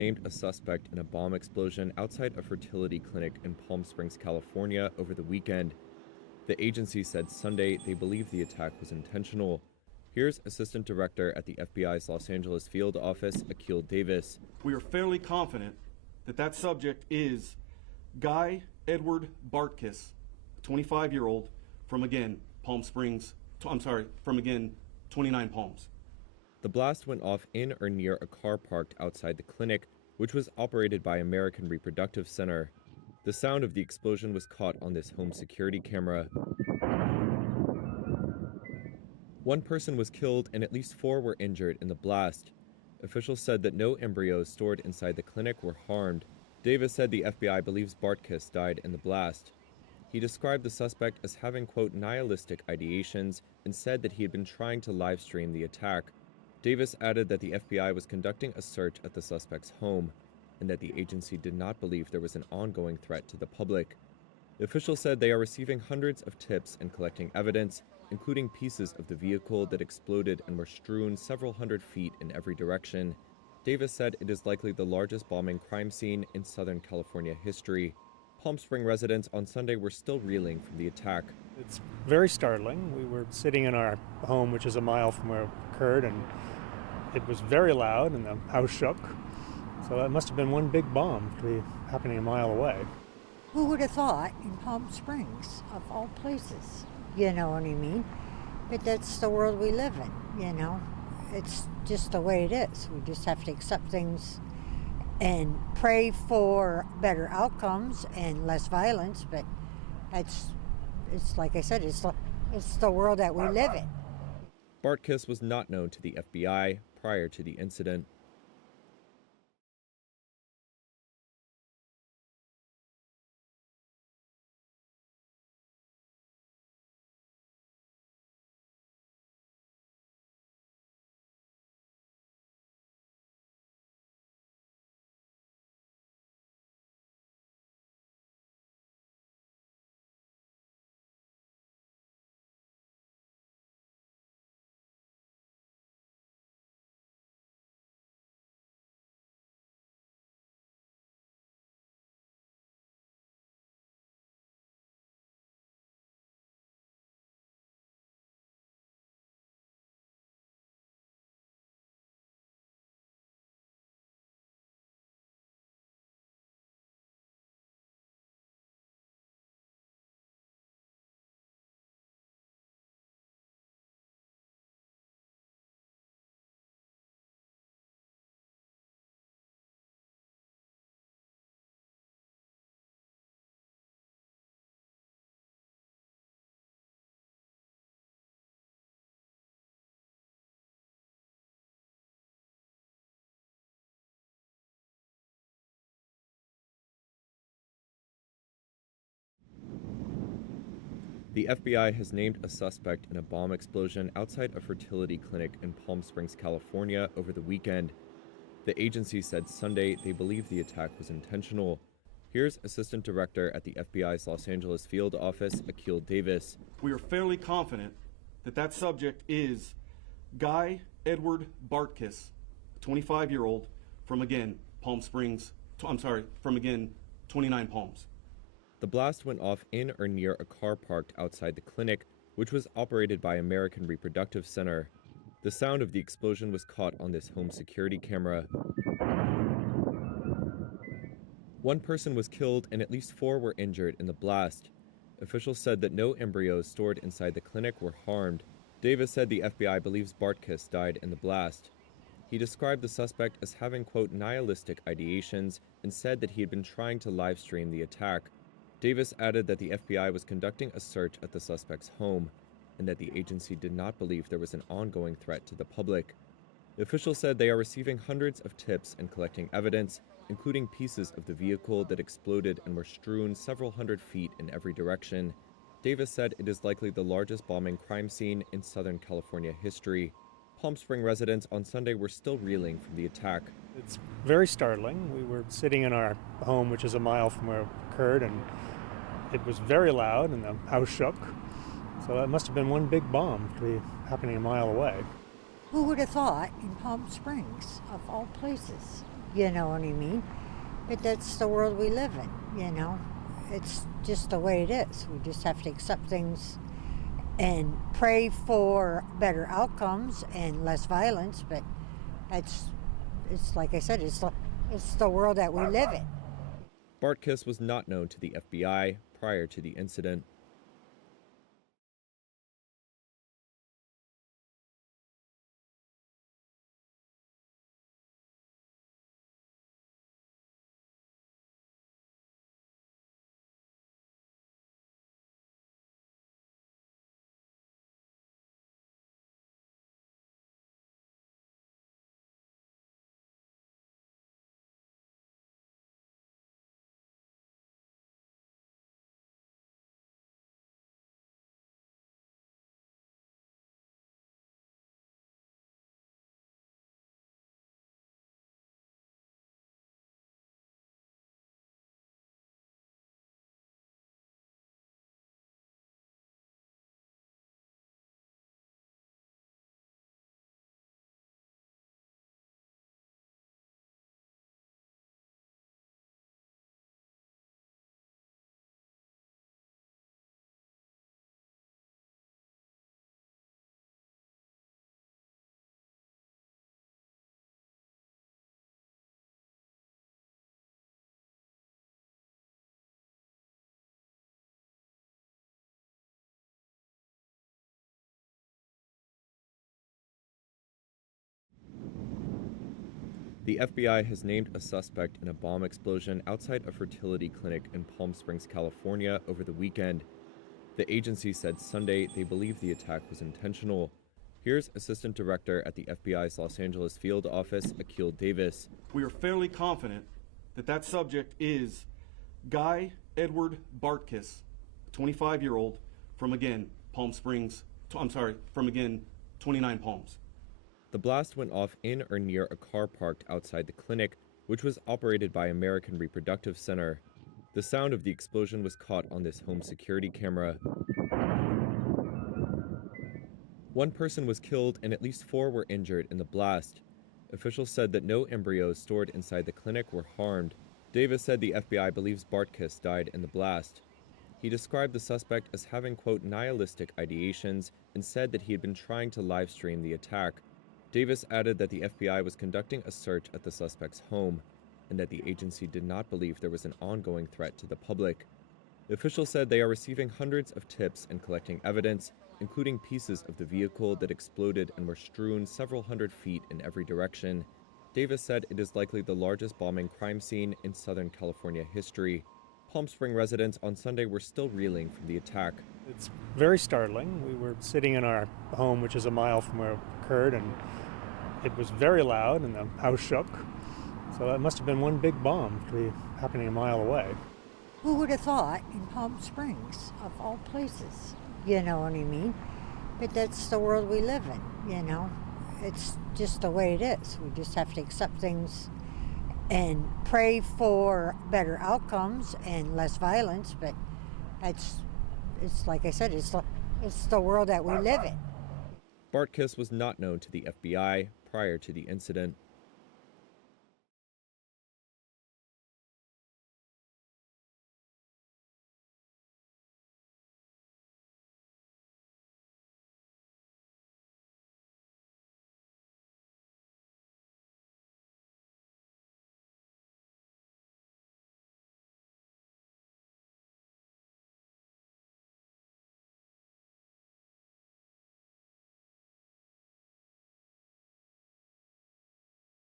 named a suspect in a bomb explosion outside a fertility clinic in Palm Springs, California over the weekend. The agency said Sunday they believe the attack was intentional. Here's Assistant Director at the FBI's Los Angeles field office, Akil Davis. We are fairly confident that that subject is Guy Edward Bartkiss, a 25-year-old from, again, Palm Springs, from, again, 29 Palms. The blast went off in or near a car parked outside the clinic, which was operated by American Reproductive Center. The sound of the explosion was caught on this home security camera. One person was killed and at least 4 were injured in the blast. Officials said that no embryos stored inside the clinic were harmed. Davis said the FBI believes Bartkiss died in the blast. He described the suspect as having, quote, nihilistic ideations and said that he had been trying to live stream the attack. Davis added that the FBI was conducting a search at the suspect's home and that the agency did not believe there was an ongoing threat to the public. Officials said they are receiving hundreds of tips and collecting evidence, including pieces of the vehicle that exploded and were strewn several hundred feet in every direction. Davis said it is likely the largest bombing crime scene in Southern California history. Palm Springs residents on Sunday were still reeling from the attack. It's very startling. We were sitting in our home, which is a mile from where it occurred, and it was very loud and the house shook. So that must have been one big bomb to be happening a mile away. Who would have thought in Palm Springs, of all places? You know what I mean? But that's the world we live in, you know? It's just the way it is. We just have to accept things and pray for better outcomes and less violence, but it's like I said, it's the world that we live in. Bartkiss was not known to the FBI prior to the incident. The FBI has named a suspect in a bomb explosion outside a fertility clinic in Palm Springs, California over the weekend. The agency said Sunday they believe the attack was intentional. Here's Assistant Director at the FBI's Los Angeles field office, Akil Davis. We are fairly confident that that subject is Guy Edward Bartkiss, a 25-year-old from, again, Palm Springs, from, again, 29 Palms. The blast went off in or near a car parked outside the clinic, which was operated by American Reproductive Center. The sound of the explosion was caught on this home security camera. One person was killed and at least 4 were injured in the blast. Officials said that no embryos stored inside the clinic were harmed. Davis said the FBI believes Bartkiss died in the blast. He described the suspect as having, quote, nihilistic ideations and said that he had been trying to live stream the attack. Davis added that the FBI was conducting a search at the suspect's home and that the agency did not believe there was an ongoing threat to the public. Officials said they are receiving hundreds of tips and collecting evidence, including pieces of the vehicle that exploded and were strewn several hundred feet in every direction. Davis said it is likely the largest bombing crime scene in Southern California history. Palm Springs residents on Sunday were still reeling from the attack. It's very startling. We were sitting in our home, which is a mile from where it occurred, and it was very loud and the house shook. So that must have been one big bomb to be happening a mile away. Who would have thought in Palm Springs, of all places? You know what I mean? But that's the world we live in, you know? It's just the way it is. We just have to accept things and pray for better outcomes and less violence, but it's like I said, it's the world that we live in. Bartkiss was not known to the FBI prior to the incident. The FBI has named a suspect in a bomb explosion outside a fertility clinic in Palm Springs, California over the weekend. The agency said Sunday they believe the attack was intentional. Here's Assistant Director at the FBI's Los Angeles field office, Akil Davis. We are fairly confident that that subject is Guy Edward Bartkiss, 25-year-old from, again, Palm Springs, from, again, 29 Palms. The blast went off in or near a car parked outside the clinic, which was operated by American Reproductive Center. The sound of the explosion was caught on this home security camera. One person was killed and at least 4 were injured in the blast. Officials said that no embryos stored inside the clinic were harmed. Davis said the FBI believes Bartkiss died in the blast. He described the suspect as having, quote, nihilistic ideations and said that he had been trying to live stream the attack. Davis added that the FBI was conducting a search at the suspect's home and that the agency did not believe there was an ongoing threat to the public. Officials said they are receiving hundreds of tips and collecting evidence, including pieces of the vehicle that exploded and were strewn several hundred feet in every direction. Davis said it is likely the largest bombing crime scene in Southern California history. Palm Springs residents on Sunday were still reeling from the attack. It's very startling. We were sitting in our home, which is a mile from where it occurred, and it was very loud and the house shook. So that must have been one big bomb to be happening a mile away. Who would have thought in Palm Springs, of all places? You know what I mean? But that's the world we live in, you know? It's just the way it is. We just have to accept things and pray for better outcomes and less violence, but it's like I said, it's the world that we live in. Bartkiss was not known to the FBI prior to the incident.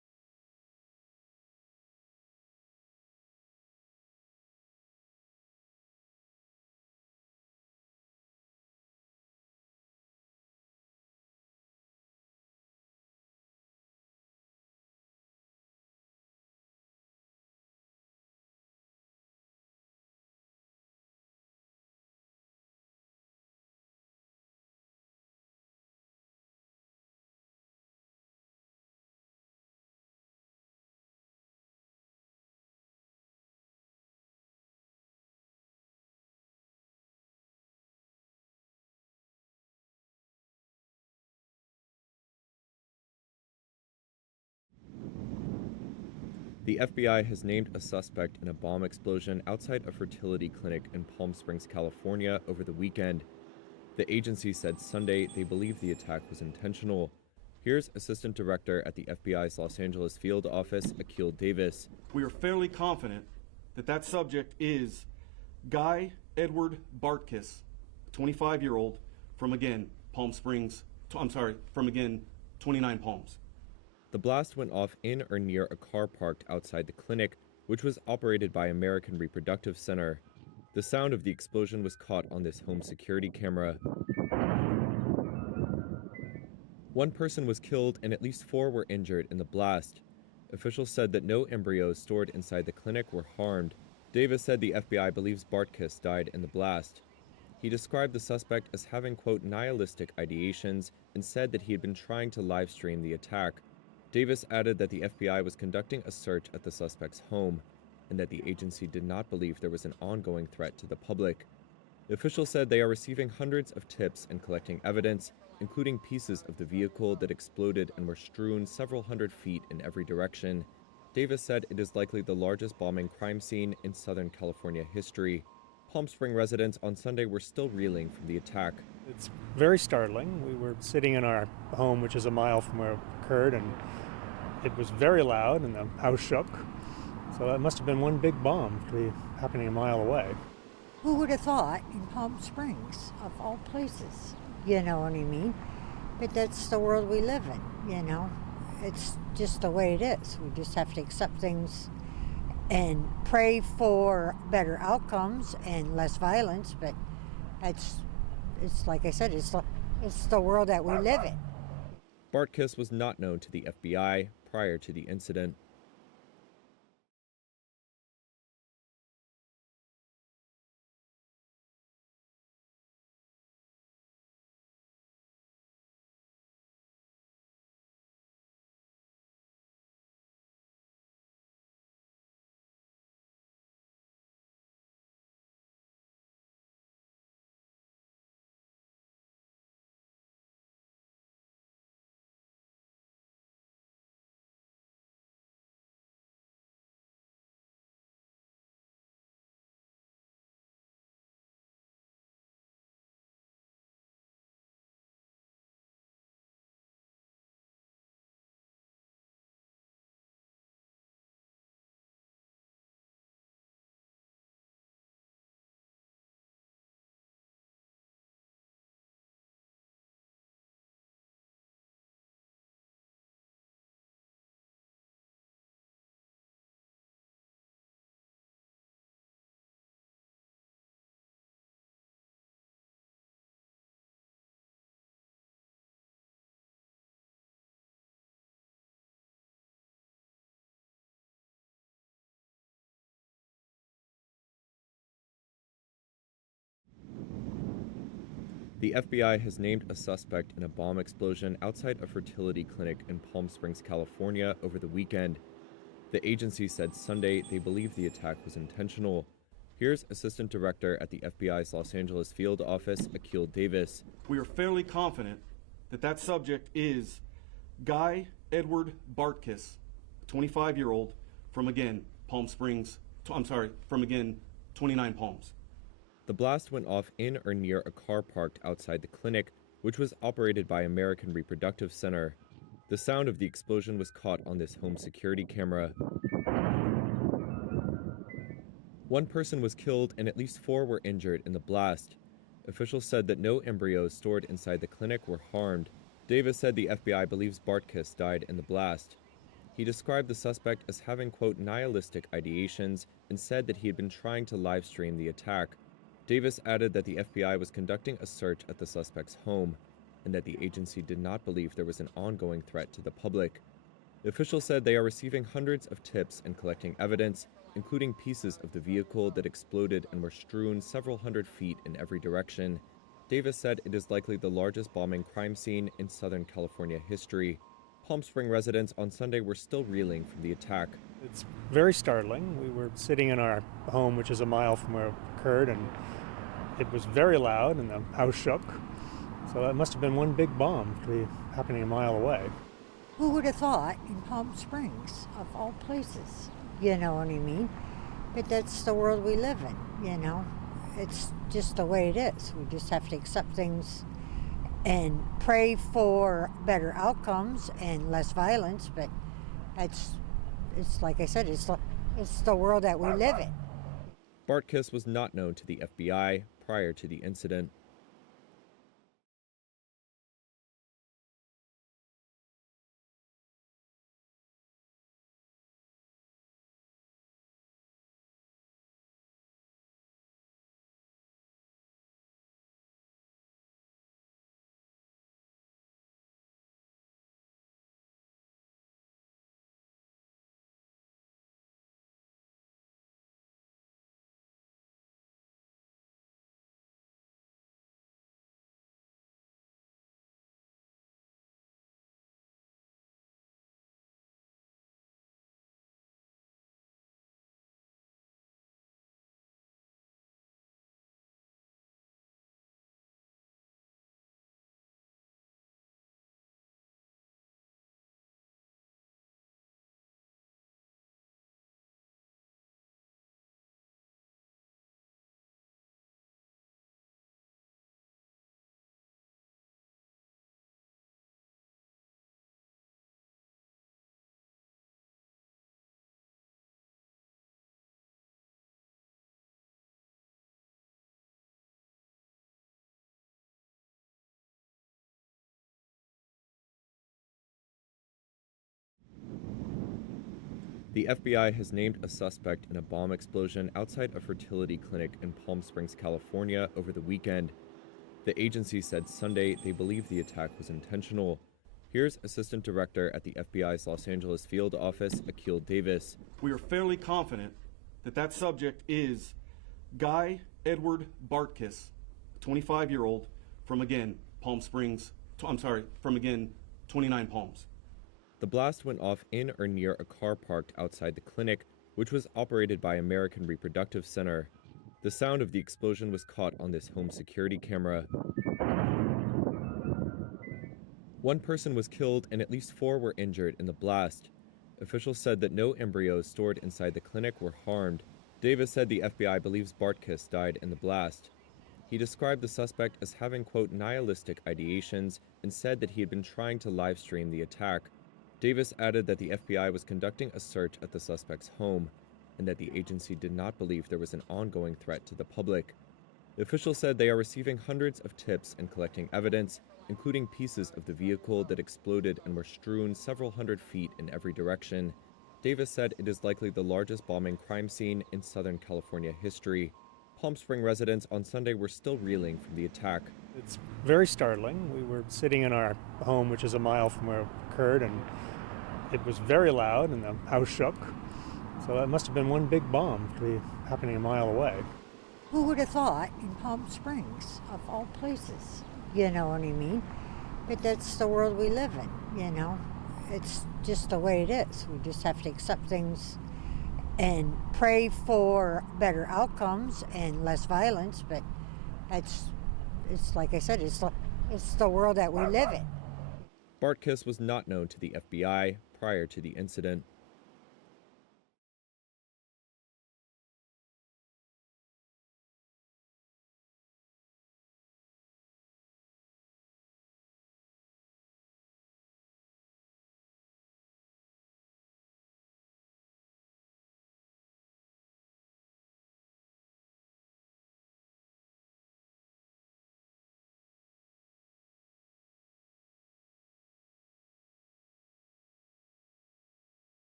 The FBI has named a suspect in a bomb explosion outside a fertility clinic in Palm Springs, California over the weekend. The agency said Sunday they believe the attack was intentional. Here's Assistant Director at the FBI's Los Angeles field office, Akil Davis. We are fairly confident that that subject is Guy Edward Bartkiss, a 25-year-old from, again, Palm Springs, from, again, 29 Palms. The blast went off in or near a car parked outside the clinic, which was operated by American Reproductive Center. The sound of the explosion was caught on this home security camera. One person was killed and at least 4 were injured in the blast. Officials said that no embryos stored inside the clinic were harmed. Davis said the FBI believes Bartkiss died in the blast. He described the suspect as having, quote, nihilistic ideations and said that he had been trying to live stream the attack. Davis added that the FBI was conducting a search at the suspect's home and that the agency did not believe there was an ongoing threat to the public. Officials said they are receiving hundreds of tips and collecting evidence, including pieces of the vehicle that exploded and were strewn several hundred feet in every direction. Davis said it is likely the largest bombing crime scene in Southern California history. Palm Springs residents on Sunday were still reeling from the attack. It's very startling. We were sitting in our home, which is a mile from where it occurred, and it was very loud and the house shook. So that must have been one big bomb to be happening a mile away. Who would have thought in Palm Springs, of all places? You know what I mean? But that's the world we live in, you know? It's just the way it is. We just have to accept things and pray for better outcomes and less violence, but it's like I said, it's the world that we live in. Bartkiss was not known to the FBI prior to the incident. The FBI has named a suspect in a bomb explosion outside a fertility clinic in Palm Springs, California over the weekend. The agency said Sunday they believe the attack was intentional. Here's Assistant Director at the FBI's Los Angeles field office, Akil Davis. We are fairly confident that that subject is Guy Edward Bartkiss, a 25-year-old from, again, Palm Springs, from, again, 29 Palms. The blast went off in or near a car parked outside the clinic, which was operated by American Reproductive Center. The sound of the explosion was caught on this home security camera. One person was killed and at least 4 were injured in the blast. Officials said that no embryos stored inside the clinic were harmed. Davis said the FBI believes Bartkiss died in the blast. He described the suspect as having, quote, nihilistic ideations and said that he had been trying to live stream the attack. Davis added that the FBI was conducting a search at the suspect's home and that the agency did not believe there was an ongoing threat to the public. Officials said they are receiving hundreds of tips and collecting evidence, including pieces of the vehicle that exploded and were strewn several hundred feet in every direction. Davis said it is likely the largest bombing crime scene in Southern California history. Palm Springs residents on Sunday were still reeling from the attack. It's very startling. We were sitting in our home, which is a mile from where it occurred, and it was very loud and the house shook. So that must have been one big bomb to be happening a mile away. Who would have thought in Palm Springs, of all places? You know what I mean? But that's the world we live in, you know? It's just the way it is. We just have to accept things and pray for better outcomes and less violence, but it's like I said, it's the world that we live in. Bartkiss was not known to the FBI prior to the incident. The FBI has named a suspect in a bomb explosion outside a fertility clinic in Palm Springs, California over the weekend. The agency said Sunday they believe the attack was intentional. Here's Assistant Director at the FBI's Los Angeles field office, Akil Davis. We are fairly confident that that subject is Guy Edward Bartkiss, a 25-year-old from, again, Palm Springs, from, again, 29 Palms. The blast went off in or near a car parked outside the clinic, which was operated by American Reproductive Center. The sound of the explosion was caught on this home security camera. One person was killed and at least 4 were injured in the blast. Officials said that no embryos stored inside the clinic were harmed. Davis said the FBI believes Bartkiss died in the blast. He described the suspect as having, quote, nihilistic ideations and said that he had been trying to live stream the attack. Davis added that the FBI was conducting a search at the suspect's home and that the agency did not believe there was an ongoing threat to the public. The officials said they are receiving hundreds of tips and collecting evidence, including pieces of the vehicle that exploded and were strewn several hundred feet in every direction. Davis said it is likely the largest bombing crime scene in Southern California history. Palm Springs residents on Sunday were still reeling from the attack. It's very startling. We were sitting in our home, which is a mile from where it occurred, and it was very loud and the house shook. So that must have been one big bomb to be happening a mile away. Who would have thought in Palm Springs, of all places? You know what I mean? But that's the world we live in, you know? It's just the way it is. We just have to accept things and pray for better outcomes and less violence, but it's like I said, it's the world that we live in. Bartkiss was not known to the FBI prior to the incident.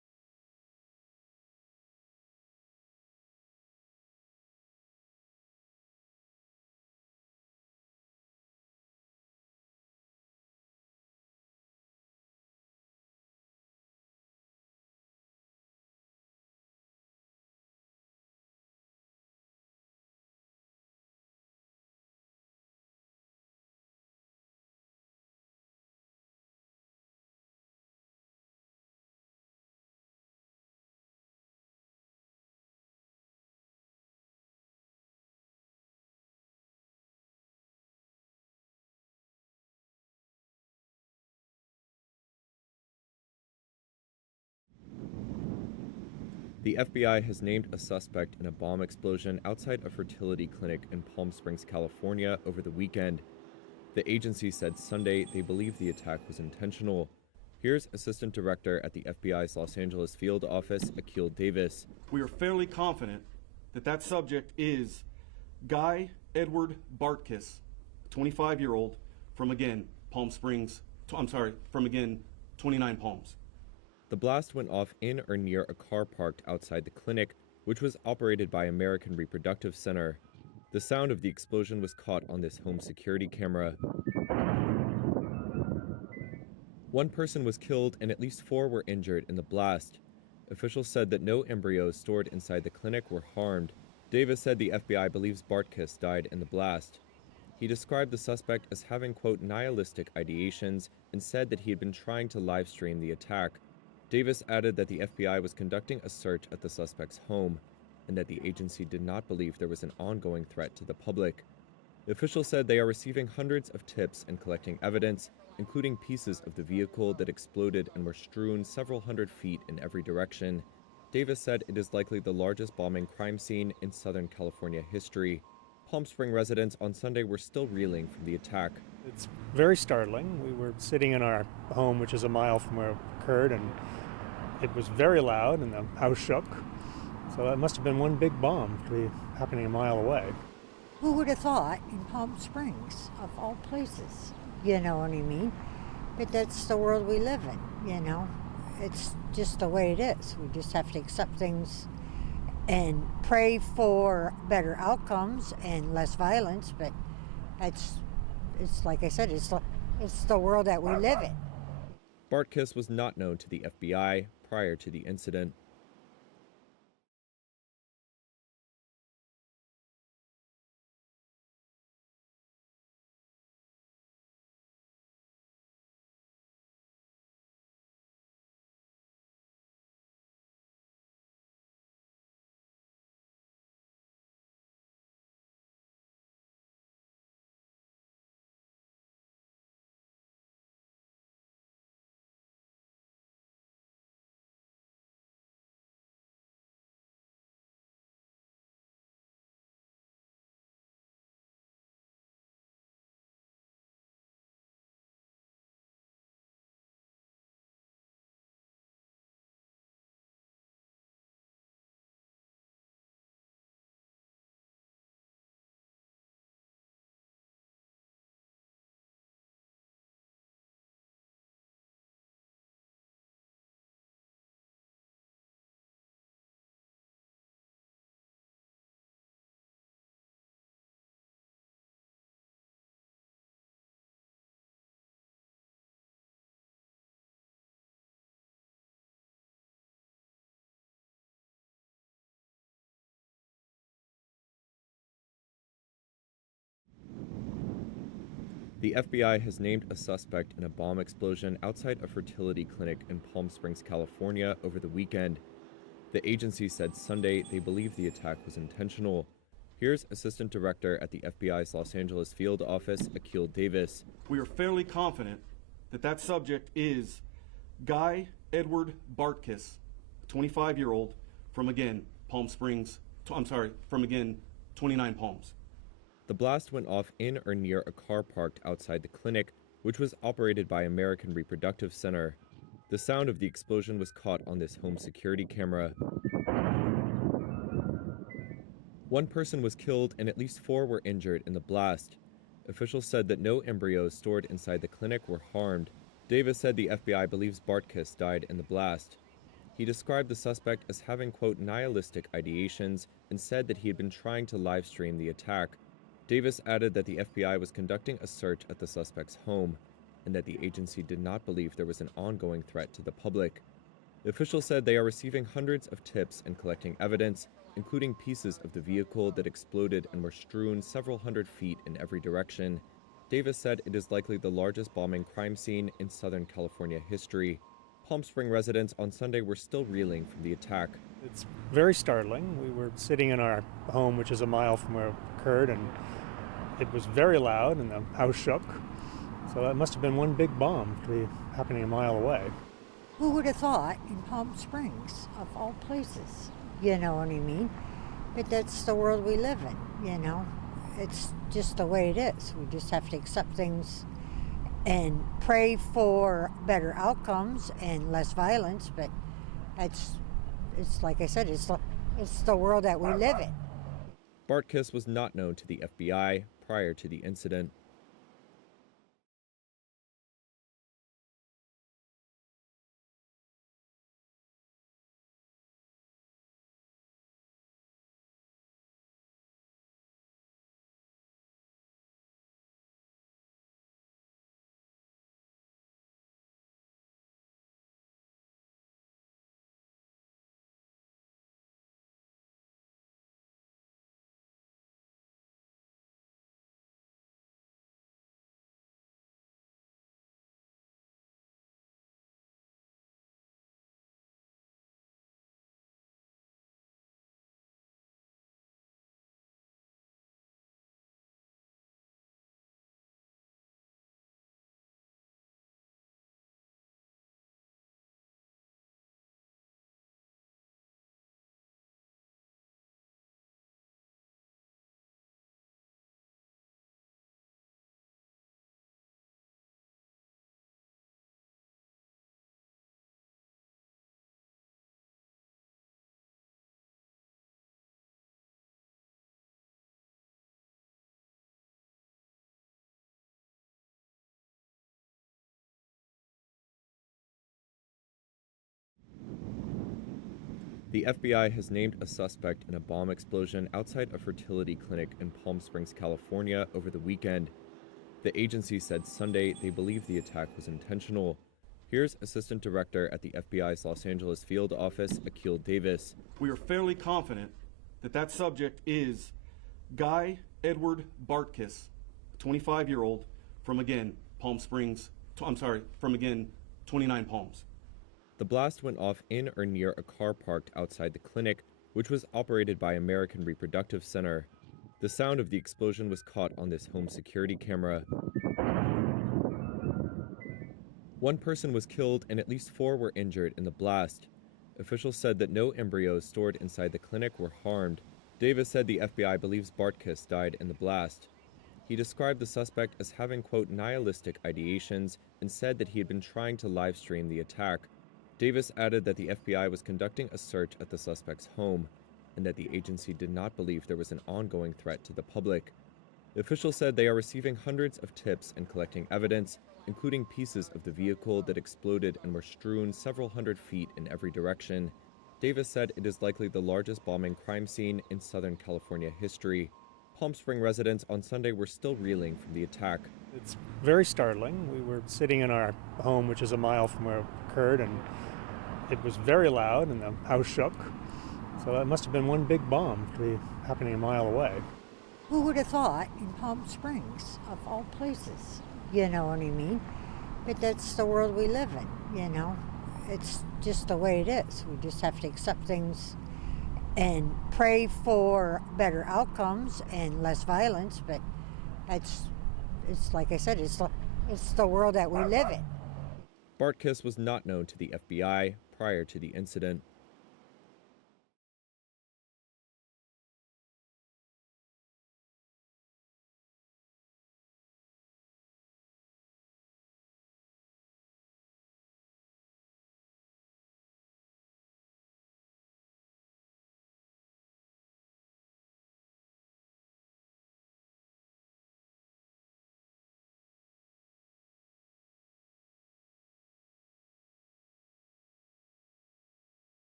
The FBI has named a suspect in a bomb explosion outside a fertility clinic in Palm Springs, California over the weekend. The agency said Sunday they believe the attack was intentional. Here's Assistant Director at the FBI's Los Angeles field office, Akil Davis. We are fairly confident that that subject is Guy Edward Bartkiss, 25-year-old from, again, Palm Springs, from, again, 29 Palms. The blast went off in or near a car parked outside the clinic, which was operated by American Reproductive Center. The sound of the explosion was caught on this home security camera. One person was killed and at least 4 were injured in the blast. Officials said that no embryos stored inside the clinic were harmed. Davis said the FBI believes Bartkiss died in the blast. He described the suspect as having, quote, nihilistic ideations and said that he had been trying to live stream the attack. Davis added that the FBI was conducting a search at the suspect's home and that the agency did not believe there was an ongoing threat to the public. Officials said they are receiving hundreds of tips and collecting evidence, including pieces of the vehicle that exploded and were strewn several hundred feet in every direction. Davis said it is likely the largest bombing crime scene in Southern California history. Palm Springs residents on Sunday were still reeling from the attack. It's very startling. We were sitting in our home, which is a mile from where it occurred, and it was very loud and the house shook. So that must have been one big bomb to be happening a mile away. Who would have thought in Palm Springs, of all places? You know what I mean? But that's the world we live in, you know? It's just the way it is. We just have to accept things and pray for better outcomes and less violence, but it's like I said, it's the world that we live in. Bartkiss was not known to the FBI prior to the incident. The FBI has named a suspect in a bomb explosion outside a fertility clinic in Palm Springs, California over the weekend. The agency said Sunday they believe the attack was intentional. Here's Assistant Director at the FBI's Los Angeles field office, Akil Davis. We are fairly confident that that subject is Guy Edward Bartkiss, 25-year-old from, again, Palm Springs, from, again, 29 Palms. The blast went off in or near a car parked outside the clinic, which was operated by American Reproductive Center. The sound of the explosion was caught on this home security camera. One person was killed and at least 4 were injured in the blast. Officials said that no embryos stored inside the clinic were harmed. Davis said the FBI believes Bartkiss died in the blast. He described the suspect as having, quote, nihilistic ideations and said that he had been trying to live stream the attack. Davis added that the FBI was conducting a search at the suspect's home and that the agency did not believe there was an ongoing threat to the public. Officials said they are receiving hundreds of tips and collecting evidence, including pieces of the vehicle that exploded and were strewn several hundred feet in every direction. Davis said it is likely the largest bombing crime scene in Southern California history. Palm Springs residents on Sunday were still reeling from the attack. It's very startling. We were sitting in our home, which is a mile from where it occurred, and it was very loud and the house shook. So that must have been one big bomb to be happening a mile away. Who would have thought in Palm Springs, of all places? You know what I mean? But that's the world we live in, you know? It's just the way it is. We just have to accept things and pray for better outcomes and less violence, but it's like I said, it's the world that we live in. Bartkiss was not known to the FBI prior to the incident. The FBI has named a suspect in a bomb explosion outside a fertility clinic in Palm Springs, California over the weekend. The agency said Sunday they believe the attack was intentional. Here's Assistant Director at the FBI's Los Angeles field office, Akil Davis. We are fairly confident that that subject is Guy Edward Bartkiss, a 25-year-old from, again, Palm Springs, from, again, 29 Palms. The blast went off in or near a car parked outside the clinic, which was operated by American Reproductive Center. The sound of the explosion was caught on this home security camera. One person was killed and at least 4 were injured in the blast. Officials said that no embryos stored inside the clinic were harmed. Davis said the FBI believes Bartkiss died in the blast. He described the suspect as having, quote, nihilistic ideations and said that he had been trying to live stream the attack. Davis added that the FBI was conducting a search at the suspect's home and that the agency did not believe there was an ongoing threat to the public. The officials said they are receiving hundreds of tips and collecting evidence, including pieces of the vehicle that exploded and were strewn several hundred feet in every direction. Davis said it is likely the largest bombing crime scene in Southern California history. Palm Springs residents on Sunday were still reeling from the attack. It's very startling. We were sitting in our home, which is a mile from where it occurred, and it was very loud and the house shook. So that must have been one big bomb to be happening a mile away. Who would have thought in Palm Springs, of all places? You know what I mean? But that's the world we live in, you know? It's just the way it is. We just have to accept things and pray for better outcomes and less violence, but it's like I said, it's the world that we live in. Bartkiss was not known to the FBI prior to the incident.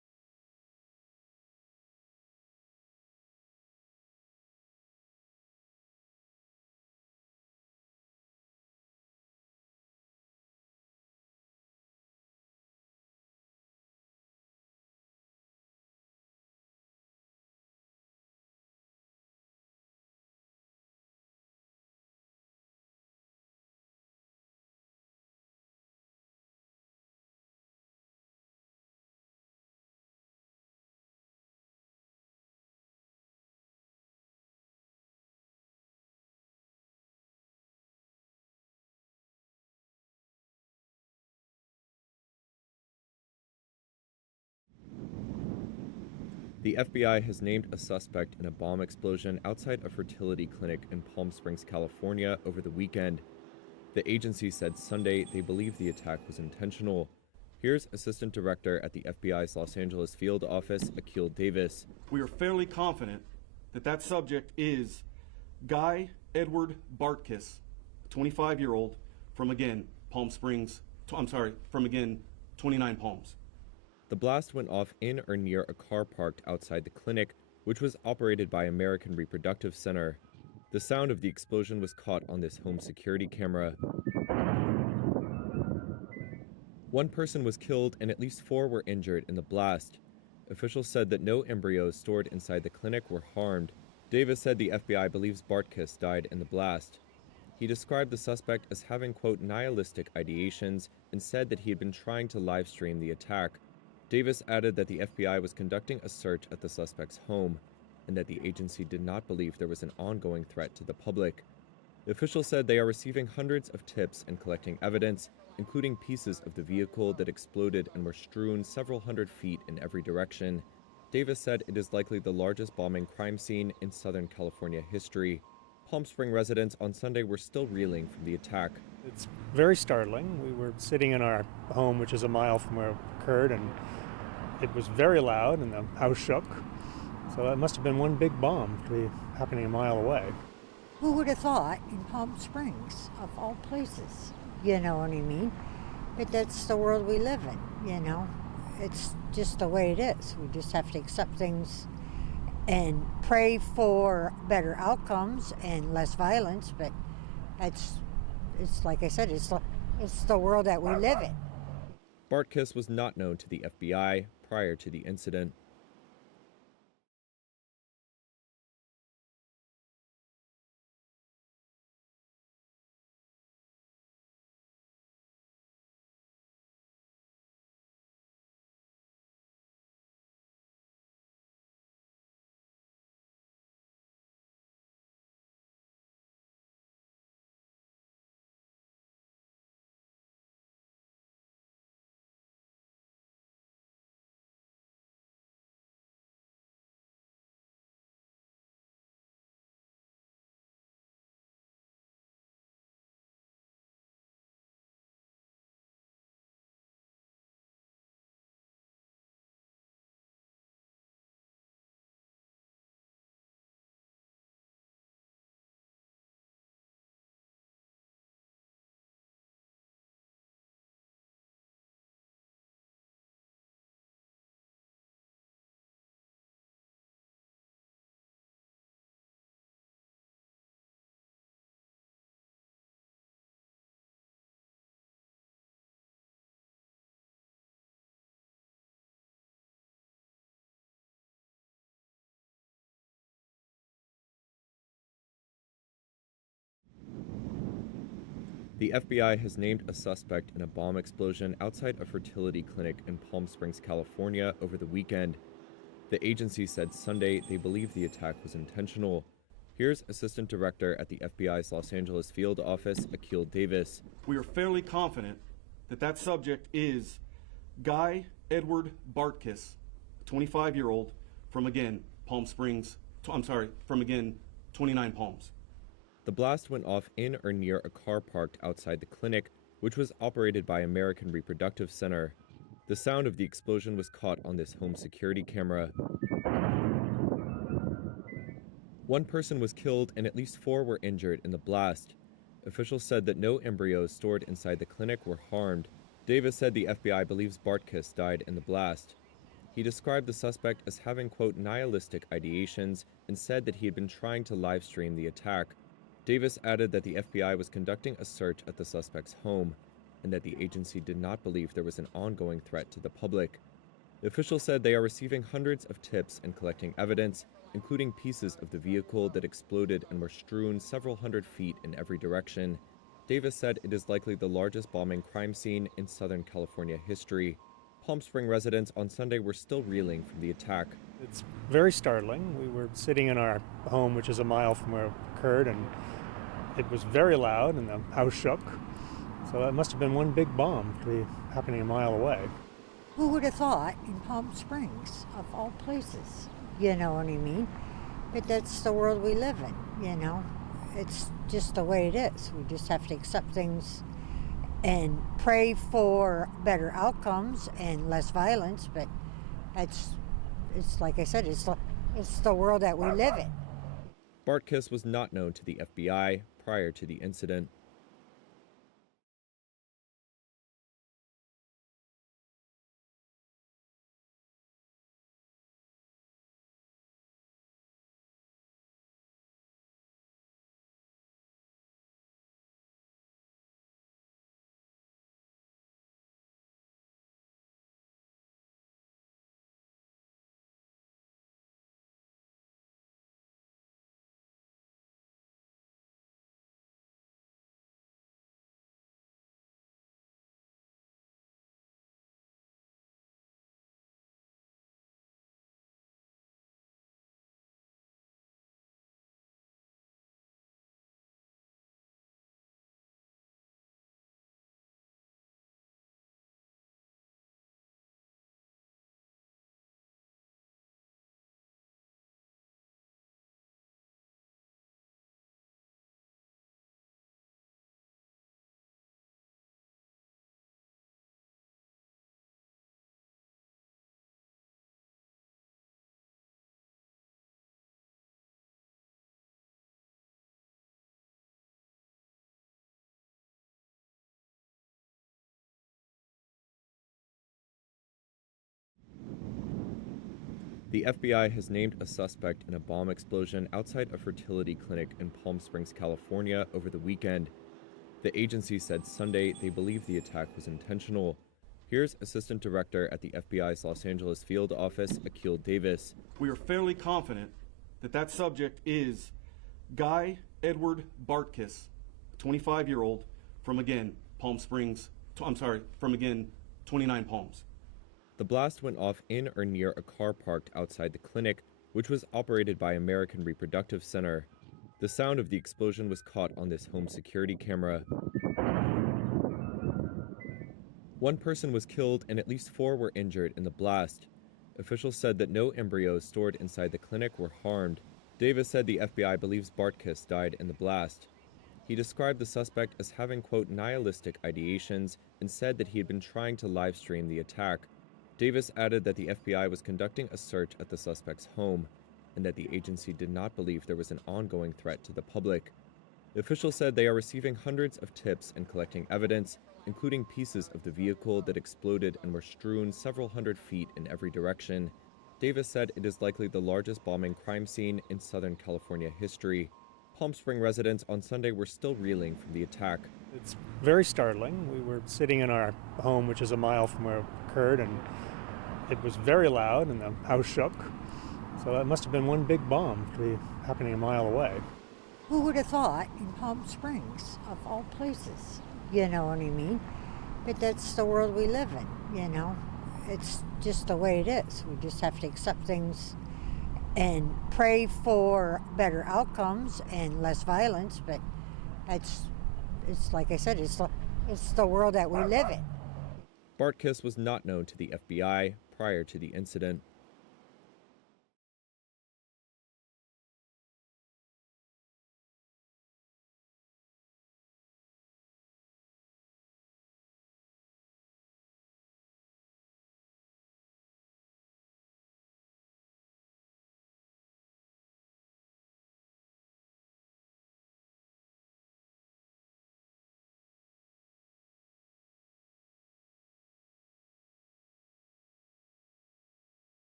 The FBI has named a suspect in a bomb explosion outside a fertility clinic in Palm Springs, California over the weekend. The agency said Sunday they believe the attack was intentional. Here's Assistant Director at the FBI's Los Angeles field office, Akil Davis. We are fairly confident that that subject is Guy Edward Bartkiss, a 25-year-old from, again, Palm Springs, from, again, 29 Palms. The blast went off in or near a car parked outside the clinic, which was operated by American Reproductive Center. The sound of the explosion was caught on this home security camera. One person was killed and at least 4 were injured in the blast. Officials said that no embryos stored inside the clinic were harmed. Davis said the FBI believes Bartkiss died in the blast. He described the suspect as having, quote, nihilistic ideations and said that he had been trying to live stream the attack. Davis added that the FBI was conducting a search at the suspect's home and that the agency did not believe there was an ongoing threat to the public. The officials said they are receiving hundreds of tips and collecting evidence, including pieces of the vehicle that exploded and were strewn several hundred feet in every direction. Davis said it is likely the largest bombing crime scene in Southern California history. Palm Springs residents on Sunday were still reeling from the attack. It's very startling. We were sitting in our home, which is a mile from where it occurred, and it was very loud and the house shook. So that must have been one big bomb to be happening a mile away. Who would have thought in Palm Springs, of all places? You know what I mean? But that's the world we live in, you know? It's just the way it is. We just have to accept things and pray for better outcomes and less violence, but it's like I said, it's the world that we live in. Bartkiss was not known to the FBI prior to the incident. The FBI has named a suspect in a bomb explosion outside a fertility clinic in Palm Springs, California over the weekend. The agency said Sunday they believe the attack was intentional. Here's Assistant Director at the FBI's Los Angeles field office, Akil Davis. We are fairly confident that that subject is Guy Edward Bartkiss, a 25-year-old from, again, Palm Springs, from, again, 29 Palms. The blast went off in or near a car parked outside the clinic, which was operated by American Reproductive Center. The sound of the explosion was caught on this home security camera. One person was killed and at least 4 were injured in the blast. Officials said that no embryos stored inside the clinic were harmed. Davis said the FBI believes Bartkiss died in the blast. He described the suspect as having, quote, nihilistic ideations and said that he had been trying to live stream the attack. Davis added that the FBI was conducting a search at the suspect's home and that the agency did not believe there was an ongoing threat to the public. The officials said they are receiving hundreds of tips and collecting evidence, including pieces of the vehicle that exploded and were strewn several hundred feet in every direction. Davis said it is likely the largest bombing crime scene in Southern California history. Palm Springs residents on Sunday were still reeling from the attack. It's very startling. We were sitting in our home, which is a mile from where it occurred, and it was very loud and the house shook. So that must have been one big bomb to be happening a mile away. Who would have thought in Palm Springs, of all places? You know what I mean? But that's the world we live in, you know? It's just the way it is. We just have to accept things and pray for better outcomes and less violence, but it's like I said, it's the world that we live in. Bartkiss was not known to the FBI prior to the incident. The FBI has named a suspect in a bomb explosion outside a fertility clinic in Palm Springs, California over the weekend. The agency said Sunday they believe the attack was intentional. Here's Assistant Director at the FBI's Los Angeles field office, Akil Davis. We are fairly confident that that subject is Guy Edward Bartkiss, a 25-year-old from, again, Palm Springs, from, again, 29 Palms. The blast went off in or near a car parked outside the clinic, which was operated by American Reproductive Center. The sound of the explosion was caught on this home security camera. One person was killed and at least 4 were injured in the blast. Officials said that no embryos stored inside the clinic were harmed. Davis said the FBI believes Bartkiss died in the blast. He described the suspect as having, quote, nihilistic ideations and said that he had been trying to live stream the attack. Davis added that the FBI was conducting a search at the suspect's home and that the agency did not believe there was an ongoing threat to the public. Officials said they are receiving hundreds of tips and collecting evidence, including pieces of the vehicle that exploded and were strewn several hundred feet in every direction. Davis said it is likely the largest bombing crime scene in Southern California history. Palm Springs residents on Sunday were still reeling from the attack. It's very startling. We were sitting in our home, which is a mile from where it occurred, and it was very loud and the house shook. So that must have been one big bomb to be happening a mile away. Who would have thought in Palm Springs, of all places? You know what I mean? But that's the world we live in, you know? It's just the way it is. We just have to accept things and pray for better outcomes and less violence, but it's like I said, it's the world that we live in. Bartkiss was not known to the FBI prior to the incident.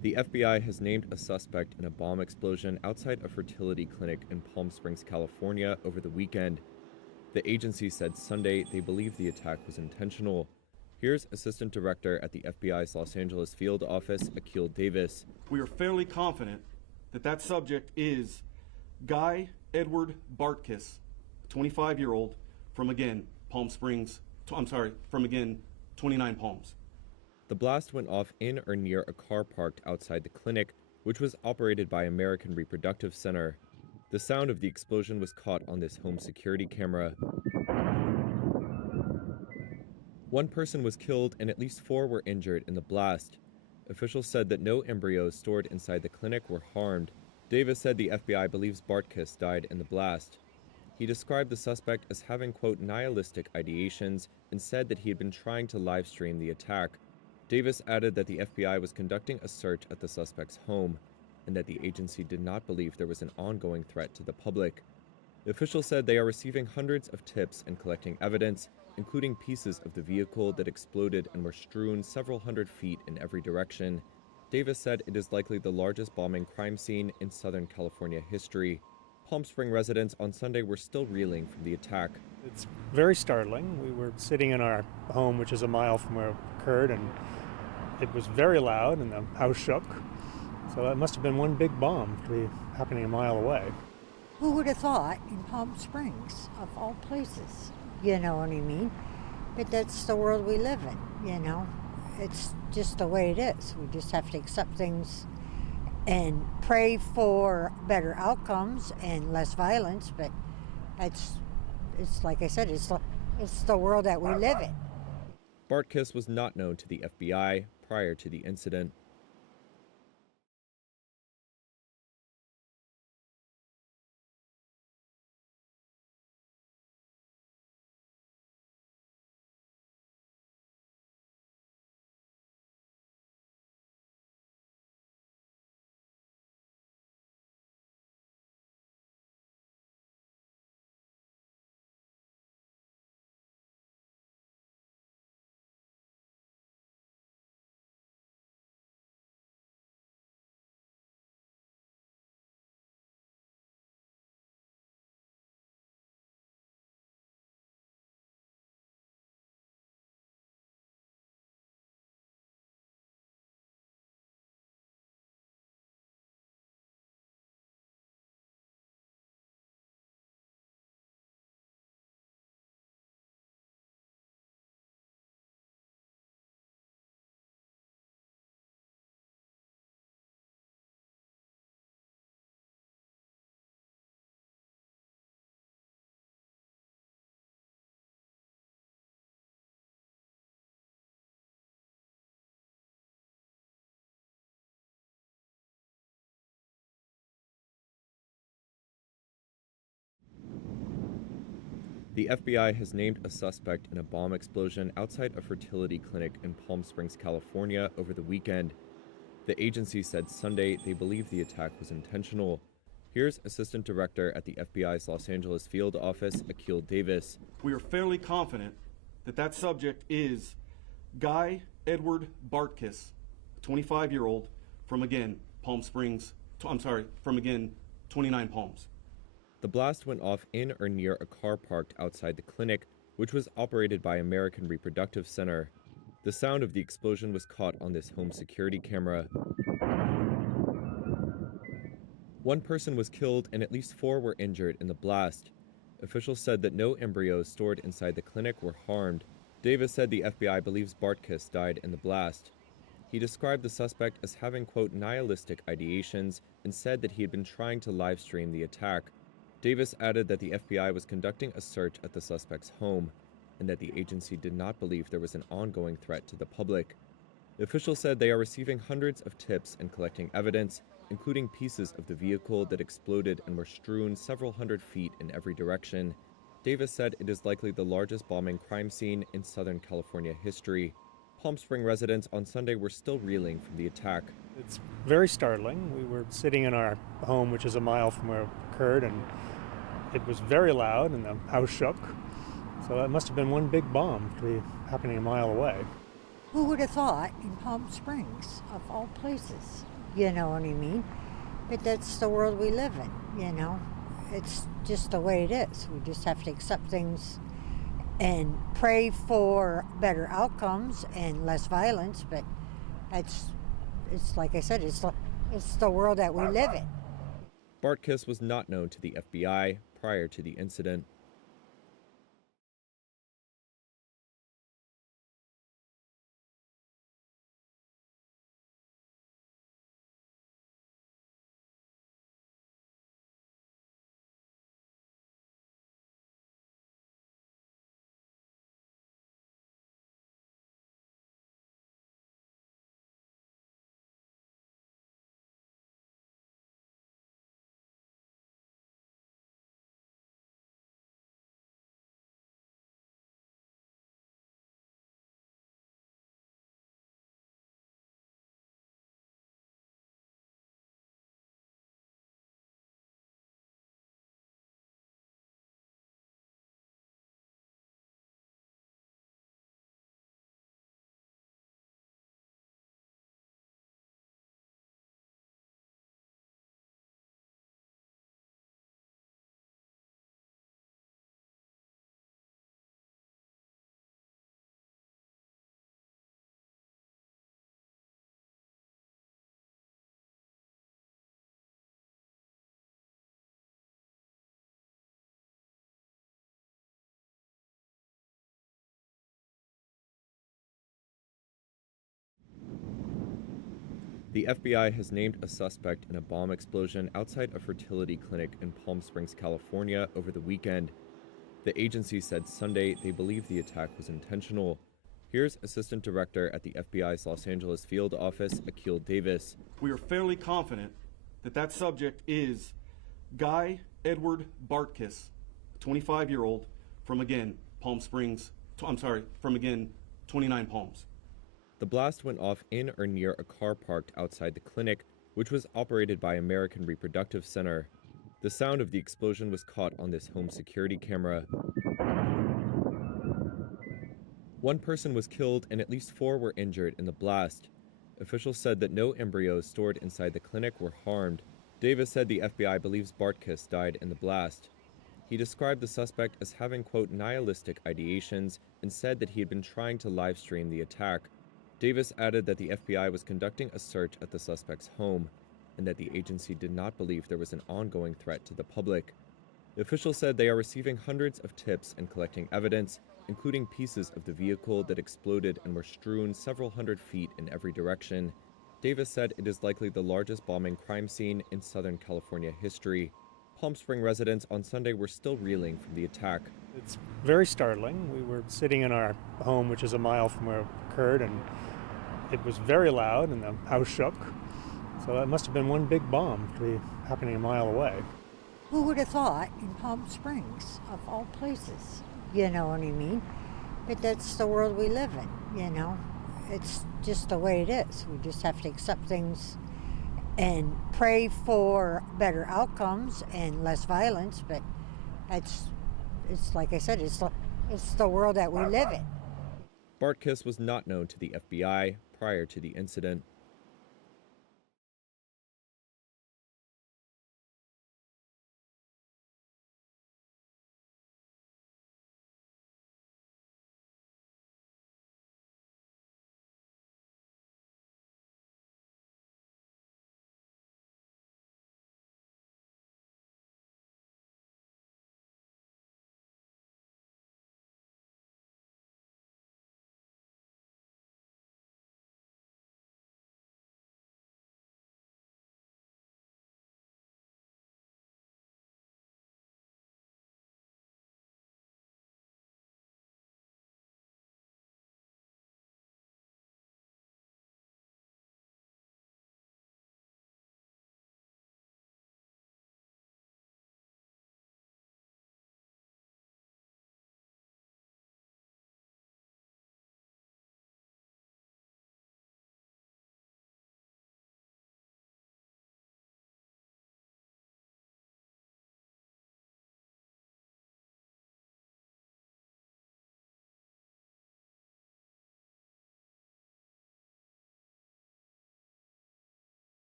The FBI has named a suspect in a bomb explosion outside a fertility clinic in Palm Springs, California over the weekend. The agency said Sunday they believe the attack was intentional. Here's Assistant Director at the FBI's Los Angeles field office, Akil Davis. We are fairly confident that that subject is Guy Edward Bartkiss, a 25-year-old from, again, Palm Springs, from, again, 29 Palms. The blast went off in or near a car parked outside the clinic, which was operated by American Reproductive Center. The sound of the explosion was caught on this home security camera. One person was killed and at least 4 were injured in the blast. Officials said that no embryos stored inside the clinic were harmed. Davis said the FBI believes Bartkiss died in the blast. He described the suspect as having, quote, nihilistic ideations and said that he had been trying to live stream the attack. Davis added that the FBI was conducting a search at the suspect's home and that the agency did not believe there was an ongoing threat to the public. The officials said they are receiving hundreds of tips and collecting evidence, including pieces of the vehicle that exploded and were strewn several hundred feet in every direction. Davis said it is likely the largest bombing crime scene in Southern California history. Palm Springs residents on Sunday were still reeling from the attack. It's very startling. We were sitting in our home, which is a mile from where it occurred, and it was very loud and the house shook. So that must have been one big bomb to be happening a mile away. Who would have thought in Palm Springs, of all places? You know what I mean? But that's the world we live in, you know? It's just the way it is. We just have to accept things and pray for better outcomes and less violence, but it's like I said, it's the world that we live in. Bartkiss was not known to the FBI prior to the incident. The FBI has named a suspect in a bomb explosion outside a fertility clinic in Palm Springs, California over the weekend. The agency said Sunday they believe the attack was intentional. Here's Assistant Director at the FBI's Los Angeles field office, Akil Davis. We are fairly confident that that subject is Guy Edward Bartkiss, a 25-year-old from, again, Palm Springs, from, again, 29 Palms. The blast went off in or near a car parked outside the clinic, which was operated by American Reproductive Center. The sound of the explosion was caught on this home security camera. One person was killed and at least 4 were injured in the blast. Officials said that no embryos stored inside the clinic were harmed. Davis said the FBI believes Bartkiss died in the blast. He described the suspect as having, quote, nihilistic ideations and said that he had been trying to live stream the attack. Davis added that the FBI was conducting a search at the suspect's home and that the agency did not believe there was an ongoing threat to the public. The officials said they are receiving hundreds of tips and collecting evidence, including pieces of the vehicle that exploded and were strewn several hundred feet in every direction. Davis said it is likely the largest bombing crime scene in Southern California history. Palm Springs residents on Sunday were still reeling from the attack. It's very startling. We were sitting in our home, which is a mile from where it occurred, and it was very loud and the house shook. So that must have been one big bomb to be happening a mile away. Who would have thought in Palm Springs, of all places? You know what I mean? But that's the world we live in, you know? It's just the way it is. We just have to accept things and pray for better outcomes and less violence, but it's like I said, it's the world that we live in. Bartkiss was not known to the FBI prior to the incident. The FBI has named a suspect in a bomb explosion outside a fertility clinic in Palm Springs, California over the weekend. The agency said Sunday they believe the attack was intentional. Here's Assistant Director at the FBI's Los Angeles field office, Akil Davis. We are fairly confident that that subject is Guy Edward Bartkiss, 25-year-old from, again, Palm Springs, from, again, 29 Palms. The blast went off in or near a car parked outside the clinic, which was operated by American Reproductive Center. The sound of the explosion was caught on this home security camera. One person was killed and at least 4 were injured in the blast. Officials said that no embryos stored inside the clinic were harmed. Davis said the FBI believes Bartkiss died in the blast. He described the suspect as having, quote, nihilistic ideations and said that he had been trying to live stream the attack. Davis added that the FBI was conducting a search at the suspect's home and that the agency did not believe there was an ongoing threat to the public. The officials said they are receiving hundreds of tips and collecting evidence, including pieces of the vehicle that exploded and were strewn several hundred feet in every direction. Davis said it is likely the largest bombing crime scene in Southern California history. Palm Springs residents on Sunday were still reeling from the attack. It's very startling. We were sitting in our home, which is a mile from where it occurred, and it was very loud and the house shook. So that must have been one big bomb to be happening a mile away. Who would have thought in Palm Springs, of all places? You know what I mean? But that's the world we live in, you know? It's just the way it is. We just have to accept things and pray for better outcomes and less violence, but it's like I said, it's the world that we live in. Bartkiss was not known to the FBI prior to the incident.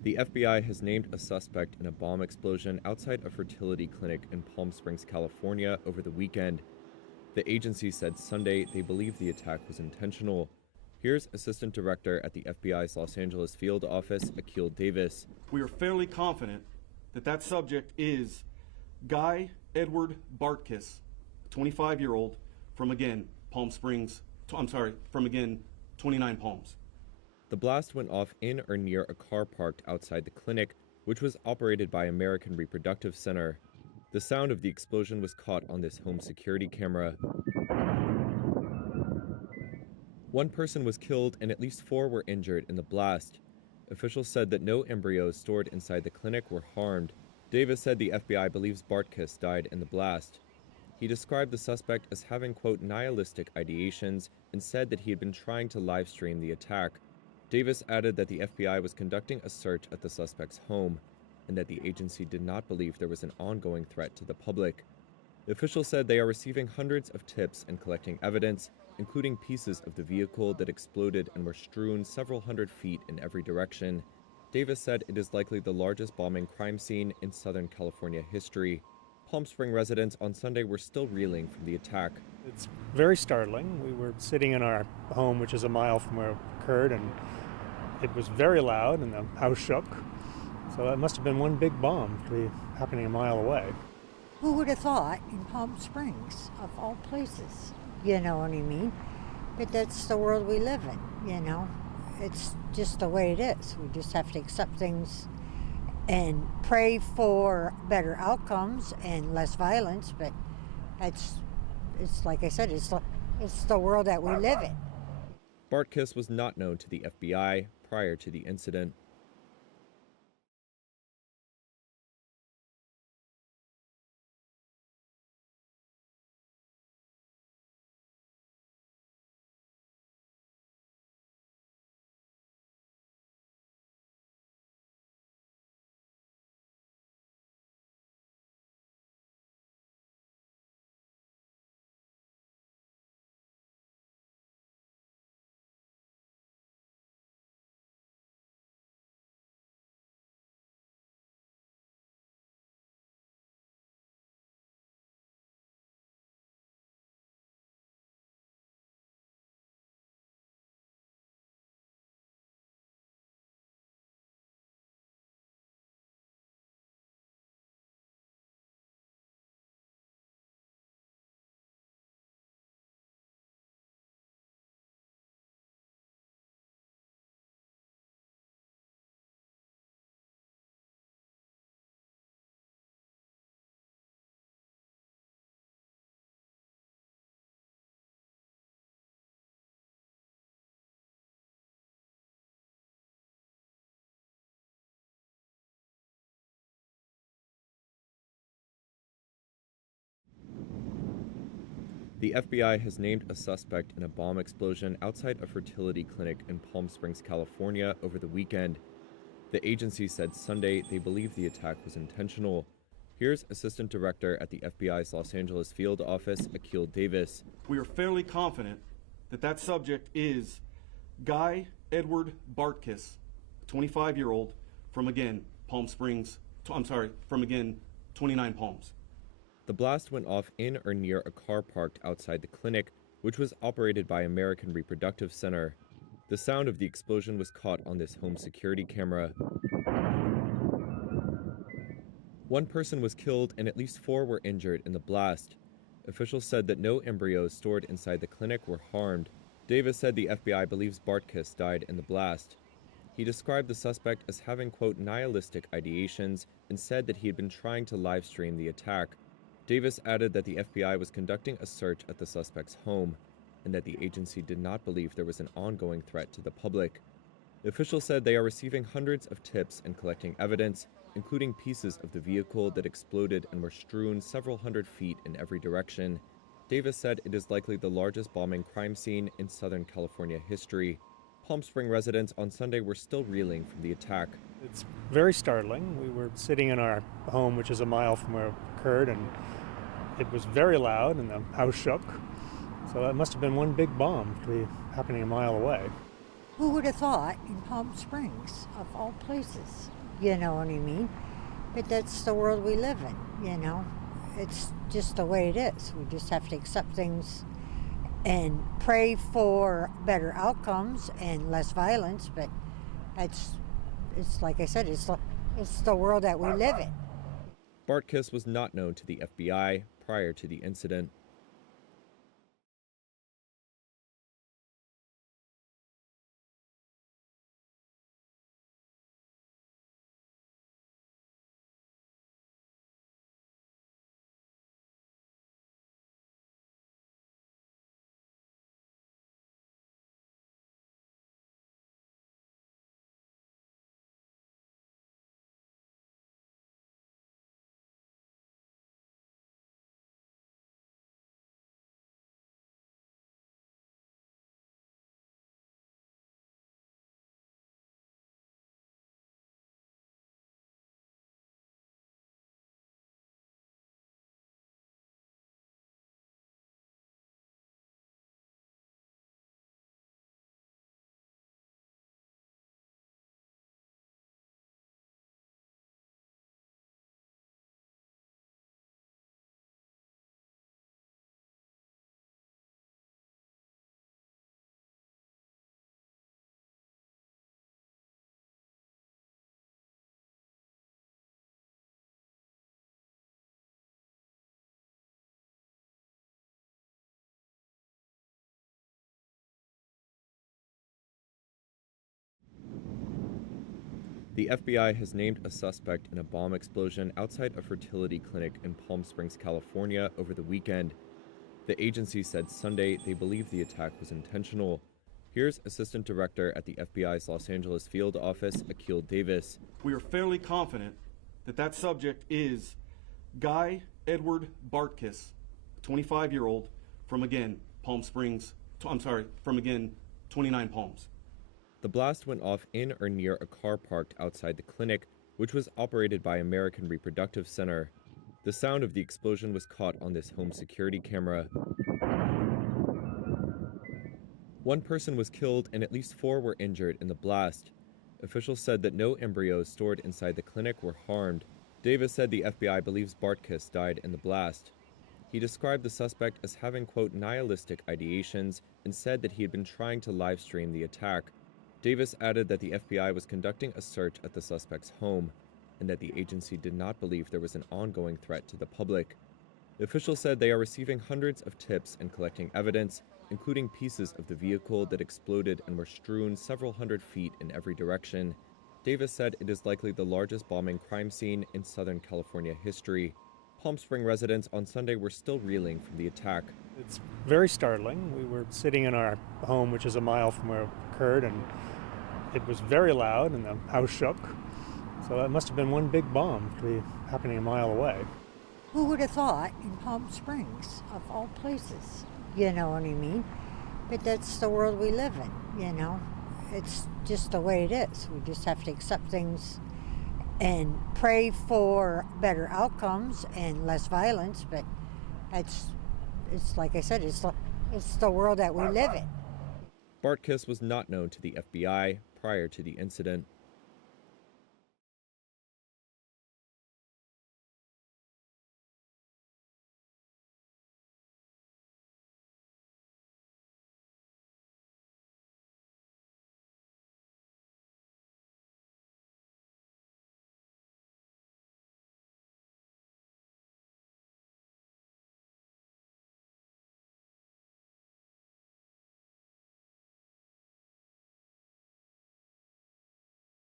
The FBI has named a suspect in a bomb explosion outside a fertility clinic in Palm Springs, California over the weekend. The agency said Sunday they believe the attack was intentional. Here's Assistant Director at the FBI's Los Angeles field office, Akil Davis. We are fairly confident that that subject is Guy Edward Bartkiss, 25-year-old from, again, Palm Springs, from, again, 29 Palms. The blast went off in or near a car parked outside the clinic, which was operated by American Reproductive Center. The sound of the explosion was caught on this home security camera. One person was killed and at least 4 were injured in the blast. Officials said that no embryos stored inside the clinic were harmed. Davis said the FBI believes Bartkiss died in the blast. He described the suspect as having, quote, nihilistic ideations and said that he had been trying to live stream the attack. Davis added that the FBI was conducting a search at the suspect's home and that the agency did not believe there was an ongoing threat to the public. Officials said they are receiving hundreds of tips and collecting evidence, including pieces of the vehicle that exploded and were strewn several hundred feet in every direction. Davis said it is likely the largest bombing crime scene in Southern California history. Palm Springs residents on Sunday were still reeling from the attack. It's very startling. We were sitting in our home, which is a mile from where it occurred, and it was very loud and the house shook. So that must have been one big bomb to be happening a mile away. Who would have thought in Palm Springs, of all places? You know what I mean? But that's the world we live in, you know? It's just the way it is. We just have to accept things and pray for better outcomes and less violence, but it's like I said, it's the world that we live in. Bartkiss was not known to the FBI prior to the incident. The FBI has named a suspect in a bomb explosion outside a fertility clinic in Palm Springs, California over the weekend. The agency said Sunday they believe the attack was intentional. Here's Assistant Director at the FBI's Los Angeles field office, Akil Davis. We are fairly confident that that subject is Guy Edward Bartkiss, 25-year-old from, again, Palm Springs, from, again, 29 Palms. The blast went off in or near a car parked outside the clinic, which was operated by American Reproductive Center. The sound of the explosion was caught on this home security camera. One person was killed and at least 4 were injured in the blast. Officials said that no embryos stored inside the clinic were harmed. Davis said the FBI believes Bartkiss died in the blast. He described the suspect as having, quote, nihilistic ideations and said that he had been trying to live stream the attack. Davis added that the FBI was conducting a search at the suspect's home and that the agency did not believe there was an ongoing threat to the public. Officials said they are receiving hundreds of tips and collecting evidence, including pieces of the vehicle that exploded and were strewn several hundred feet in every direction. Davis said it is likely the largest bombing crime scene in Southern California history. Palm Springs residents on Sunday were still reeling from the attack. It's very startling. We were sitting in our home, which is a mile from where it occurred, and it was very loud and the house shook. So that must have been one big bomb to be happening a mile away. Who would have thought in Palm Springs, of all places? You know what I mean? But that's the world we live in, you know? It's just the way it is. We just have to accept things and pray for better outcomes and less violence, but it's like I said, it's the world that we live in. Bartkiss was not known to the FBI prior to the incident. The FBI has named a suspect in a bomb explosion outside a fertility clinic in Palm Springs, California over the weekend. The agency said Sunday they believe the attack was intentional. Here's Assistant Director at the FBI's Los Angeles field office, Akil Davis. We are fairly confident that that subject is Guy Edward Bartkiss, 25-year-old from, again, Palm Springs, from, again, 29 Palms. The blast went off in or near a car parked outside the clinic, which was operated by American Reproductive Center. The sound of the explosion was caught on this home security camera. One person was killed and at least 4 were injured in the blast. Officials said that no embryos stored inside the clinic were harmed. Davis said the FBI believes Bartkiss died in the blast. He described the suspect as having, quote, nihilistic ideations and said that he had been trying to live stream the attack. Davis added that the FBI was conducting a search at the suspect's home and that the agency did not believe there was an ongoing threat to the public. Officials said they are receiving hundreds of tips and collecting evidence, including pieces of the vehicle that exploded and were strewn several hundred feet in every direction. Davis said it is likely the largest bombing crime scene in Southern California history. Palm Springs residents on Sunday were still reeling from the attack. It's very startling. We were sitting in our home, which is a mile from where it occurred, and it was very loud and the house shook. So that must have been one big bomb to be happening a mile away. Who would have thought in Palm Springs, of all places? You know what I mean? But that's the world we live in, you know? It's just the way it is. We just have to accept things and pray for better outcomes and less violence, but it's like I said, it's the world that we live in. Bartkiss was not known to the FBI prior to the incident.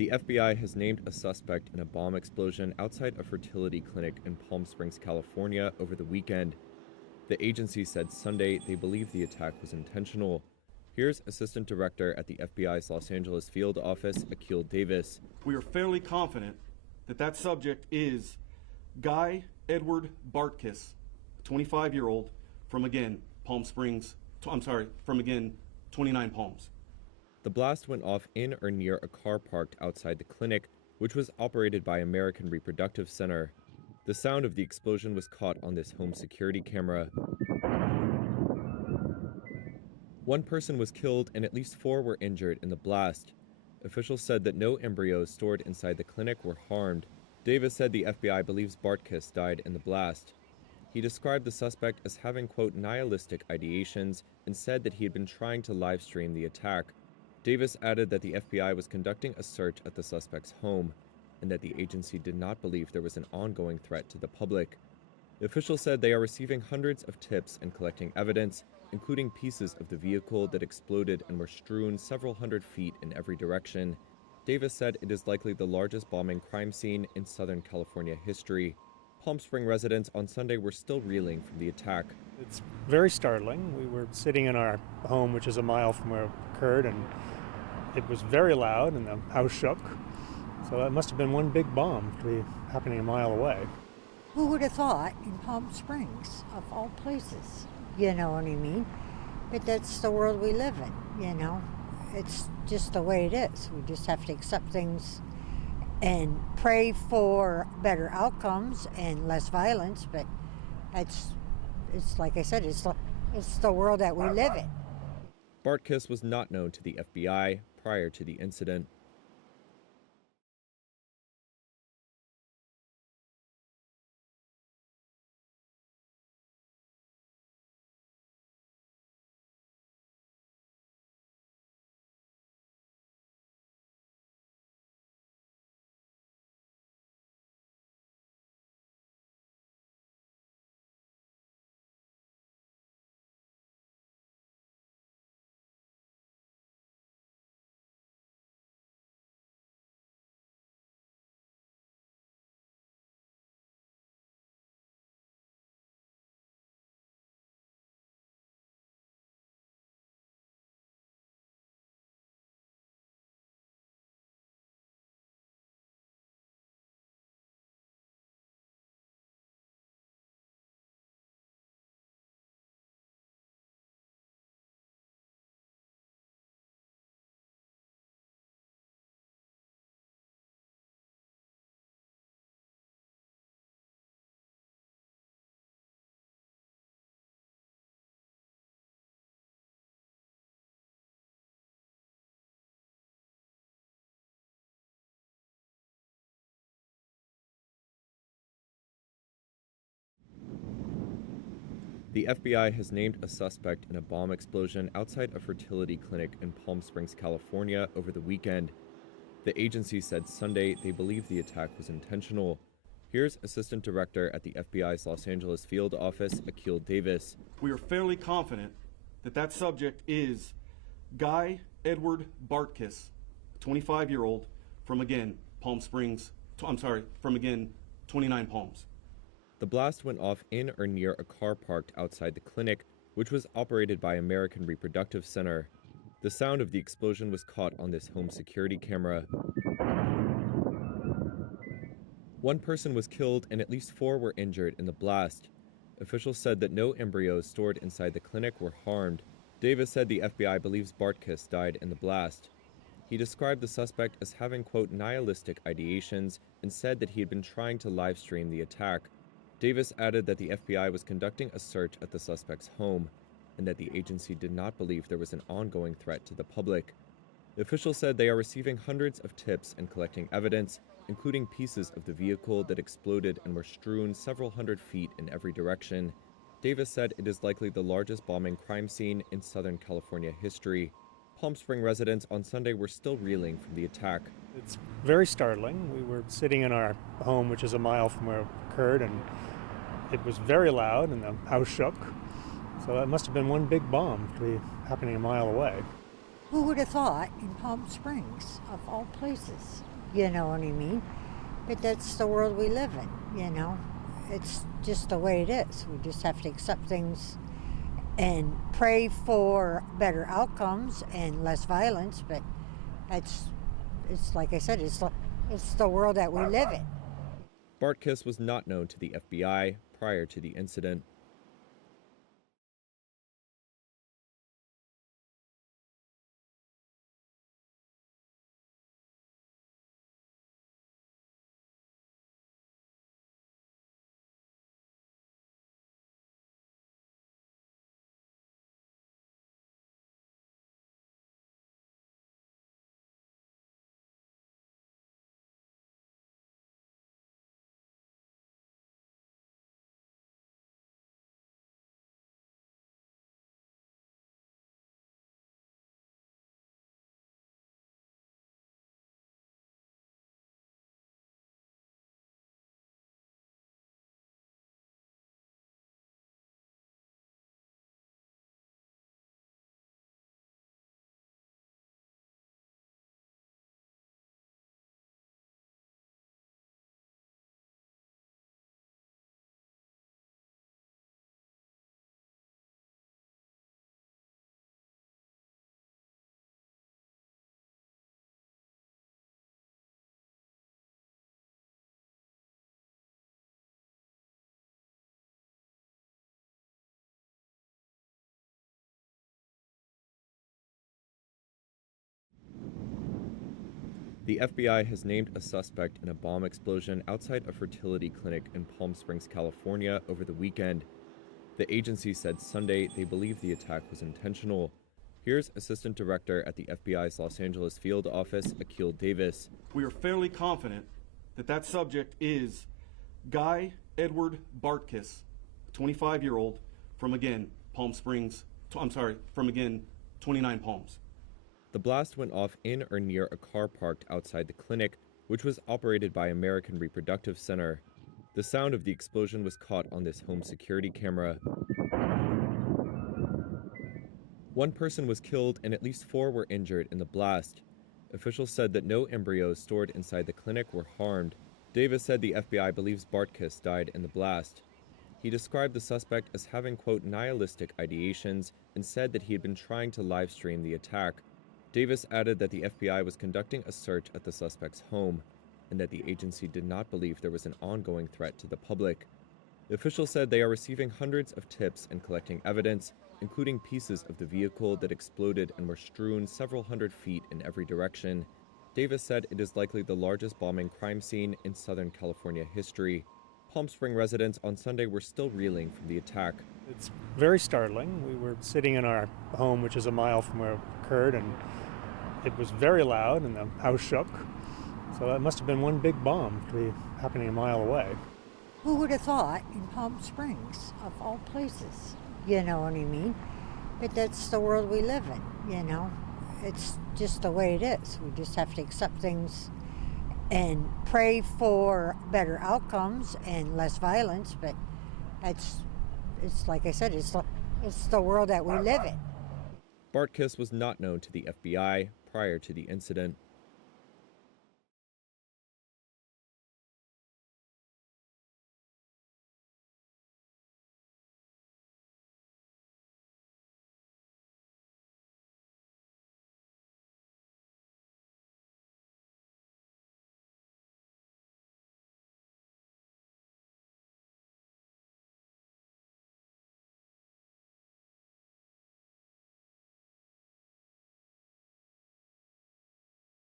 The FBI has named a suspect in a bomb explosion outside a fertility clinic in Palm Springs, California over the weekend. The agency said Sunday they believe the attack was intentional. Here's Assistant Director at the FBI's Los Angeles field office, Akil Davis. We are fairly confident that that subject is Guy Edward Bartkiss, a 25-year-old from, again, Palm Springs, from, again, 29 Palms. The blast went off in or near a car parked outside the clinic, which was operated by American Reproductive Center. The sound of the explosion was caught on this home security camera. One person was killed and at least 4 were injured in the blast. Officials said that no embryos stored inside the clinic were harmed. Davis said the FBI believes Bartkiss died in the blast. He described the suspect as having, quote, nihilistic ideations and said that he had been trying to live stream the attack. Davis added that the FBI was conducting a search at the suspect's home and that the agency did not believe there was an ongoing threat to the public. Officials said they are receiving hundreds of tips and collecting evidence, including pieces of the vehicle that exploded and were strewn several hundred feet in every direction. Davis said it is likely the largest bombing crime scene in Southern California history. Palm Springs residents on Sunday were still reeling from the attack. It's very startling. We were sitting in our home, which is a mile from where it occurred, and it was very loud and the house shook. So that must have been one big bomb to be happening a mile away. Who would have thought in Palm Springs, of all places? You know what I mean? But that's the world we live in, you know? It's just the way it is. We just have to accept things and pray for better outcomes and less violence, but it's like I said, it's the world that we live in. Bartkiss was not known to the FBI prior to the incident. The FBI has named a suspect in a bomb explosion outside a fertility clinic in Palm Springs, California over the weekend. The agency said Sunday they believe the attack was intentional. Here's Assistant Director at the FBI's Los Angeles field office, Akil Davis. We are fairly confident that that subject is Guy Edward Bartkiss, a 25-year-old from, again, Palm Springs, from, again, 29 Palms. The blast went off in or near a car parked outside the clinic, which was operated by American Reproductive Center. The sound of the explosion was caught on this home security camera. One person was killed and at least 4 were injured in the blast. Officials said that no embryos stored inside the clinic were harmed. Davis said the FBI believes Bartkiss died in the blast. He described the suspect as having, quote, nihilistic ideations and said that he had been trying to live stream the attack. Davis added that the FBI was conducting a search at the suspect's home and that the agency did not believe there was an ongoing threat to the public. Officials said they are receiving hundreds of tips and collecting evidence, including pieces of the vehicle that exploded and were strewn several hundred feet in every direction. Davis said it is likely the largest bombing crime scene in Southern California history. Palm Springs residents on Sunday were still reeling from the attack. It's very startling. We were sitting in our home, which is a mile from where it occurred, and it was very loud and the house shook. So that must have been one big bomb to be happening a mile away. Who would have thought in Palm Springs, of all places? You know what I mean? But that's the world we live in, you know? It's just the way it is. We just have to accept things and pray for better outcomes and less violence, but it's like I said, it's the world that we live in. Bartkiss was not known to the FBI prior to the incident. The FBI has named a suspect in a bomb explosion outside a fertility clinic in Palm Springs, California over the weekend. The agency said Sunday they believe the attack was intentional. Here's Assistant Director at the FBI's Los Angeles field office, Akil Davis. We are fairly confident that that subject is Guy Edward Bartkiss, 25-year-old from, again, Palm Springs, from, again, 29 Palms. The blast went off in or near a car parked outside the clinic, which was operated by American Reproductive Center. The sound of the explosion was caught on this home security camera. One person was killed and at least 4 were injured in the blast. Officials said that no embryos stored inside the clinic were harmed. Davis said the FBI believes Bartkiss died in the blast. He described the suspect as having, quote, nihilistic ideations and said that he had been trying to live stream the attack. Davis added that the FBI was conducting a search at the suspect's home and that the agency did not believe there was an ongoing threat to the public. The officials said they are receiving hundreds of tips and collecting evidence, including pieces of the vehicle that exploded and were strewn several hundred feet in every direction. Davis said it is likely the largest bombing crime scene in Southern California history. Palm Springs residents on Sunday were still reeling from the attack. It's very startling. We were sitting in our home, which is a mile from where it occurred, and it was very loud and the house shook. So that must have been one big bomb to be happening a mile away. Who would have thought in Palm Springs, of all places? You know what I mean? But that's the world we live in, you know? It's just the way it is. We just have to accept things and pray for better outcomes and less violence, but it's like I said, it's the world that we live in. Bartkiss was not known to the FBI prior to the incident.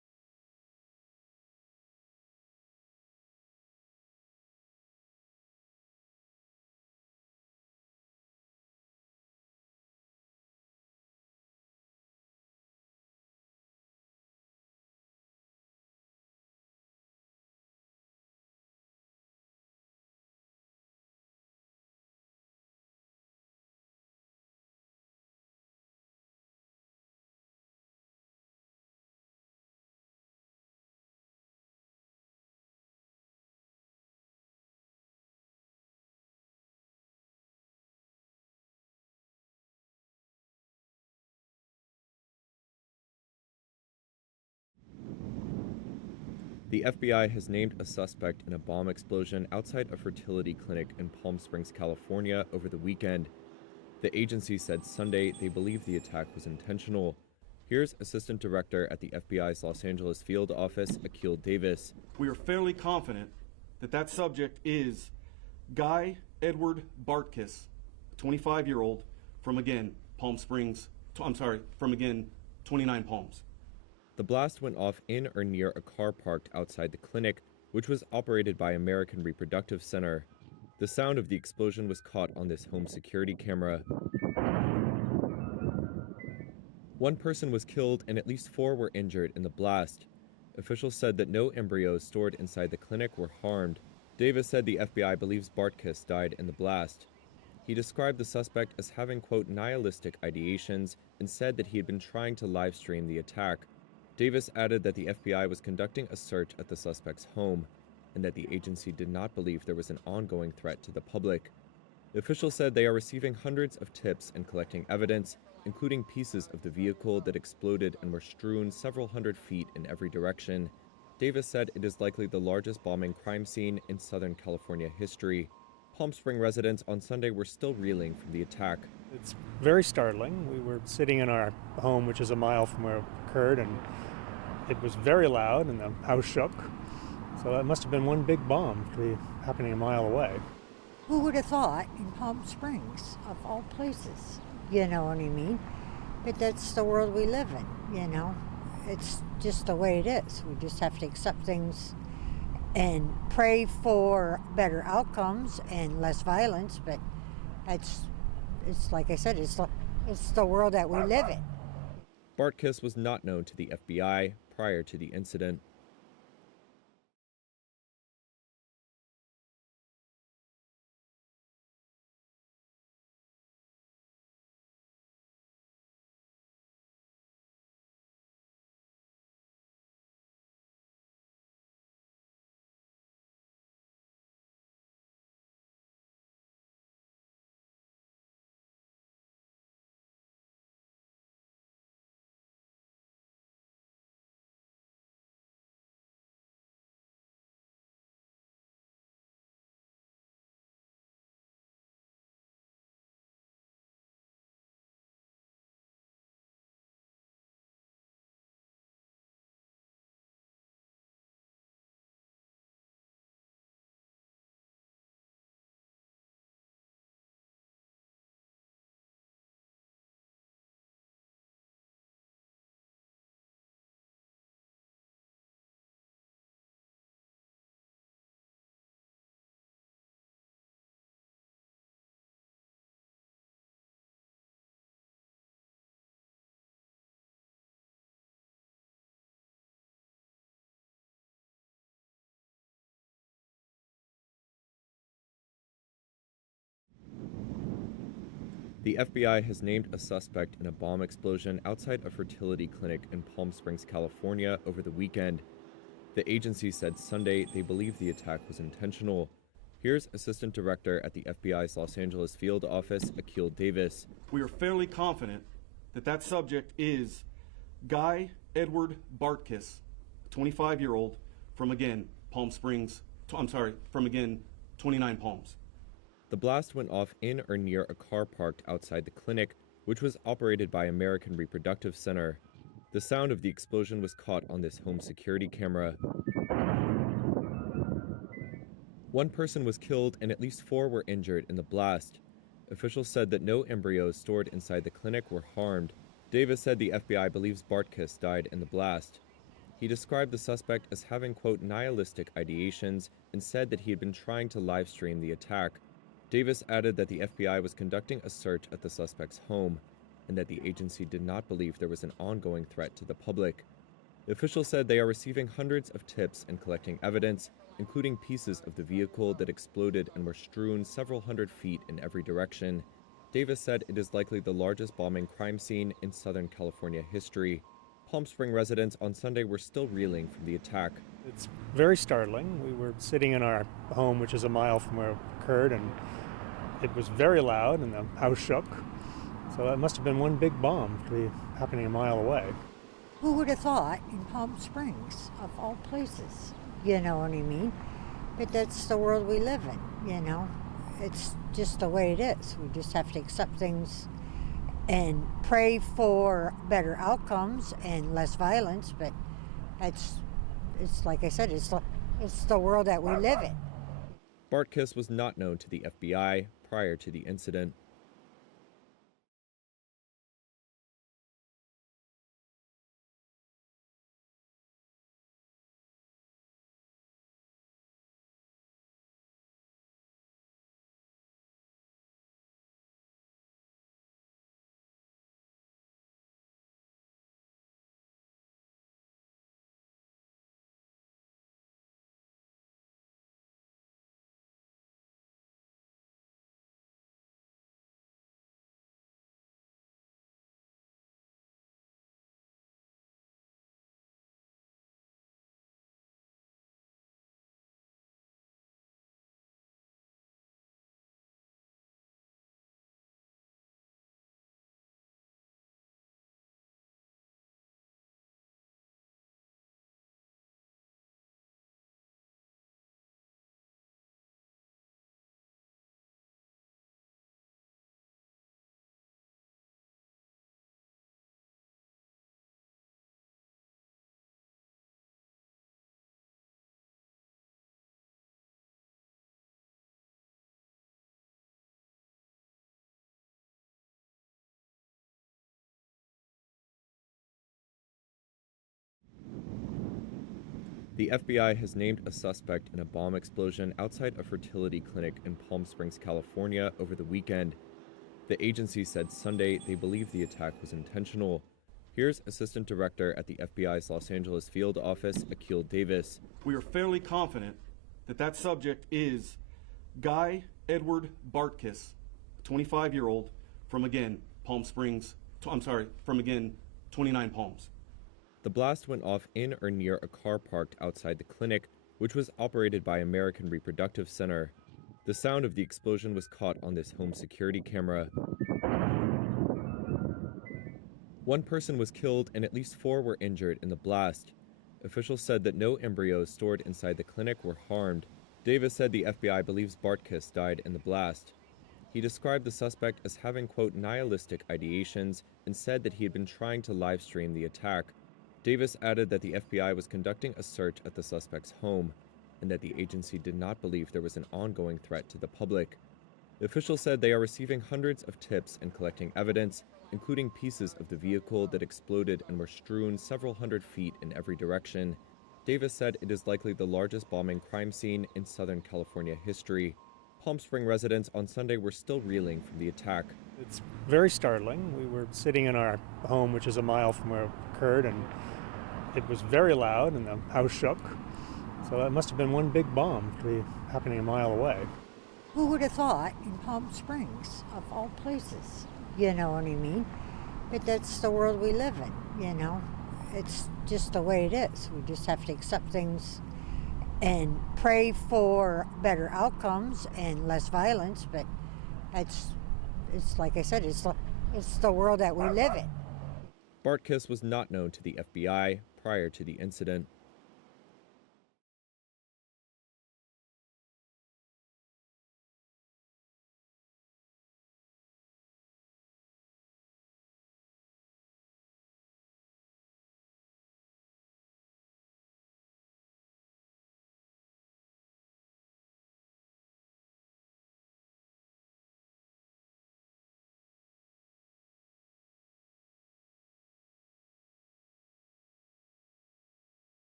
The FBI has named a suspect in a bomb explosion outside a fertility clinic in Palm Springs, California over the weekend. The agency said Sunday they believe the attack was intentional. Here's Assistant Director at the FBI's Los Angeles field office, Akil Davis. We are fairly confident that that subject is Guy Edward Bartkiss, a 25-year-old from, again, Palm Springs, from, again, 29 Palms. The blast went off in or near a car parked outside the clinic, which was operated by American Reproductive Center. The sound of the explosion was caught on this home security camera. One person was killed and at least 4 were injured in the blast. Officials said that no embryos stored inside the clinic were harmed. Davis said the FBI believes Bartkiss died in the blast. He described the suspect as having, quote, nihilistic ideations and said that he had been trying to live stream the attack. Davis added that the FBI was conducting a search at the suspect's home and that the agency did not believe there was an ongoing threat to the public. Officials said they are receiving hundreds of tips and collecting evidence, including pieces of the vehicle that exploded and were strewn several hundred feet in every direction. Davis said it is likely the largest bombing crime scene in Southern California history. Palm Springs residents on Sunday were still reeling from the attack. It's very startling. We were sitting in our home, which is a mile from where it occurred, and it was very loud and the house shook. So that must have been one big bomb to be happening a mile away. Who would have thought in Palm Springs, of all places? You know what I mean? But that's the world we live in, you know? It's just the way it is. We just have to accept things and pray for better outcomes and less violence, but it's like I said, it's the world that we live in. Bartkiss was not known to the FBI prior to the incident. The FBI has named a suspect in a bomb explosion outside a fertility clinic in Palm Springs, California over the weekend. The agency said Sunday they believe the attack was intentional. Here's Assistant Director at the FBI's Los Angeles field office, Akil Davis. We are fairly confident that that subject is Guy Edward Bartkiss, a 25-year-old from, again, Palm Springs, from, again, 29 Palms. The blast went off in or near a car parked outside the clinic, which was operated by American Reproductive Center. The sound of the explosion was caught on this home security camera. One person was killed and at least 4 were injured in the blast. Officials said that no embryos stored inside the clinic were harmed. Davis said the FBI believes Bartkiss died in the blast. He described the suspect as having, quote, nihilistic ideations and said that he had been trying to live stream the attack. Davis added that the FBI was conducting a search at the suspect's home and that the agency did not believe there was an ongoing threat to the public. Officials said they are receiving hundreds of tips and collecting evidence, including pieces of the vehicle that exploded and were strewn several hundred feet in every direction. Davis said it is likely the largest bombing crime scene in Southern California history. Palm Springs residents on Sunday were still reeling from the attack. It's very startling. We were sitting in our home, which is a mile from where it occurred, and it was very loud and the house shook. So that must have been one big bomb to be happening a mile away. Who would have thought in Palm Springs, of all places? You know what I mean? But that's the world we live in, you know? It's just the way it is. We just have to accept things and pray for better outcomes and less violence, but it's like I said, it's the world that we live in. Bartkiss was not known to the FBI prior to the incident. The FBI has named a suspect in a bomb explosion outside a fertility clinic in Palm Springs, California over the weekend. The agency said Sunday they believe the attack was intentional. Here's Assistant Director at the FBI's Los Angeles field office, Akil Davis. We are fairly confident that that subject is Guy Edward Bartkiss, a 25-year-old from, again, Palm Springs, from, again, 29 Palms. The blast went off in or near a car parked outside the clinic, which was operated by American Reproductive Center. The sound of the explosion was caught on this home security camera. One person was killed and at least 4 were injured in the blast. Officials said that no embryos stored inside the clinic were harmed. Davis said the FBI believes Bartkiss died in the blast. He described the suspect as having, quote, nihilistic ideations and said that he had been trying to live stream the attack. Davis added that the FBI was conducting a search at the suspect's home and that the agency did not believe there was an ongoing threat to the public. The officials said they are receiving hundreds of tips and collecting evidence, including pieces of the vehicle that exploded and were strewn several hundred feet in every direction. Davis said it is likely the largest bombing crime scene in Southern California history. Palm Springs residents on Sunday were still reeling from the attack. It's very startling. We were sitting in our home, which is a mile from where it occurred, and it was very loud and the house shook. So that must have been one big bomb to be happening a mile away. Who would have thought in Palm Springs, of all places? You know what I mean? But that's the world we live in, you know? It's just the way it is. We just have to accept things and pray for better outcomes and less violence, but it's like I said, it's the world that we live in. Bartkiss was not known to the FBI prior to the incident.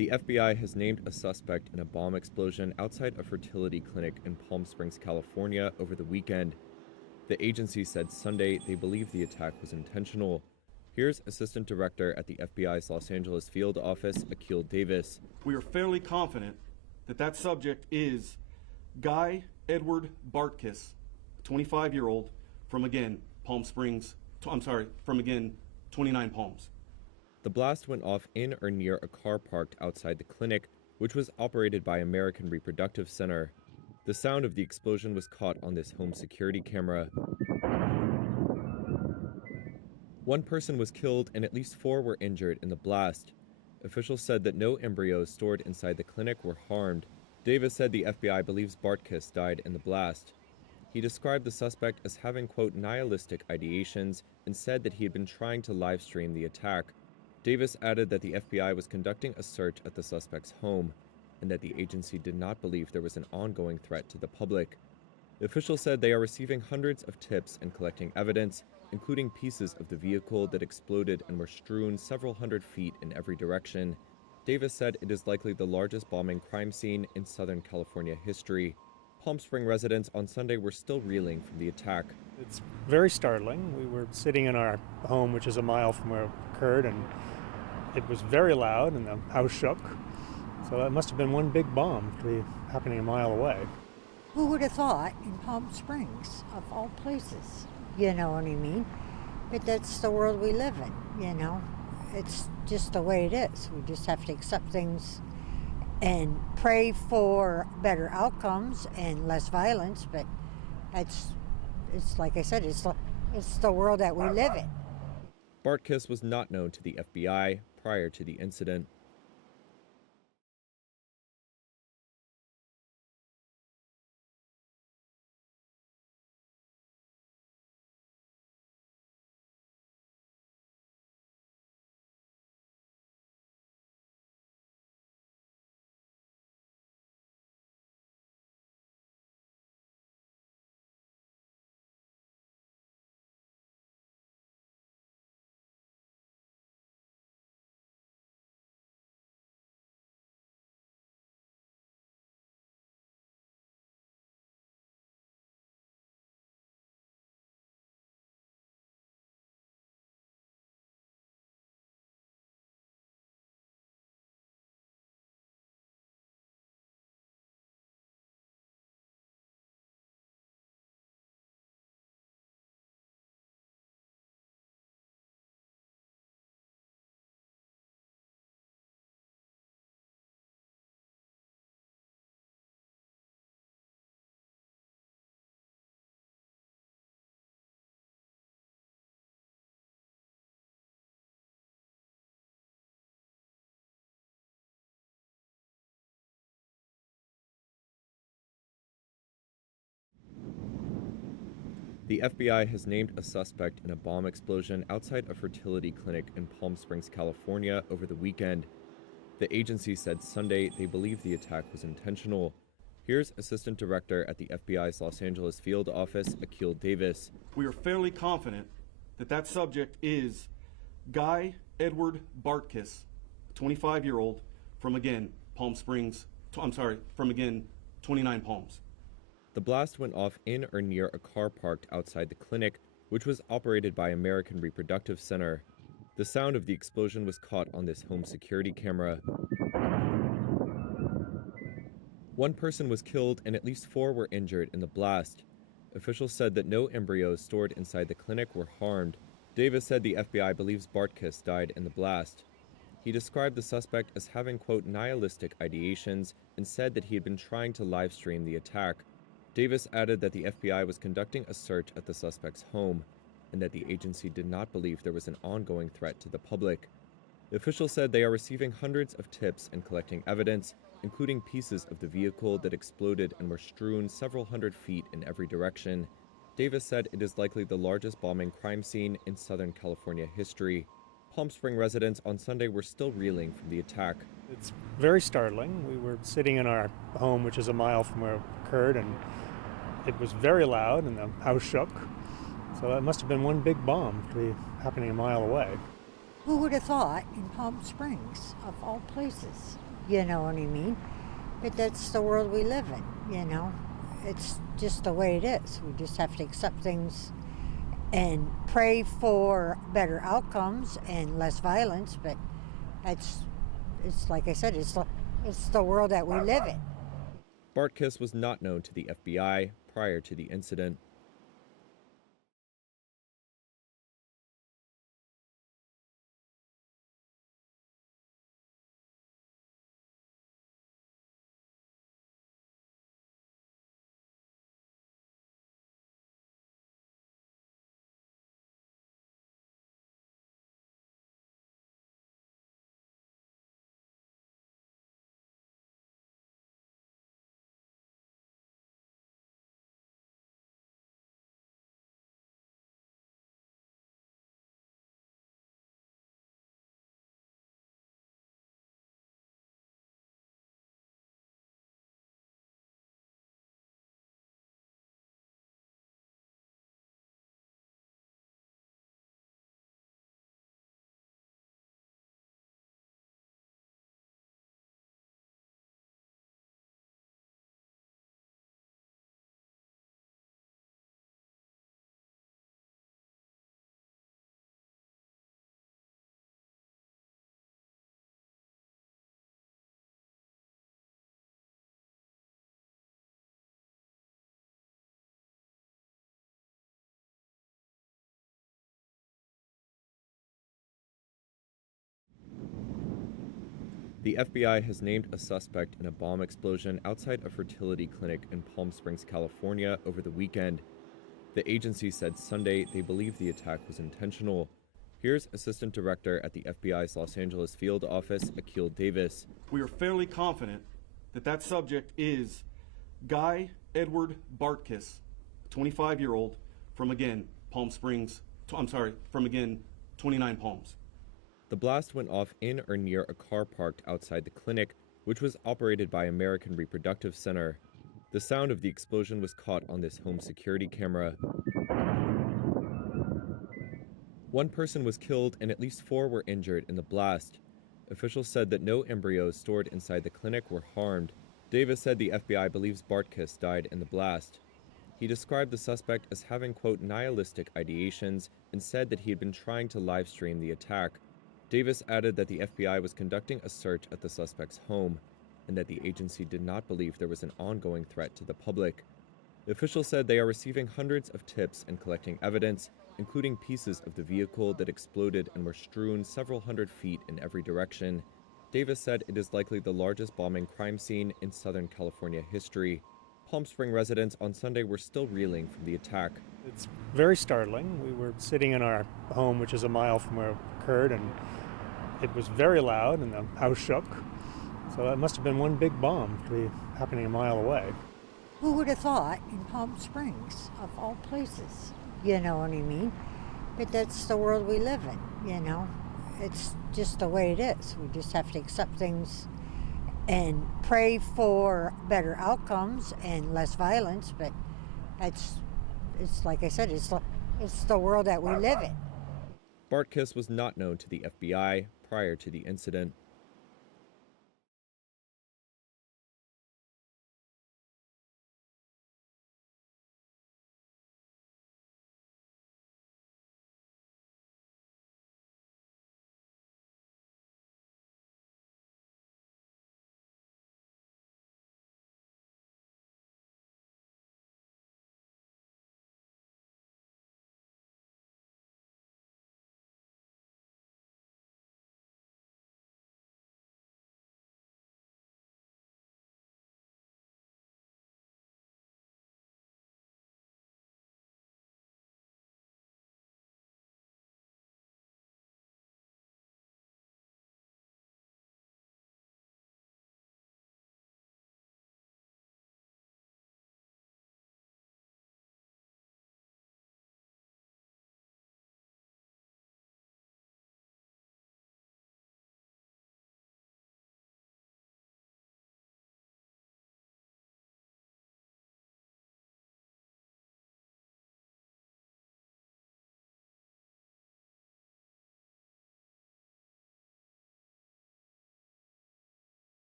The FBI has named a suspect in a bomb explosion outside a fertility clinic in Palm Springs, California over the weekend. The agency said Sunday they believe the attack was intentional. Here's Assistant Director at the FBI's Los Angeles field office, Akil Davis. We are fairly confident that that subject is Guy Edward Bartkiss, a 25-year-old from, again, Palm Springs, from, again, 29 Palms. The blast went off in or near a car parked outside the clinic, which was operated by American Reproductive Center. The sound of the explosion was caught on this home security camera. One person was killed and at least 4 were injured in the blast. Officials said that no embryos stored inside the clinic were harmed. Davis said the FBI believes Bartkiss died in the blast. He described the suspect as having, quote, nihilistic ideations and said that he had been trying to live stream the attack. Davis added that the FBI was conducting a search at the suspect's home and that the agency did not believe there was an ongoing threat to the public. Officials said they are receiving hundreds of tips and collecting evidence, including pieces of the vehicle that exploded and were strewn several hundred feet in every direction. Davis said it is likely the largest bombing crime scene in Southern California history. Palm Springs residents on Sunday were still reeling from the attack. It's very startling. We were sitting in our home, which is a mile from where it occurred, and it was very loud and the house shook. So that must have been one big bomb to be happening a mile away. Who would have thought in Palm Springs, of all places? You know what I mean? But that's the world we live in, you know? It's just the way it is. We just have to accept things and pray for better outcomes and less violence, but it's like I said, it's the world that we live in. Bartkiss was not known to the FBI prior to the incident. The FBI has named a suspect in a bomb explosion outside a fertility clinic in Palm Springs, California over the weekend. The agency said Sunday they believe the attack was intentional. Here's Assistant Director at the FBI's Los Angeles field office, Akil Davis. We are fairly confident that that subject is Guy Edward Bartkiss, a 25-year-old from, again, Palm Springs, from, again, 29 Palms. The blast went off in or near a car parked outside the clinic, which was operated by American Reproductive Center. The sound of the explosion was caught on this home security camera. One person was killed and at least 4 were injured in the blast. Officials said that no embryos stored inside the clinic were harmed. Davis said the FBI believes Bartkiss died in the blast. He described the suspect as having, quote, nihilistic ideations and said that he had been trying to live stream the attack. Davis added that the FBI was conducting a search at the suspect's home and that the agency did not believe there was an ongoing threat to the public. Officials said they are receiving hundreds of tips and collecting evidence, including pieces of the vehicle that exploded and were strewn several hundred feet in every direction. Davis said it is likely the largest bombing crime scene in Southern California history. Palm Springs residents on Sunday were still reeling from the attack. It's very startling. We were sitting in our home, which is a mile from where it occurred, and it was very loud and the house shook. So that must have been one big bomb to be happening a mile away. Who would have thought in Palm Springs, of all places? You know what I mean? But that's the world we live in, you know? It's just the way it is. We just have to accept things and pray for better outcomes and less violence, but it's like I said, it's the world that we live in. Bartkiss was not known to the FBI prior to the incident. The FBI has named a suspect in a bomb explosion outside a fertility clinic in Palm Springs, California over the weekend. The agency said Sunday they believe the attack was intentional. Here's Assistant Director at the FBI's Los Angeles field office, Akil Davis. We are fairly confident that that subject is Guy Edward Bartkiss, 25-year-old from, again, Palm Springs, from, again, 29 Palms. The blast went off in or near a car parked outside the clinic, which was operated by American Reproductive Center. The sound of the explosion was caught on this home security camera. One person was killed and at least 4 were injured in the blast. Officials said that no embryos stored inside the clinic were harmed. Davis said the FBI believes Bartkiss died in the blast. He described the suspect as having, quote, nihilistic ideations and said that he had been trying to live stream the attack. Davis added that the FBI was conducting a search at the suspect's home and that the agency did not believe there was an ongoing threat to the public. The officials said they are receiving hundreds of tips and collecting evidence, including pieces of the vehicle that exploded and were strewn several hundred feet in every direction. Davis said it is likely the largest bombing crime scene in Southern California history. Palm Springs residents on Sunday were still reeling from the attack. It's very startling. We were sitting in our home, which is a mile from where it occurred, and it was very loud and the house shook. So that must have been one big bomb to be happening a mile away. Who would have thought in Palm Springs, of all places? You know what I mean? But that's the world we live in, you know? It's just the way it is. We just have to accept things and pray for better outcomes and less violence, but it's like I said, it's the world that we live in. Bartkiss was not known to the FBI prior to the incident.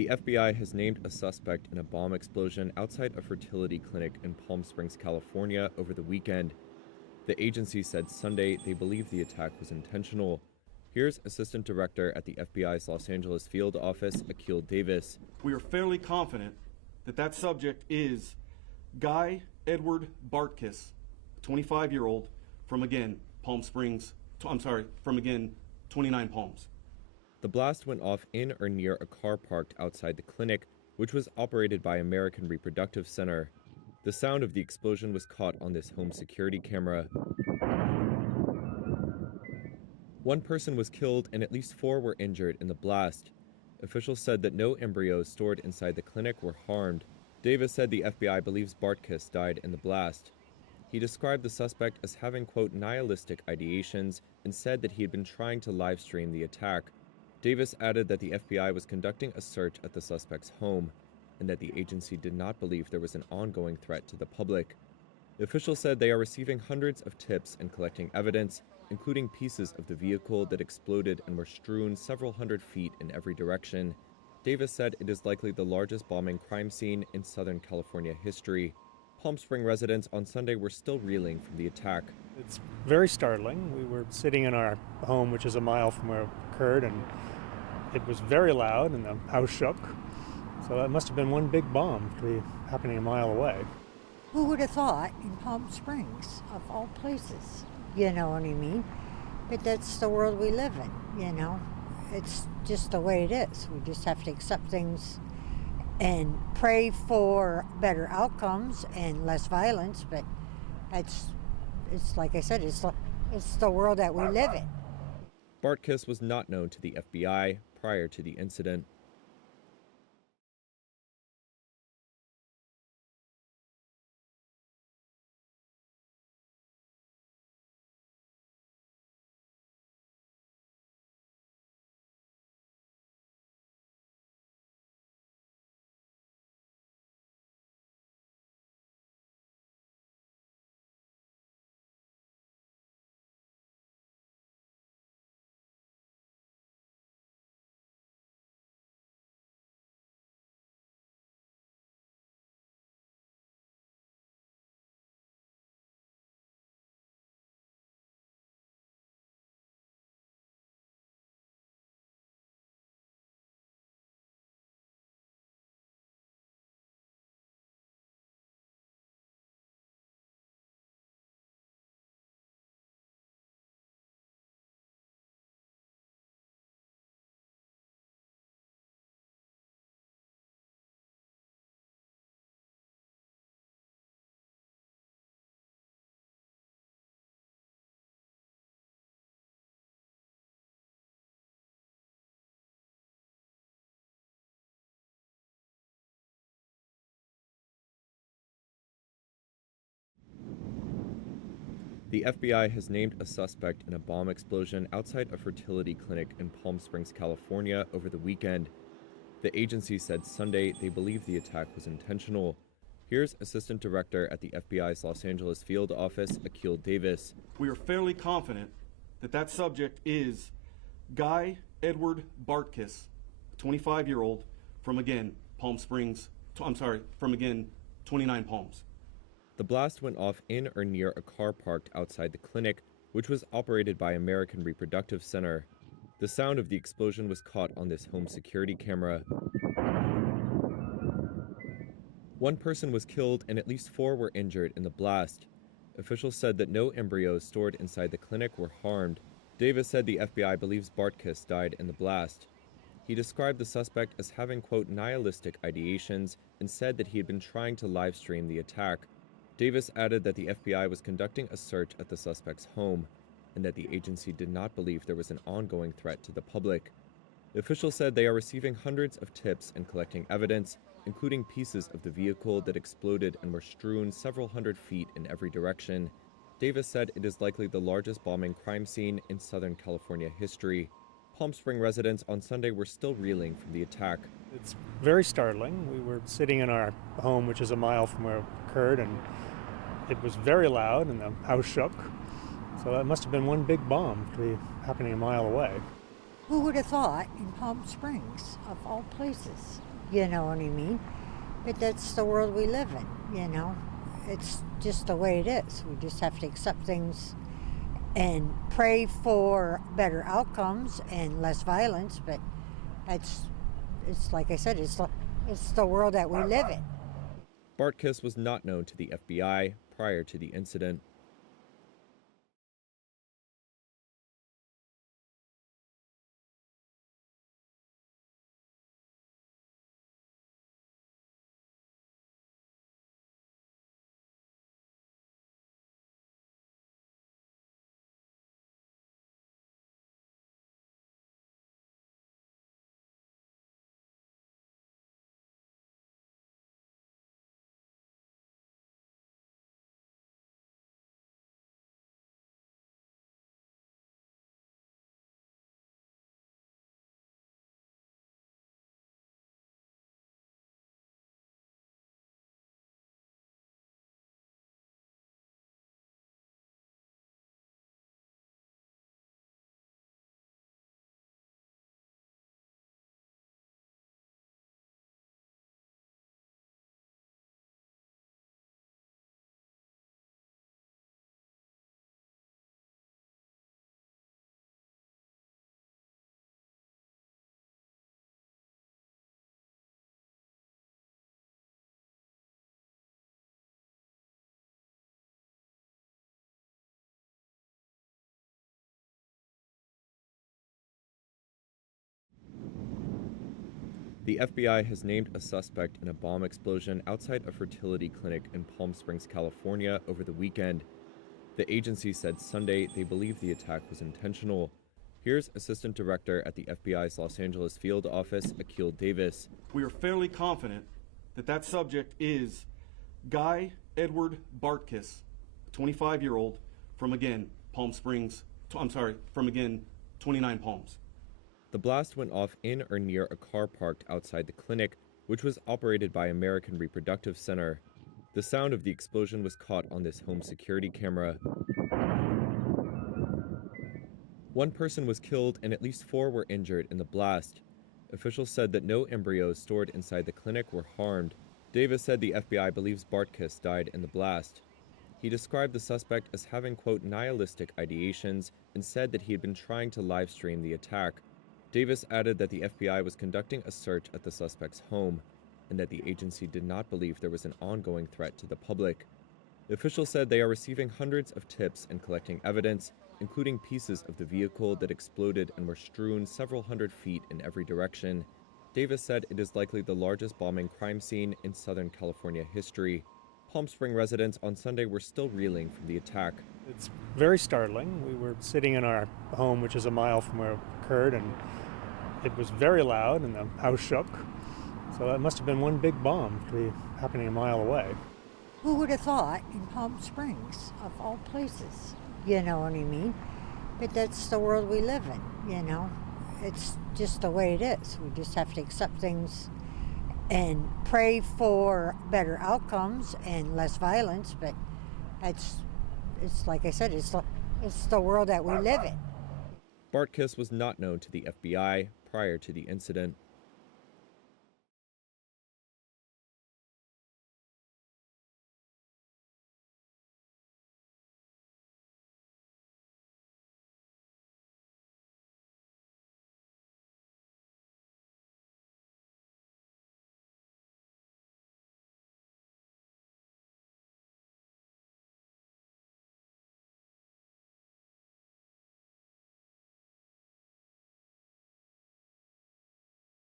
The FBI has named a suspect in a bomb explosion outside a fertility clinic in Palm Springs, California over the weekend. The agency said Sunday they believe the attack was intentional. Here's Assistant Director at the FBI's Los Angeles field office, Akil Davis. We are fairly confident that that subject is Guy Edward Bartkiss, 25-year-old from, again, Palm Springs, from, again, 29 Palms. The blast went off in or near a car parked outside the clinic, which was operated by American Reproductive Center. The sound of the explosion was caught on this home security camera. One person was killed and at least 4 were injured in the blast. Officials said that no embryos stored inside the clinic were harmed. Davis said the FBI believes Bartkiss died in the blast. He described the suspect as having, quote, nihilistic ideations and said that he had been trying to live stream the attack. Davis added that the FBI was conducting a search at the suspect's home and that the agency did not believe there was an ongoing threat to the public. Officials said they are receiving hundreds of tips and collecting evidence, including pieces of the vehicle that exploded and were strewn several hundred feet in every direction. Davis said it is likely the largest bombing crime scene in Southern California history. Palm Springs residents on Sunday were still reeling from the attack. It's very startling. We were sitting in our home, which is a mile from where it occurred, and it was very loud and the house shook. So that must have been one big bomb to be happening a mile away. Who would have thought in Palm Springs, of all places? You know what I mean? But that's the world we live in, you know? It's just the way it is. We just have to accept things and pray for better outcomes and less violence, but it's like I said, it's the world that we live in. Bartkiss was not known to the FBI prior to the incident. The FBI has named a suspect in a bomb explosion outside a fertility clinic in Palm Springs, California over the weekend. The agency said Sunday they believe the attack was intentional. Here's Assistant Director at the FBI's Los Angeles field office, Akil Davis. We are fairly confident that that subject is Guy Edward Bartkiss, 25-year-old from, again, Palm Springs, from, again, 29 Palms. The blast went off in or near a car parked outside the clinic, which was operated by American Reproductive Center. The sound of the explosion was caught on this home security camera. One person was killed and at least 4 were injured in the blast. Officials said that no embryos stored inside the clinic were harmed. Davis said the FBI believes Bartkiss died in the blast. He described the suspect as having, quote, nihilistic ideations and said that he had been trying to live stream the attack. Davis added that the FBI was conducting a search at the suspect's home and that the agency did not believe there was an ongoing threat to the public. Officials said they are receiving hundreds of tips and collecting evidence, including pieces of the vehicle that exploded and were strewn several hundred feet in every direction. Davis said it is likely the largest bombing crime scene in Southern California history. Palm Springs residents on Sunday were still reeling from the attack. It's very startling. We were sitting in our home, which is a mile from where it occurred, and it was very loud and the house shook. So that must have been one big bomb to be happening a mile away. Who would have thought in Palm Springs, of all places? You know what I mean? But that's the world we live in, you know? It's just the way it is. We just have to accept things and pray for better outcomes and less violence, but it's like I said, it's the world that we live in. Bartkiss was not known to the FBI prior to the incident. The FBI has named a suspect in a bomb explosion outside a fertility clinic in Palm Springs, California over the weekend. The agency said Sunday they believe the attack was intentional. Here's Assistant Director at the FBI's Los Angeles field office, Akil Davis. We are fairly confident that that subject is Guy Edward Bartkiss, 25-year-old from, again, Palm Springs, from, again, 29 Palms. The blast went off in or near a car parked outside the clinic, which was operated by American Reproductive Center. The sound of the explosion was caught on this home security camera. One person was killed and at least 4 were injured in the blast. Officials said that no embryos stored inside the clinic were harmed. Davis said the FBI believes Bartkiss died in the blast. He described the suspect as having, quote, nihilistic ideations and said that he had been trying to live stream the attack. Davis added that the FBI was conducting a search at the suspect's home and that the agency did not believe there was an ongoing threat to the public. Officials said they are receiving hundreds of tips and collecting evidence, including pieces of the vehicle that exploded and were strewn several hundred feet in every direction. Davis said it is likely the largest bombing crime scene in Southern California history. Palm Springs residents on Sunday were still reeling from the attack. It's very startling. We were sitting in our home, which is a mile from where it occurred, and it was very loud and the house shook. So that must have been one big bomb to be happening a mile away. Who would have thought in Palm Springs, of all places? You know what I mean? But that's the world we live in, you know? It's just the way it is. We just have to accept things and pray for better outcomes and less violence, but it's like I said, it's the world that we live in. Bartkiss was not known to the FBI prior to the incident.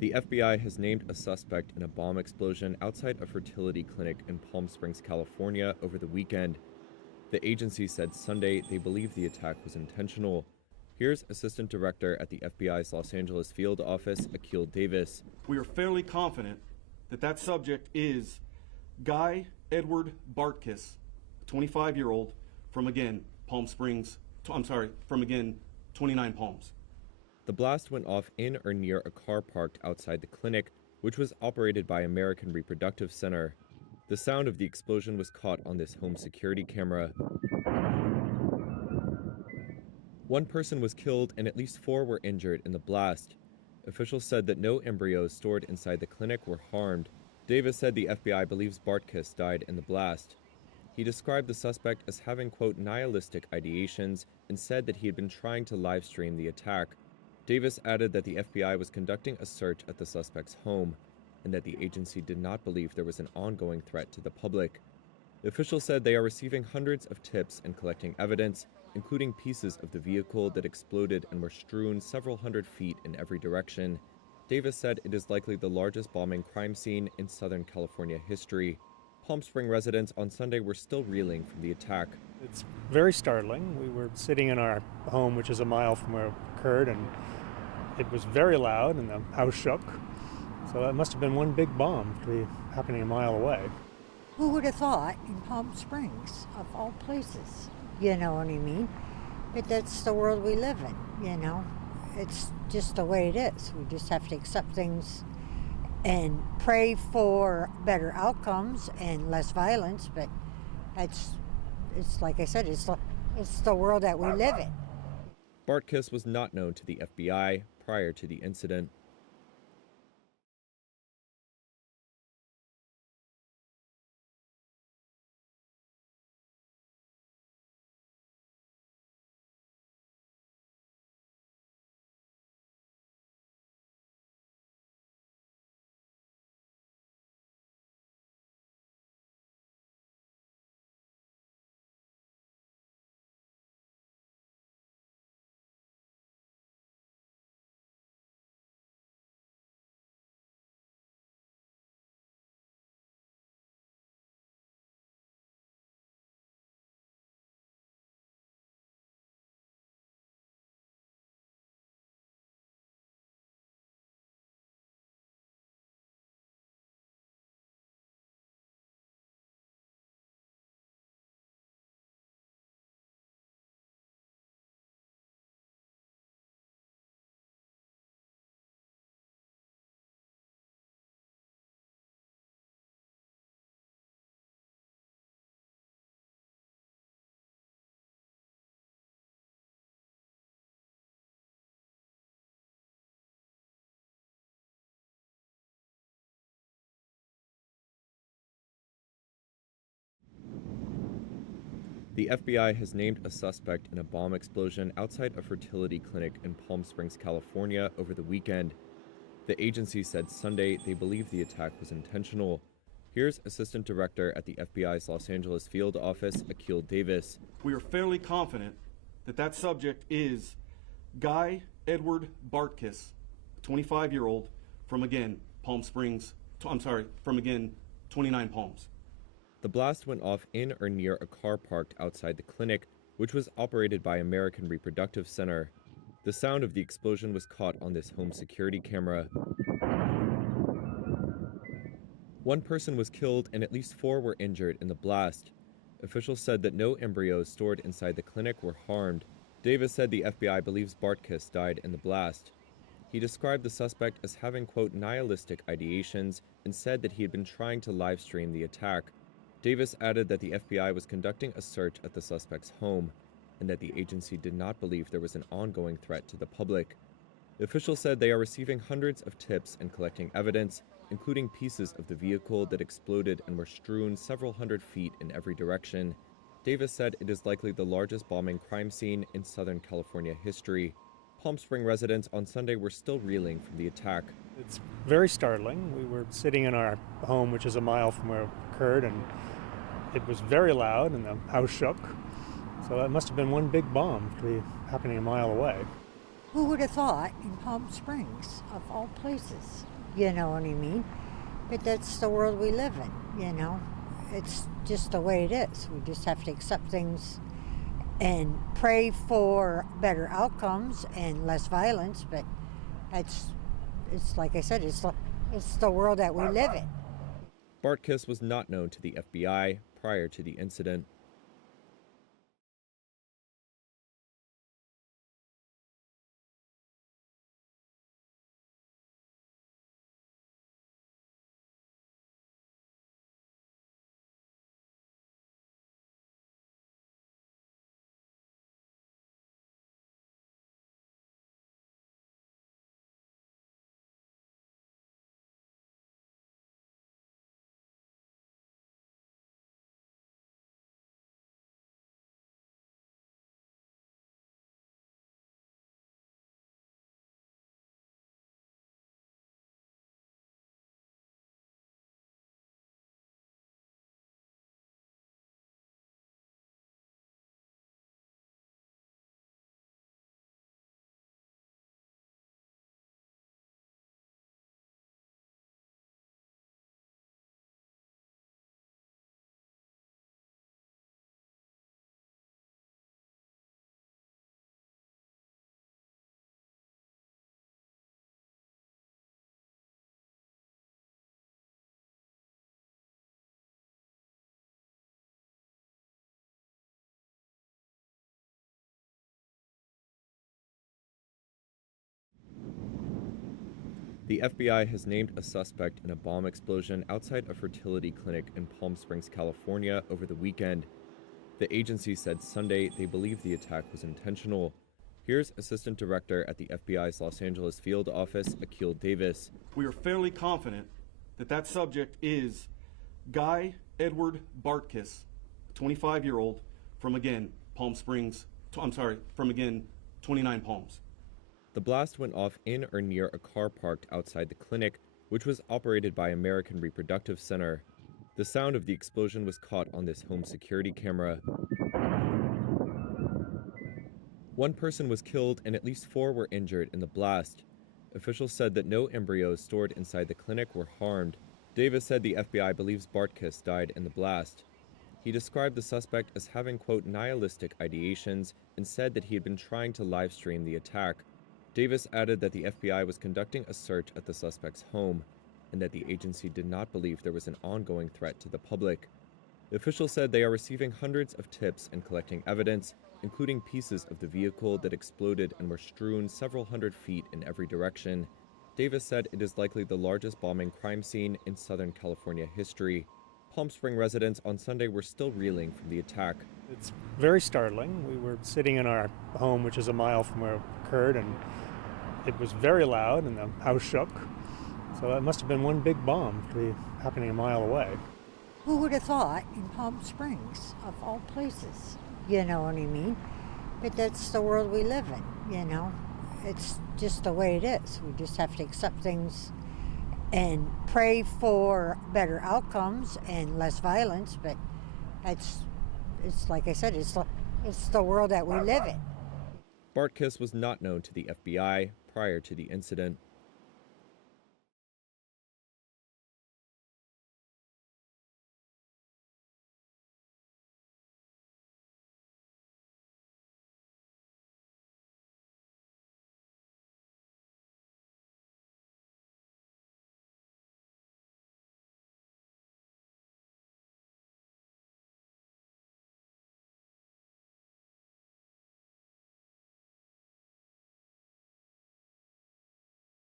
The FBI has named a suspect in a bomb explosion outside a fertility clinic in Palm Springs, California over the weekend. The agency said Sunday they believe the attack was intentional. Here's Assistant Director at the FBI's Los Angeles field office, Akil Davis. We are fairly confident that that subject is Guy Edward Bartkiss, a 25-year-old from, again, Palm Springs, from, again, 29 Palms. The blast went off in or near a car parked outside the clinic, which was operated by American Reproductive Center. The sound of the explosion was caught on this home security camera. One person was killed and at least 4 were injured in the blast. Officials said that no embryos stored inside the clinic were harmed. Davis said the FBI believes Bartkiss died in the blast. He described the suspect as having, quote, nihilistic ideations and said that he had been trying to live stream the attack. Davis added that the FBI was conducting a search at the suspect's home and that the agency did not believe there was an ongoing threat to the public. The officials said they are receiving hundreds of tips and collecting evidence, including pieces of the vehicle that exploded and were strewn several hundred feet in every direction. Davis said it is likely the largest bombing crime scene in Southern California history. Palm Springs residents on Sunday were still reeling from the attack. It's very startling. We were sitting in our home, which is a mile from where it occurred, and it was very loud and the house shook. So that must have been one big bomb to be happening a mile away. Who would have thought in Palm Springs, of all places? You know what I mean? But that's the world we live in, you know? It's just the way it is. We just have to accept things and pray for better outcomes and less violence, but it's like I said, it's the world that we live in. Bartkiss was not known to the FBI prior to the incident. The FBI has named a suspect in a bomb explosion outside a fertility clinic in Palm Springs, California over the weekend. The agency said Sunday they believe the attack was intentional. Here's Assistant Director at the FBI's Los Angeles field office, Akil Davis. We are fairly confident that that subject is Guy Edward Bartkiss, a 25-year-old from, again, Palm Springs, from, again, 29 Palms. The blast went off in or near a car parked outside the clinic, which was operated by American Reproductive Center. The sound of the explosion was caught on this home security camera. One person was killed and at least 4 were injured in the blast. Officials said that no embryos stored inside the clinic were harmed. Davis said the FBI believes Bartkiss died in the blast. He described the suspect as having, quote, nihilistic ideations and said that he had been trying to live stream the attack. Davis added that the FBI was conducting a search at the suspect's home and that the agency did not believe there was an ongoing threat to the public. Officials said they are receiving hundreds of tips and collecting evidence, including pieces of the vehicle that exploded and were strewn several hundred feet in every direction. Davis said it is likely the largest bombing crime scene in Southern California history. Palm Springs residents on Sunday were still reeling from the attack. It's very startling. We were sitting in our home, which is a mile from where it occurred, and it was very loud and the house shook. So that must have been one big bomb to be happening a mile away. Who would have thought in Palm Springs, of all places? You know what I mean? But that's the world we live in, you know? It's just the way it is. We just have to accept things and pray for better outcomes and less violence, but it's like I said, it's the world that we live in. Bartkiss was not known to the FBI prior to the incident. The FBI has named a suspect in a bomb explosion outside a fertility clinic in Palm Springs, California over the weekend. The agency said Sunday they believe the attack was intentional. Here's Assistant Director at the FBI's Los Angeles field office, Akil Davis. We are fairly confident that that subject is Guy Edward Bartkiss, a 25-year-old from, again, Palm Springs, from, again, 29 Palms. The blast went off in or near a car parked outside the clinic, which was operated by American Reproductive Center. The sound of the explosion was caught on this home security camera. One person was killed and at least 4 were injured in the blast. Officials said that no embryos stored inside the clinic were harmed. Davis said the FBI believes Bartkiss died in the blast. He described the suspect as having, quote, nihilistic ideations and said that he had been trying to live stream the attack. Davis added that the FBI was conducting a search at the suspect's home and that the agency did not believe there was an ongoing threat to the public. The officials said they are receiving hundreds of tips and collecting evidence, including pieces of the vehicle that exploded and were strewn several hundred feet in every direction. Davis said it is likely the largest bombing crime scene in Southern California history. Palm Springs residents on Sunday were still reeling from the attack. It's very startling. We were sitting in our home, which is a mile from where it occurred, and it was very loud and the house shook. So that must have been one big bomb to be happening a mile away. Who would have thought in Palm Springs, of all places? You know what I mean? But that's the world we live in, you know? It's just the way it is. We just have to accept things and pray for better outcomes and less violence, but it's like I said, it's the world that we live in. Bartkiss was not known to the FBI prior to the incident.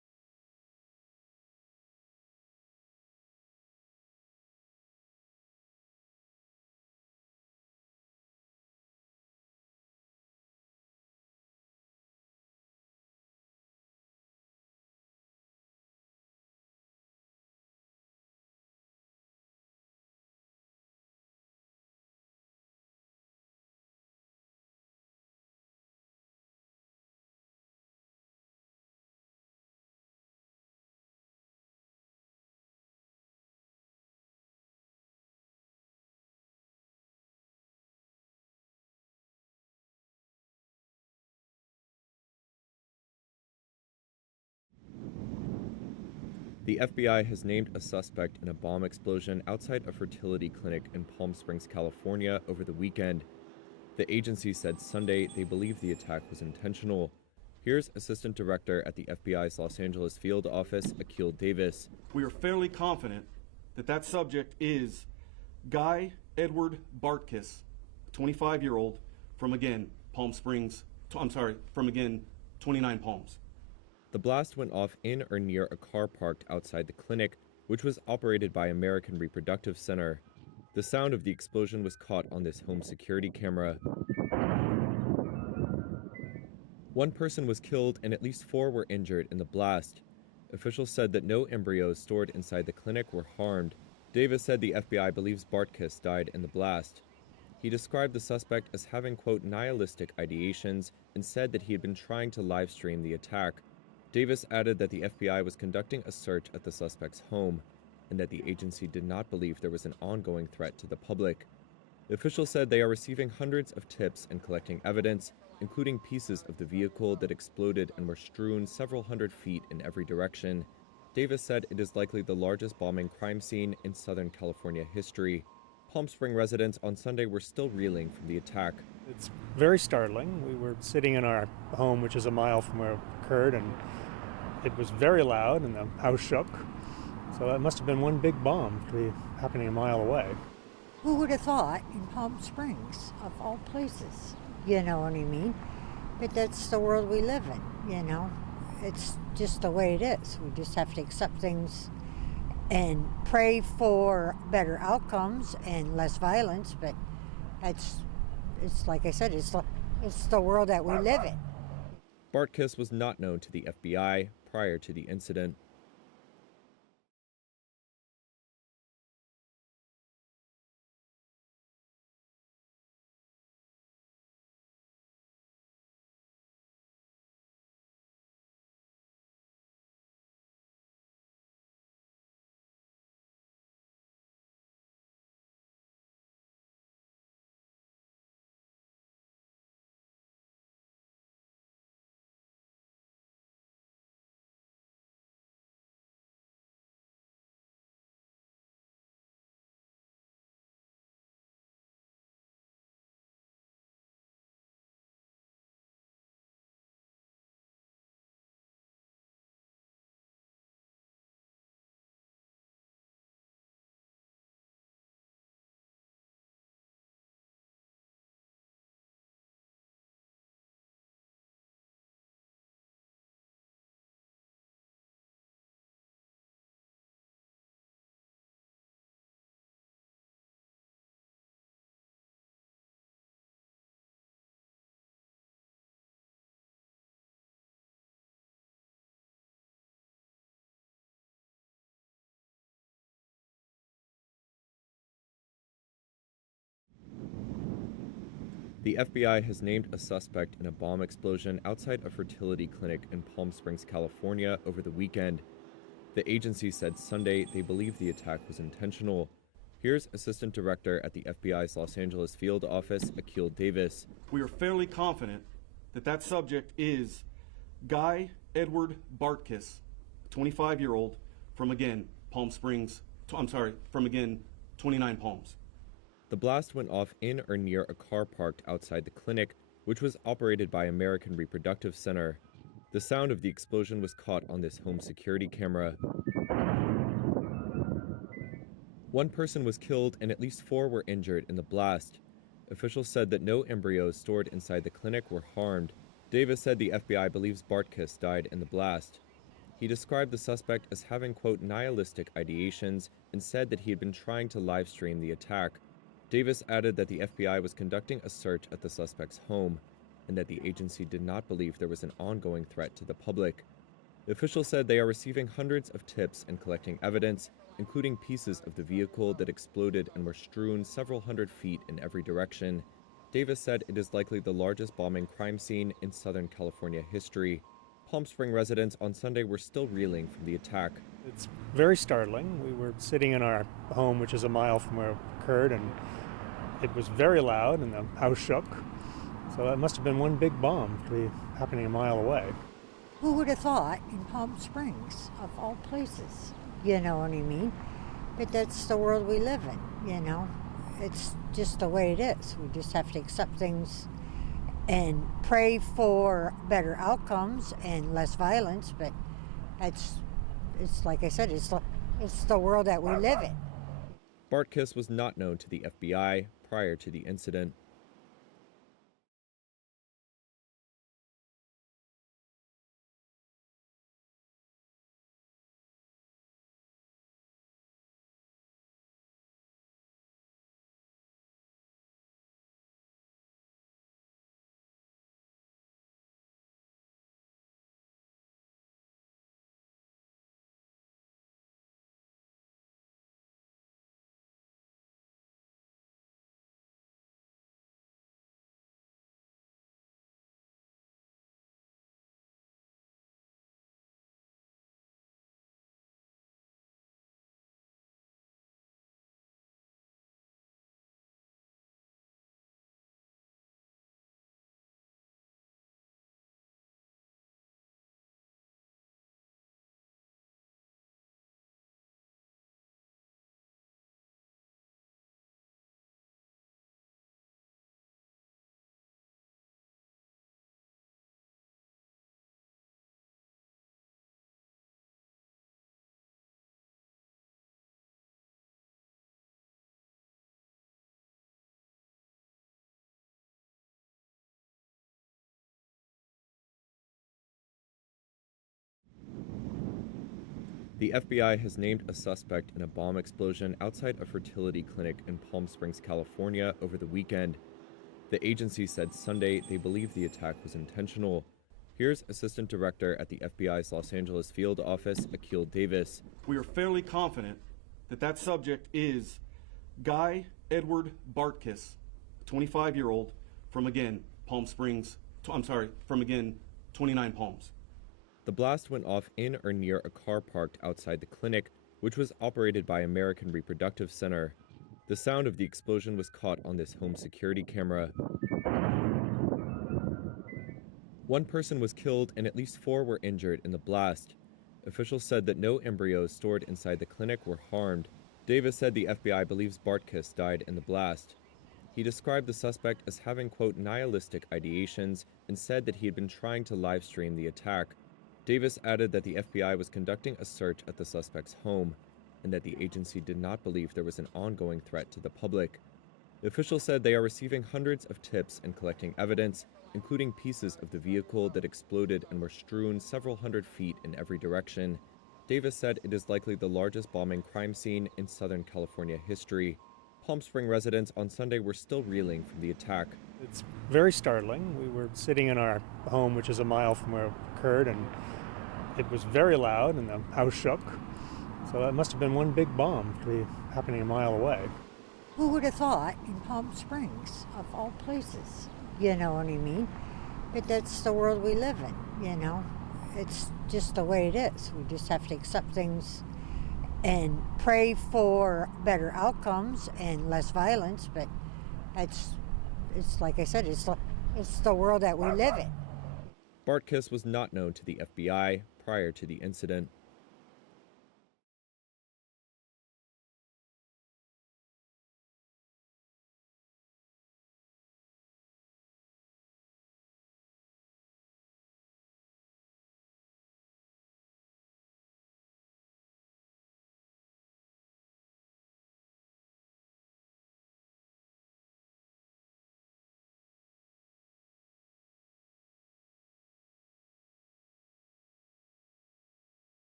The FBI has named a suspect in a bomb explosion outside a fertility clinic in Palm Springs, California over the weekend. The agency said Sunday they believe the attack was intentional. Here's Assistant Director at the FBI's Los Angeles field office, Akil Davis. We are fairly confident that that subject is Guy Edward Bartkiss, 25-year-old from, again, Palm Springs, from, again, 29 Palms. The blast went off in or near a car parked outside the clinic, which was operated by American Reproductive Center. The sound of the explosion was caught on this home security camera. One person was killed and at least 4 were injured in the blast. Officials said that no embryos stored inside the clinic were harmed. Davis said the FBI believes Bartkiss died in the blast. He described the suspect as having, quote, nihilistic ideations and said that he had been trying to live stream the attack. Davis added that the FBI was conducting a search at the suspect's home and that the agency did not believe there was an ongoing threat to the public. Officials said they are receiving hundreds of tips and collecting evidence, including pieces of the vehicle that exploded and were strewn several hundred feet in every direction. Davis said it is likely the largest bombing crime scene in Southern California history. Palm Springs residents on Sunday were still reeling from the attack. It's very startling. We were sitting in our home, which is a mile from where it occurred, and it was very loud and the house shook. So that must have been one big bomb to be happening a mile away. Who would have thought in Palm Springs, of all places? You know what I mean? But that's the world we live in, you know? It's just the way it is. We just have to accept things and pray for better outcomes and less violence, but it's like I said, it's the world that we live in. Bartkiss was not known to the FBI prior to the incident. The FBI has named a suspect in a bomb explosion outside a fertility clinic in Palm Springs, California over the weekend. The agency said Sunday they believe the attack was intentional. Here's Assistant Director at the FBI's Los Angeles field office, Akil Davis. We are fairly confident that that subject is Guy Edward Bartkiss, 25-year-old from, again, Palm Springs, from, again, 29 Palms. The blast went off in or near a car parked outside the clinic, which was operated by American Reproductive Center. The sound of the explosion was caught on this home security camera. One person was killed and at least 4 were injured in the blast. Officials said that no embryos stored inside the clinic were harmed. Davis said the FBI believes Bartkiss died in the blast. He described the suspect as having, quote, nihilistic ideations and said that he had been trying to live stream the attack. Davis added that the FBI was conducting a search at the suspect's home and that the agency did not believe there was an ongoing threat to the public. Officials said they are receiving hundreds of tips and collecting evidence, including pieces of the vehicle that exploded and were strewn several hundred feet in every direction. Davis said it is likely the largest bombing crime scene in Southern California history. Palm Springs residents on Sunday were still reeling from the attack. It's very startling. We were sitting in our home, which is a mile from where it occurred, and it was very loud and the house shook. So that must have been one big bomb to be happening a mile away. Who would have thought in Palm Springs, of all places? You know what I mean? But that's the world we live in, you know? It's just the way it is. We just have to accept things and pray for better outcomes and less violence, but it's like I said, it's the world that we live in. Bartkiss was not known to the FBI prior to the incident. The FBI has named a suspect in a bomb explosion outside a fertility clinic in Palm Springs, California over the weekend. The agency said Sunday they believe the attack was intentional. Here's Assistant Director at the FBI's Los Angeles field office, Akil Davis. We are fairly confident that that subject is Guy Edward Bartkiss, a 25-year-old from, again, Palm Springs, from, again, 29 Palms. The blast went off in or near a car parked outside the clinic, which was operated by American Reproductive Center. The sound of the explosion was caught on this home security camera. One person was killed and at least 4 were injured in the blast. Officials said that no embryos stored inside the clinic were harmed. Davis said the FBI believes Bartkiss died in the blast. He described the suspect as having, quote, nihilistic ideations and said that he had been trying to live stream the attack. Davis added that the FBI was conducting a search at the suspect's home and that the agency did not believe there was an ongoing threat to the public. The officials said they are receiving hundreds of tips and collecting evidence, including pieces of the vehicle that exploded and were strewn several hundred feet in every direction. Davis said it is likely the largest bombing crime scene in Southern California history. Palm Springs residents on Sunday were still reeling from the attack. It's very startling. We were sitting in our home, which is a mile from where it occurred, and it was very loud and the house shook. So that must have been one big bomb to be happening a mile away. Who would have thought in Palm Springs, of all places? You know what I mean? But that's the world we live in, you know? It's just the way it is. We just have to accept things and pray for better outcomes and less violence, but it's like I said, it's the world that we live in. Bartkiss was not known to the FBI prior to the incident.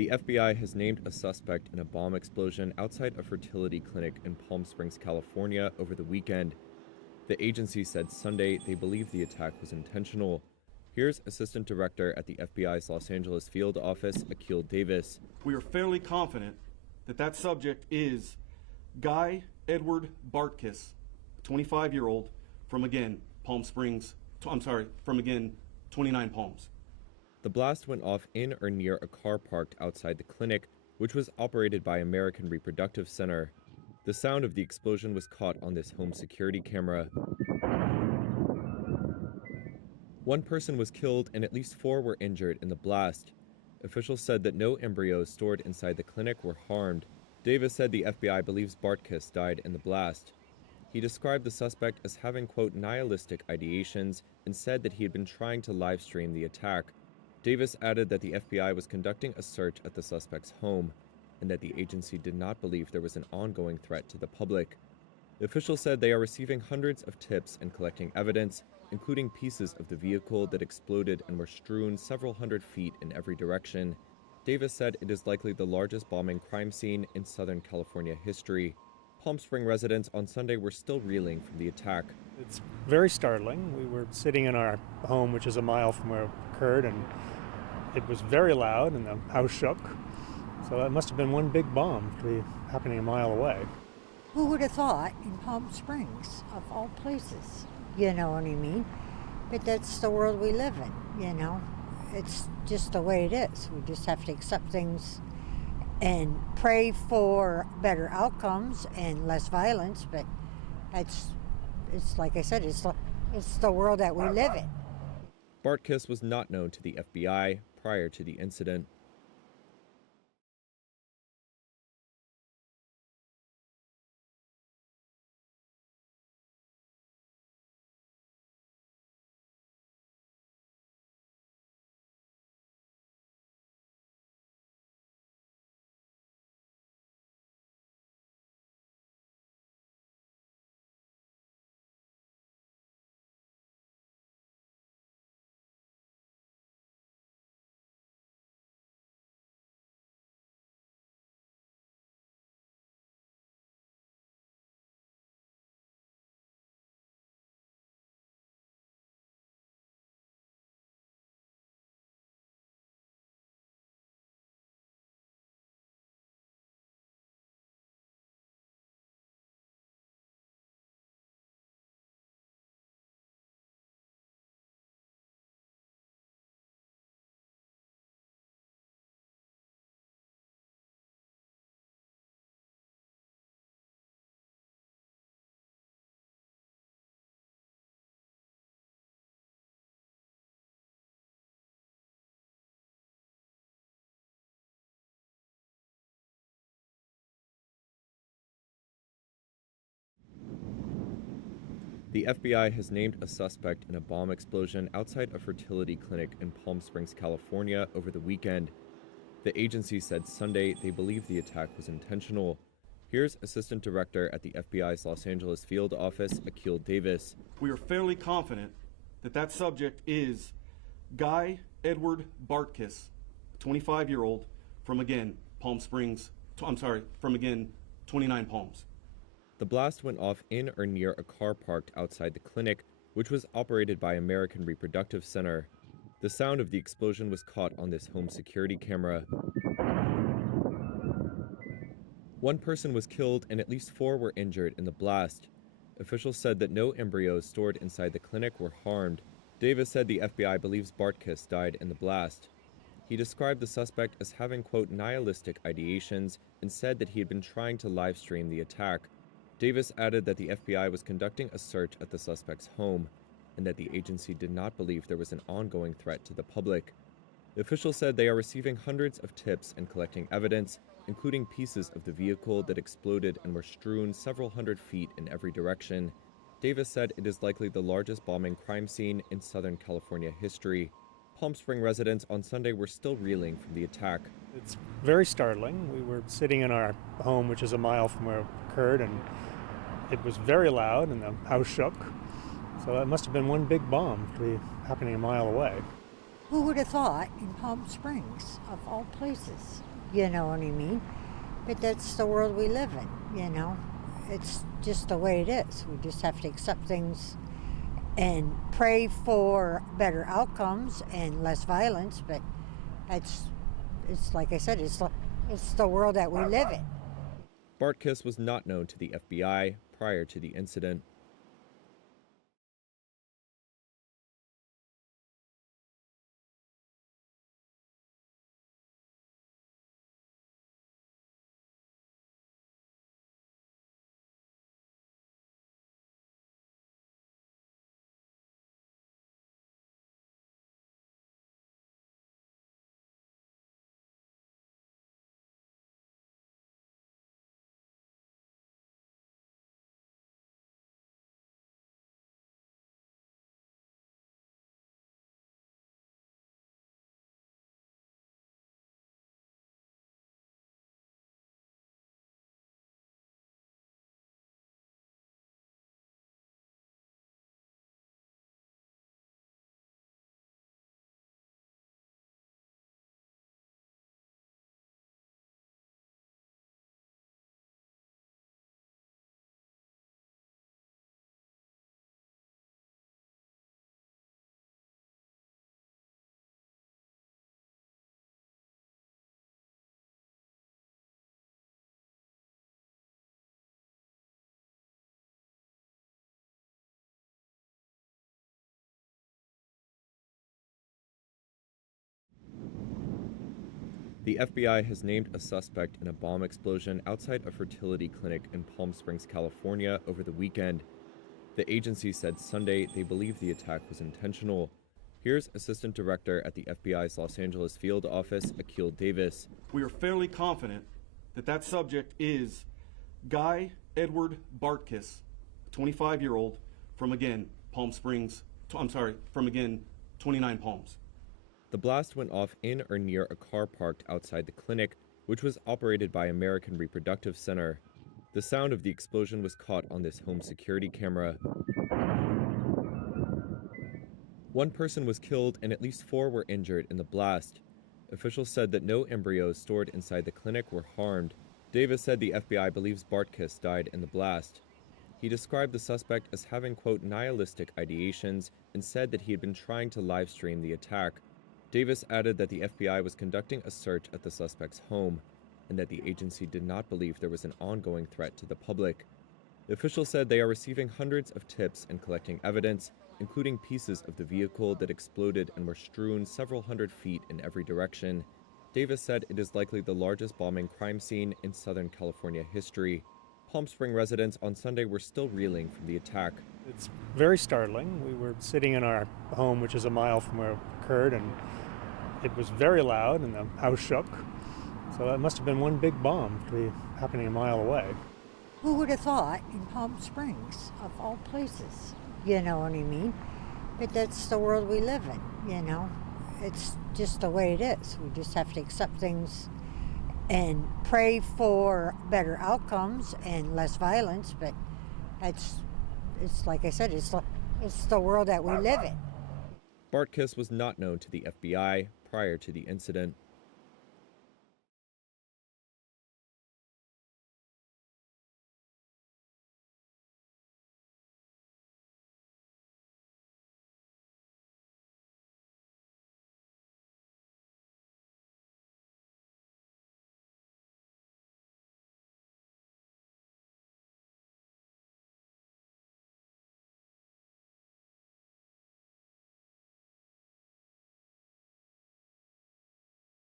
The FBI has named a suspect in a bomb explosion outside a fertility clinic in Palm Springs, California over the weekend. The agency said Sunday they believe the attack was intentional. Here's Assistant Director at the FBI's Los Angeles field office, Akil Davis. We are fairly confident that that subject is Guy Edward Bartkiss, 25-year-old from, again, Palm Springs, from, again, 29 Palms. The blast went off in or near a car parked outside the clinic, which was operated by American Reproductive Center. The sound of the explosion was caught on this home security camera. One person was killed and at least 4 were injured in the blast. Officials said that no embryos stored inside the clinic were harmed. Davis said the FBI believes Bartkiss died in the blast. He described the suspect as having, quote, nihilistic ideations and said that he had been trying to live stream the attack. Davis added that the FBI was conducting a search at the suspect's home and that the agency did not believe there was an ongoing threat to the public. Officials said they are receiving hundreds of tips and collecting evidence, including pieces of the vehicle that exploded and were strewn several hundred feet in every direction. Davis said it is likely the largest bombing crime scene in Southern California history. Palm Springs residents on Sunday were still reeling from the attack. It's very startling. We were sitting in our home, which is a mile from where it occurred, and it was very loud and the house shook. So that must have been one big bomb to be happening a mile away. Who would have thought in Palm Springs, of all places? You know what I mean? But that's the world we live in, you know? It's just the way it is. We just have to accept things and pray for better outcomes and less violence, but it's like I said, it's the world that we live in. Bartkiss was not known to the FBI prior to the incident. The FBI has named a suspect in a bomb explosion outside a fertility clinic in Palm Springs, California over the weekend. The agency said Sunday they believe the attack was intentional. Here's Assistant Director at the FBI's Los Angeles field office, Akil Davis. We are fairly confident that that subject is Guy Edward Bartkiss, 25-year-old from, again, Palm Springs, from, again, 29 Palms. The blast went off in or near a car parked outside the clinic, which was operated by American Reproductive Center. The sound of the explosion was caught on this home security camera. One person was killed and at least 4 were injured in the blast. Officials said that no embryos stored inside the clinic were harmed. Davis said the FBI believes Bartkiss died in the blast. He described the suspect as having, quote, nihilistic ideations and said that he had been trying to live stream the attack. Davis added that the FBI was conducting a search at the suspect's home and that the agency did not believe there was an ongoing threat to the public. Officials said they are receiving hundreds of tips and collecting evidence, including pieces of the vehicle that exploded and were strewn several hundred feet in every direction. Davis said it is likely the largest bombing crime scene in Southern California history. Palm Springs residents on Sunday were still reeling from the attack. It's very startling. We were sitting in our home, which is a mile from where it occurred, and it was very loud and the house shook. So that must have been one big bomb to be happening a mile away. Who would have thought in Palm Springs, of all places? You know what I mean? But that's the world we live in, you know? It's just the way it is. We just have to accept things and pray for better outcomes and less violence, but it's like I said, it's the world that we live in. Bartkiss was not known to the FBI prior to the incident. The FBI has named a suspect in a bomb explosion outside a fertility clinic in Palm Springs, California over the weekend. The agency said Sunday they believe the attack was intentional. Here's Assistant Director at the FBI's Los Angeles field office, Akil Davis. We are fairly confident that that subject is Guy Edward Bartkiss, 25-year-old from, again, Palm Springs, from, again, 29 Palms. The blast went off in or near a car parked outside the clinic, which was operated by American Reproductive Center. The sound of the explosion was caught on this home security camera. One person was killed and at least 4 were injured in the blast. Officials said that no embryos stored inside the clinic were harmed. Davis said the FBI believes Bartkiss died in the blast. He described the suspect as having, quote, nihilistic ideations and said that he had been trying to live stream the attack. Davis added that the FBI was conducting a search at the suspect's home and that the agency did not believe there was an ongoing threat to the public. The officials said they are receiving hundreds of tips and collecting evidence, including pieces of the vehicle that exploded and were strewn several hundred feet in every direction. Davis said it is likely the largest bombing crime scene in Southern California history. Palm Springs residents on Sunday were still reeling from the attack. It's very startling. We were sitting in our home, which is a mile from where it occurred, and it was very loud and the house shook. So that must have been one big bomb to be happening a mile away. Who would have thought in Palm Springs, of all places? You know what I mean? But that's the world we live in, you know? It's just the way it is. We just have to accept things and pray for better outcomes and less violence, but it's like I said, it's the world that we live in. Bartkiss was not known to the FBI prior to the incident.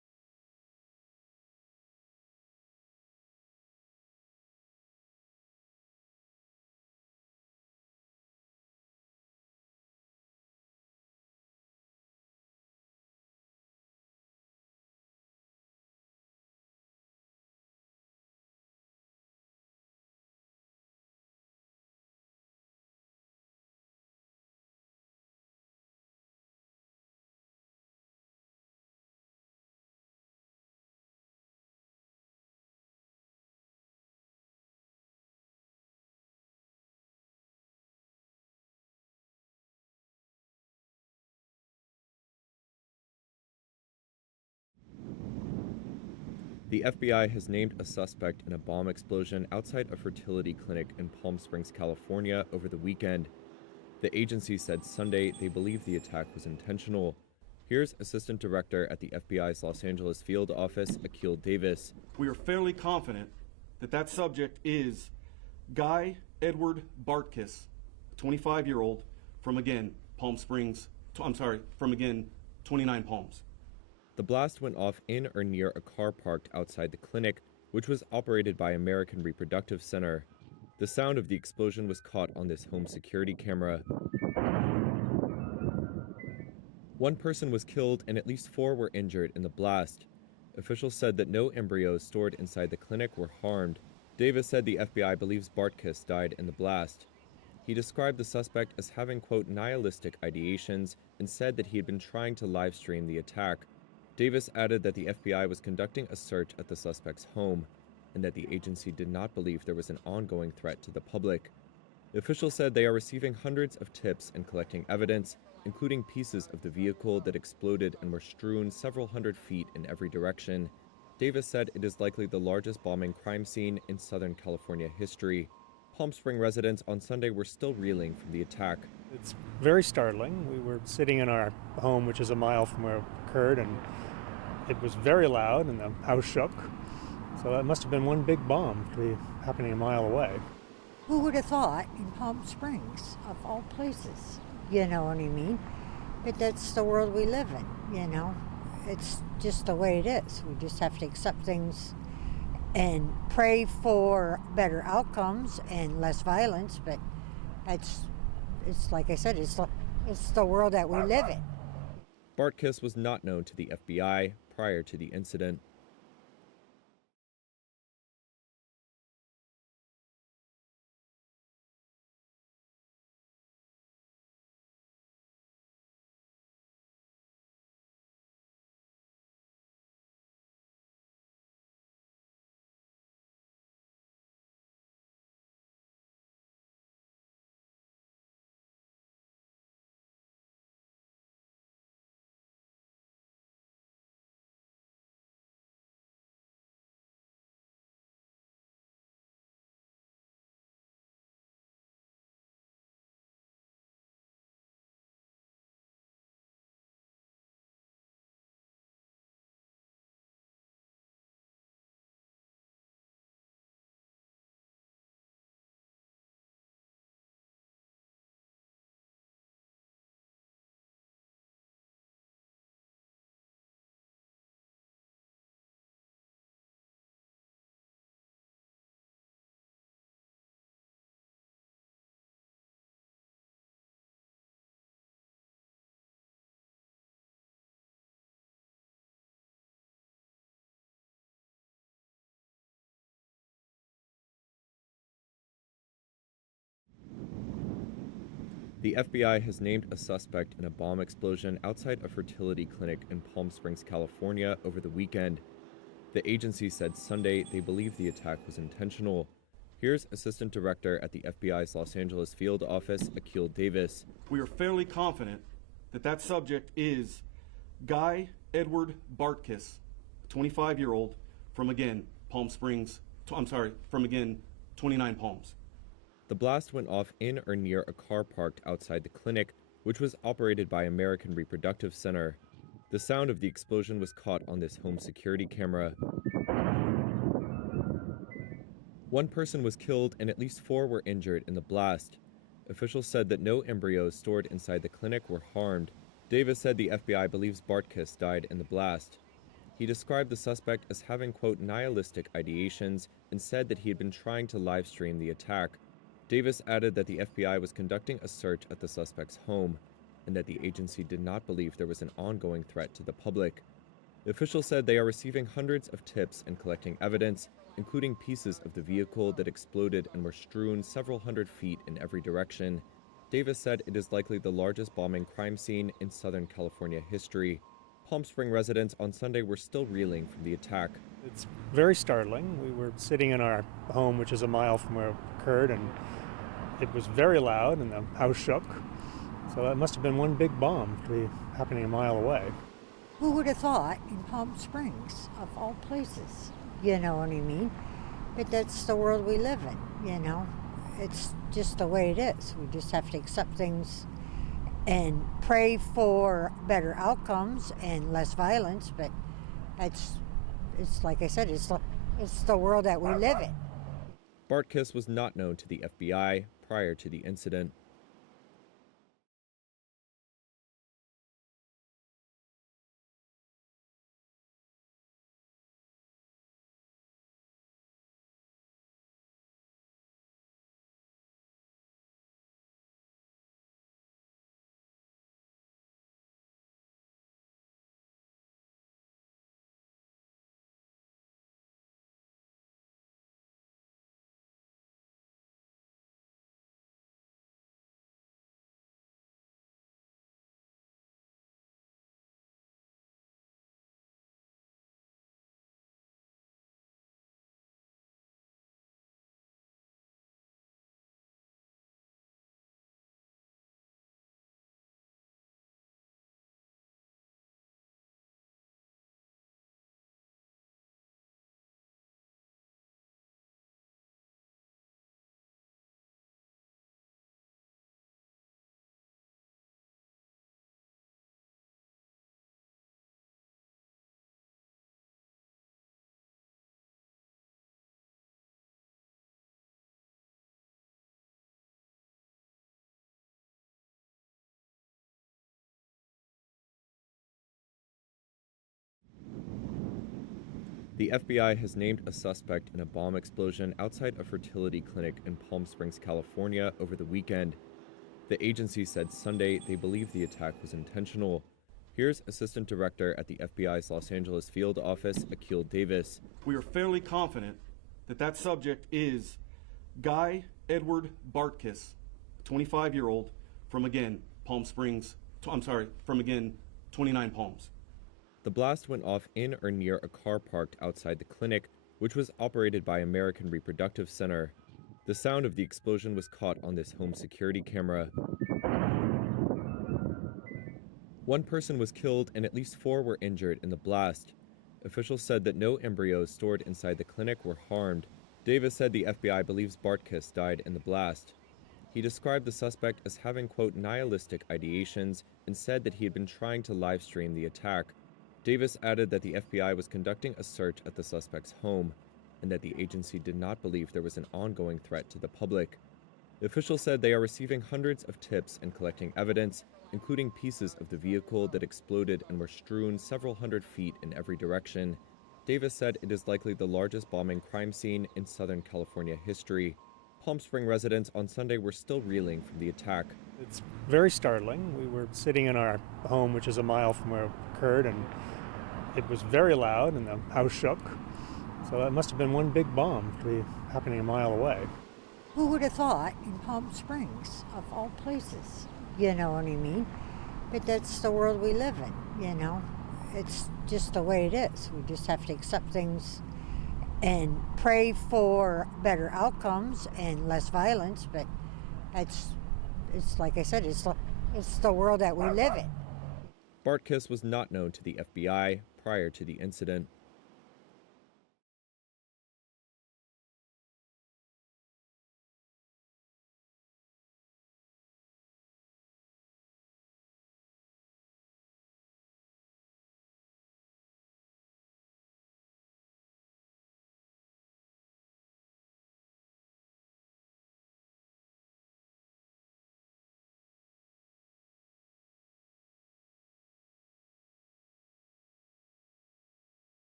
The FBI has named a suspect in a bomb explosion outside a fertility clinic in Palm Springs, California over the weekend. The agency said Sunday they believe the attack was intentional. Here's Assistant Director at the FBI's Los Angeles field office, Akil Davis. We are fairly confident that that subject is Guy Edward Bartkiss, a 25-year-old from, again, Palm Springs, from, again, 29 Palms. The blast went off in or near a car parked outside the clinic, which was operated by American Reproductive Center. The sound of the explosion was caught on this home security camera. One person was killed and at least 4 were injured in the blast. Officials said that no embryos stored inside the clinic were harmed. Davis said the FBI believes Bartkiss died in the blast. He described the suspect as having, quote, nihilistic ideations and said that he had been trying to live stream the attack. Davis added that the FBI was conducting a search at the suspect's home and that the agency did not believe there was an ongoing threat to the public. Officials said they are receiving hundreds of tips and collecting evidence, including pieces of the vehicle that exploded and were strewn several hundred feet in every direction. Davis said it is likely the largest bombing crime scene in Southern California history. Palm Springs residents on Sunday were still reeling from the attack. It's very startling. We were sitting in our home, which is a mile from where it occurred, and it was very loud and the house shook. So that must have been one big bomb to be happening a mile away. Who would have thought in Palm Springs, of all places? You know what I mean? But that's the world we live in, you know? It's just the way it is. We just have to accept things and pray for better outcomes and less violence, but it's like I said, it's the world that we live in. Bartkiss was not known to the FBI prior to the incident. The FBI has named a suspect in a bomb explosion outside a fertility clinic in Palm Springs, California over the weekend. The agency said Sunday they believe the attack was intentional. Here's Assistant Director at the FBI's Los Angeles field office, Akil Davis. We are fairly confident that that subject is Guy Edward Bartkiss, a 25-year-old from, again, Palm Springs, from, again, 29 Palms. The blast went off in or near a car parked outside the clinic, which was operated by American Reproductive Center. The sound of the explosion was caught on this home security camera. One person was killed and at least 4 were injured in the blast. Officials said that no embryos stored inside the clinic were harmed. Davis said the FBI believes Bartkiss died in the blast. He described the suspect as having, quote, nihilistic ideations and said that he had been trying to live stream the attack. Davis added that the FBI was conducting a search at the suspect's home and that the agency did not believe there was an ongoing threat to the public. Officials said they are receiving hundreds of tips and collecting evidence, including pieces of the vehicle that exploded and were strewn several hundred feet in every direction. Davis said it is likely the largest bombing crime scene in Southern California history. Palm Springs residents on Sunday were still reeling from the attack. It's very startling. We were sitting in our home, which is a mile from where it occurred, and it was very loud and the house shook. So that must have been one big bomb to be happening a mile away. Who would have thought in Palm Springs, of all places? You know what I mean? But that's the world we live in, you know? It's just the way it is. We just have to accept things and pray for better outcomes and less violence, but it's like I said, it's the world that we live in. Bartkiss was not known to the FBI prior to the incident. The FBI has named a suspect in a bomb explosion outside a fertility clinic in Palm Springs, California over the weekend. The agency said Sunday they believe the attack was intentional. Here's Assistant Director at the FBI's Los Angeles field office, Akil Davis. We are fairly confident that that subject is Guy Edward Bartkiss, a 25-year-old from, again, Palm Springs, from, again, 29 Palms. The blast went off in or near a car parked outside the clinic, which was operated by American Reproductive Center. The sound of the explosion was caught on this home security camera. One person was killed and at least 4 were injured in the blast. Officials said that no embryos stored inside the clinic were harmed. Davis said the FBI believes Bartkiss died in the blast. He described the suspect as having, quote, nihilistic ideations and said that he had been trying to live stream the attack. Davis added that the FBI was conducting a search at the suspect's home and that the agency did not believe there was an ongoing threat to the public. Officials said they are receiving hundreds of tips and collecting evidence, including pieces of the vehicle that exploded and were strewn several hundred feet in every direction. Davis said it is likely the largest bombing crime scene in Southern California history. Palm Springs residents on Sunday were still reeling from the attack. It's very startling. We were sitting in our home, which is a mile from where it occurred, and it was very loud and the house shook. So that must have been one big bomb to be happening a mile away. Who would have thought in Palm Springs, of all places? You know what I mean? But that's the world we live in, you know? It's just the way it is. We just have to accept things and pray for better outcomes and less violence, but it's like I said, it's the world that we live in. Bartkiss was not known to the FBI prior to the incident.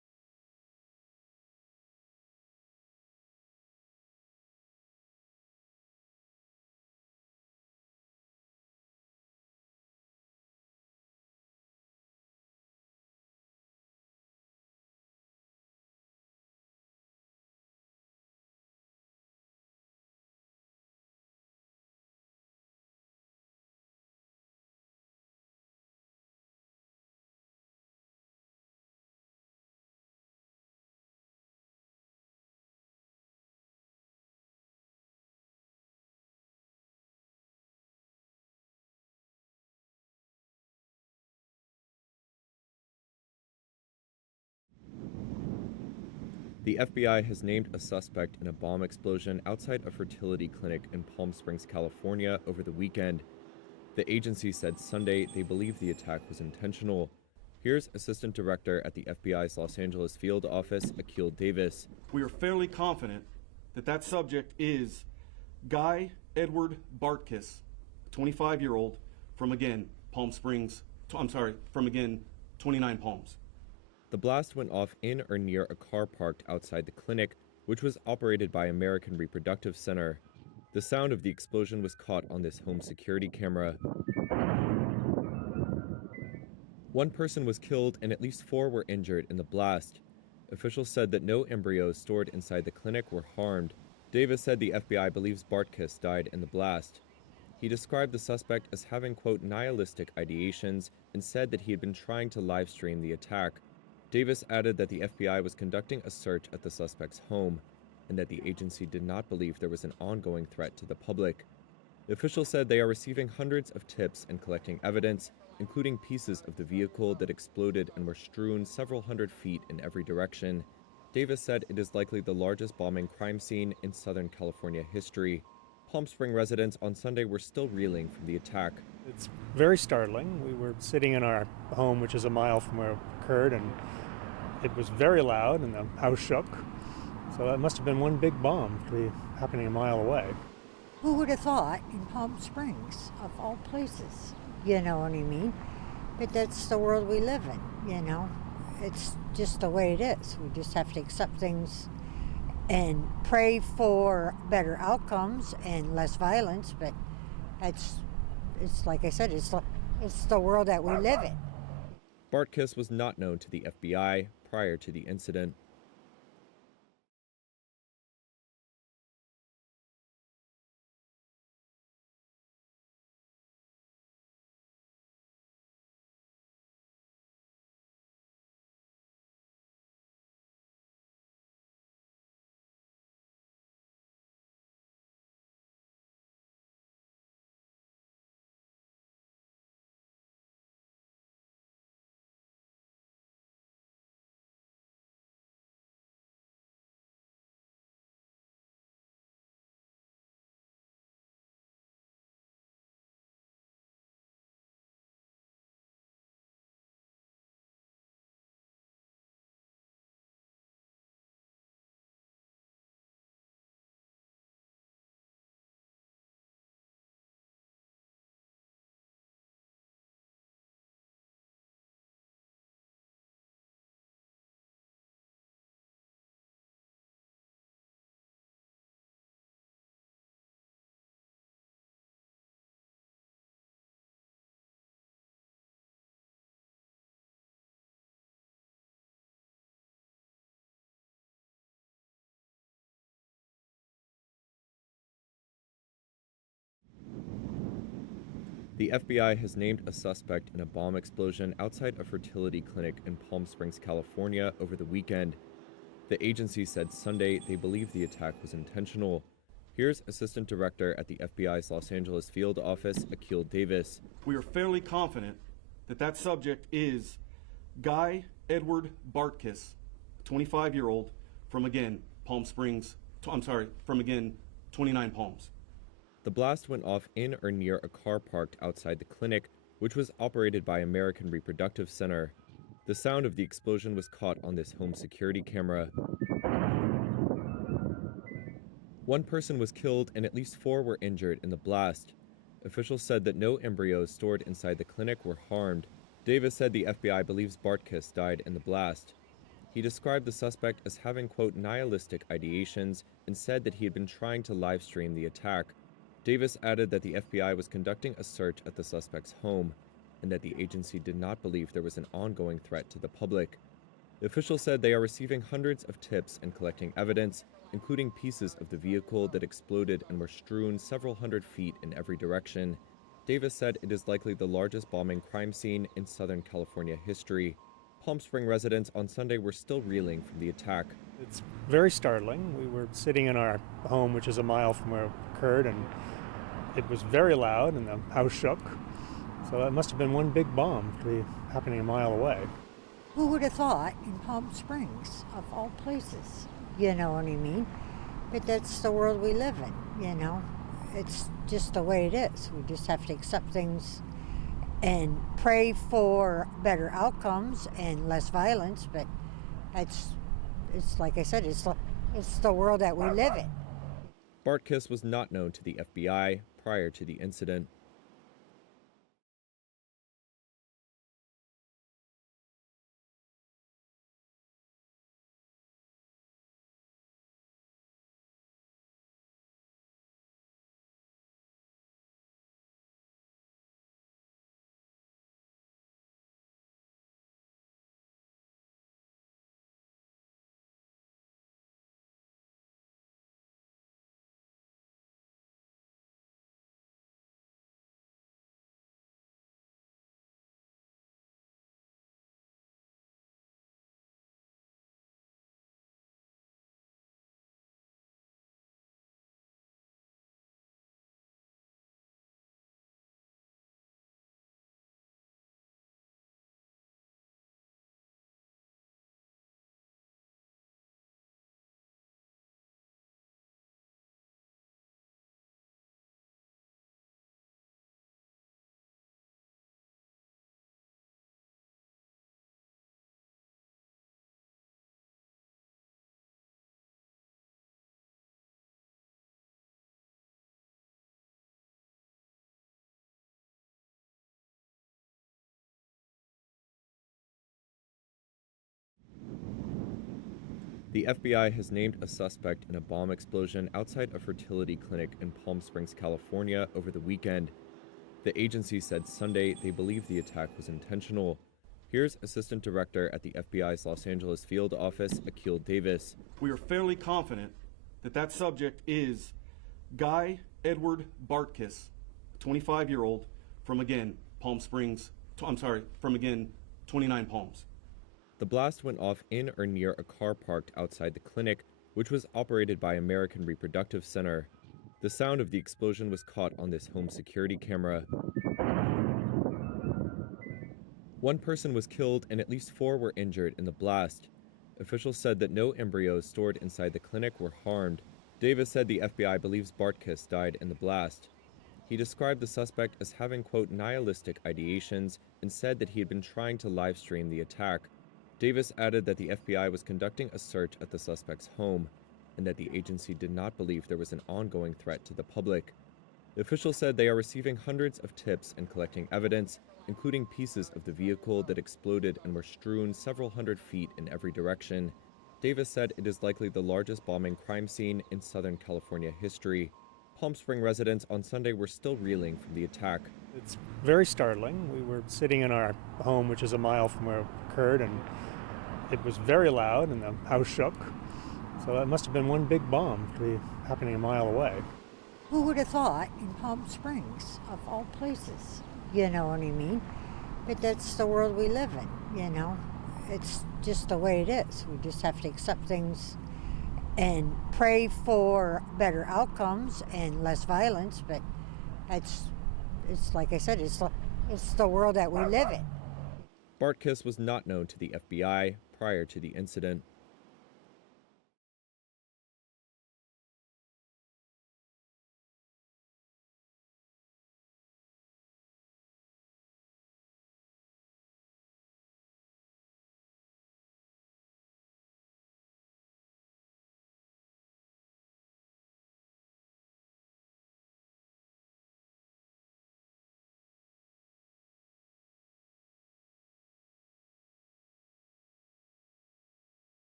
The FBI has named a suspect in a bomb explosion outside a fertility clinic in Palm Springs, California over the weekend. The agency said Sunday they believe the attack was intentional. Here's Assistant Director at the FBI's Los Angeles field office, Akil Davis. We are fairly confident that that subject is Guy Edward Bartkiss, a 25-year-old from, again, Palm Springs, from, again, 29 Palms. The blast went off in or near a car parked outside the clinic, which was operated by American Reproductive Center. The sound of the explosion was caught on this home security camera. One person was killed and at least 4 were injured in the blast. Officials said that no embryos stored inside the clinic were harmed. Davis said the FBI believes Bartkiss died in the blast. He described the suspect as having, quote, nihilistic ideations and said that he had been trying to live stream the attack. Davis added that the FBI was conducting a search at the suspect's home and that the agency did not believe there was an ongoing threat to the public. The officials said they are receiving hundreds of tips and collecting evidence, including pieces of the vehicle that exploded and were strewn several hundred feet in every direction. Davis said it is likely the largest bombing crime scene in Southern California history. Palm Springs residents on Sunday were still reeling from the attack. It's very startling. We were sitting in our home, which is a mile from where it occurred, and it was very loud and the house shook. So that must have been one big bomb to be happening a mile away. Who would have thought in Palm Springs, of all places? You know what I mean? But that's the world we live in, you know? It's just the way it is. We just have to accept things and pray for better outcomes and less violence, but it's like I said, it's the world that we live in. Bartkiss was not known to the FBI prior to the incident. The FBI has named a suspect in a bomb explosion outside a fertility clinic in Palm Springs, California over the weekend. The agency said Sunday they believe the attack was intentional. Here's Assistant Director at the FBI's Los Angeles field office, Akil Davis. We are fairly confident that that subject is Guy Edward Bartkiss, a 25-year-old from, again, Palm Springs, from, again, 29 Palms. The blast went off in or near a car parked outside the clinic, which was operated by American Reproductive Center. The sound of the explosion was caught on this home security camera. One person was killed and at least 4 were injured in the blast. Officials said that no embryos stored inside the clinic were harmed. Davis said the FBI believes Bartkiss died in the blast. He described the suspect as having, quote, nihilistic ideations and said that he had been trying to live stream the attack. Davis added that the FBI was conducting a search at the suspect's home and that the agency did not believe there was an ongoing threat to the public. The officials said they are receiving hundreds of tips and collecting evidence, including pieces of the vehicle that exploded and were strewn several hundred feet in every direction. Davis said it is likely the largest bombing crime scene in Southern California history. Palm Springs residents on Sunday were still reeling from the attack. It's very startling. We were sitting in our home, which is a mile from where it occurred, and it was very loud and the house shook. So that must have been one big bomb to be happening a mile away. Who would have thought in Palm Springs, of all places? You know what I mean? But that's the world we live in, you know? It's just the way it is. We just have to accept things and pray for better outcomes and less violence, but it's like I said, it's the world that we live in. Bartkiss was not known to the FBI prior to the incident. The FBI has named a suspect in a bomb explosion outside a fertility clinic in Palm Springs, California over the weekend. The agency said Sunday they believe the attack was intentional. Here's Assistant Director at the FBI's Los Angeles field office, Akil Davis. We are fairly confident that that subject is Guy Edward Bartkiss, a 25-year-old from, again, Palm Springs, from, again, 29 Palms. The blast went off in or near a car parked outside the clinic, which was operated by American Reproductive Center. The sound of the explosion was caught on this home security camera. One person was killed and at least 4 were injured in the blast. Officials said that no embryos stored inside the clinic were harmed. Davis said the FBI believes Bartkiss died in the blast. He described the suspect as having, quote, nihilistic ideations and said that he had been trying to live stream the attack. Davis added that the FBI was conducting a search at the suspect's home and that the agency did not believe there was an ongoing threat to the public. The officials said they are receiving hundreds of tips and collecting evidence, including pieces of the vehicle that exploded and were strewn several hundred feet in every direction. Davis said it is likely the largest bombing crime scene in Southern California history. Palm Springs residents on Sunday were still reeling from the attack. It's very startling. We were sitting in our home, which is a mile from where it occurred, and it was very loud and the house shook. So that must have been one big bomb to be happening a mile away. Who would have thought in Palm Springs, of all places? You know what I mean? But that's the world we live in, you know? It's just the way it is. We just have to accept things and pray for better outcomes and less violence, but it's like I said, it's the world that we live in. Bartkiss was not known to the FBI prior to the incident.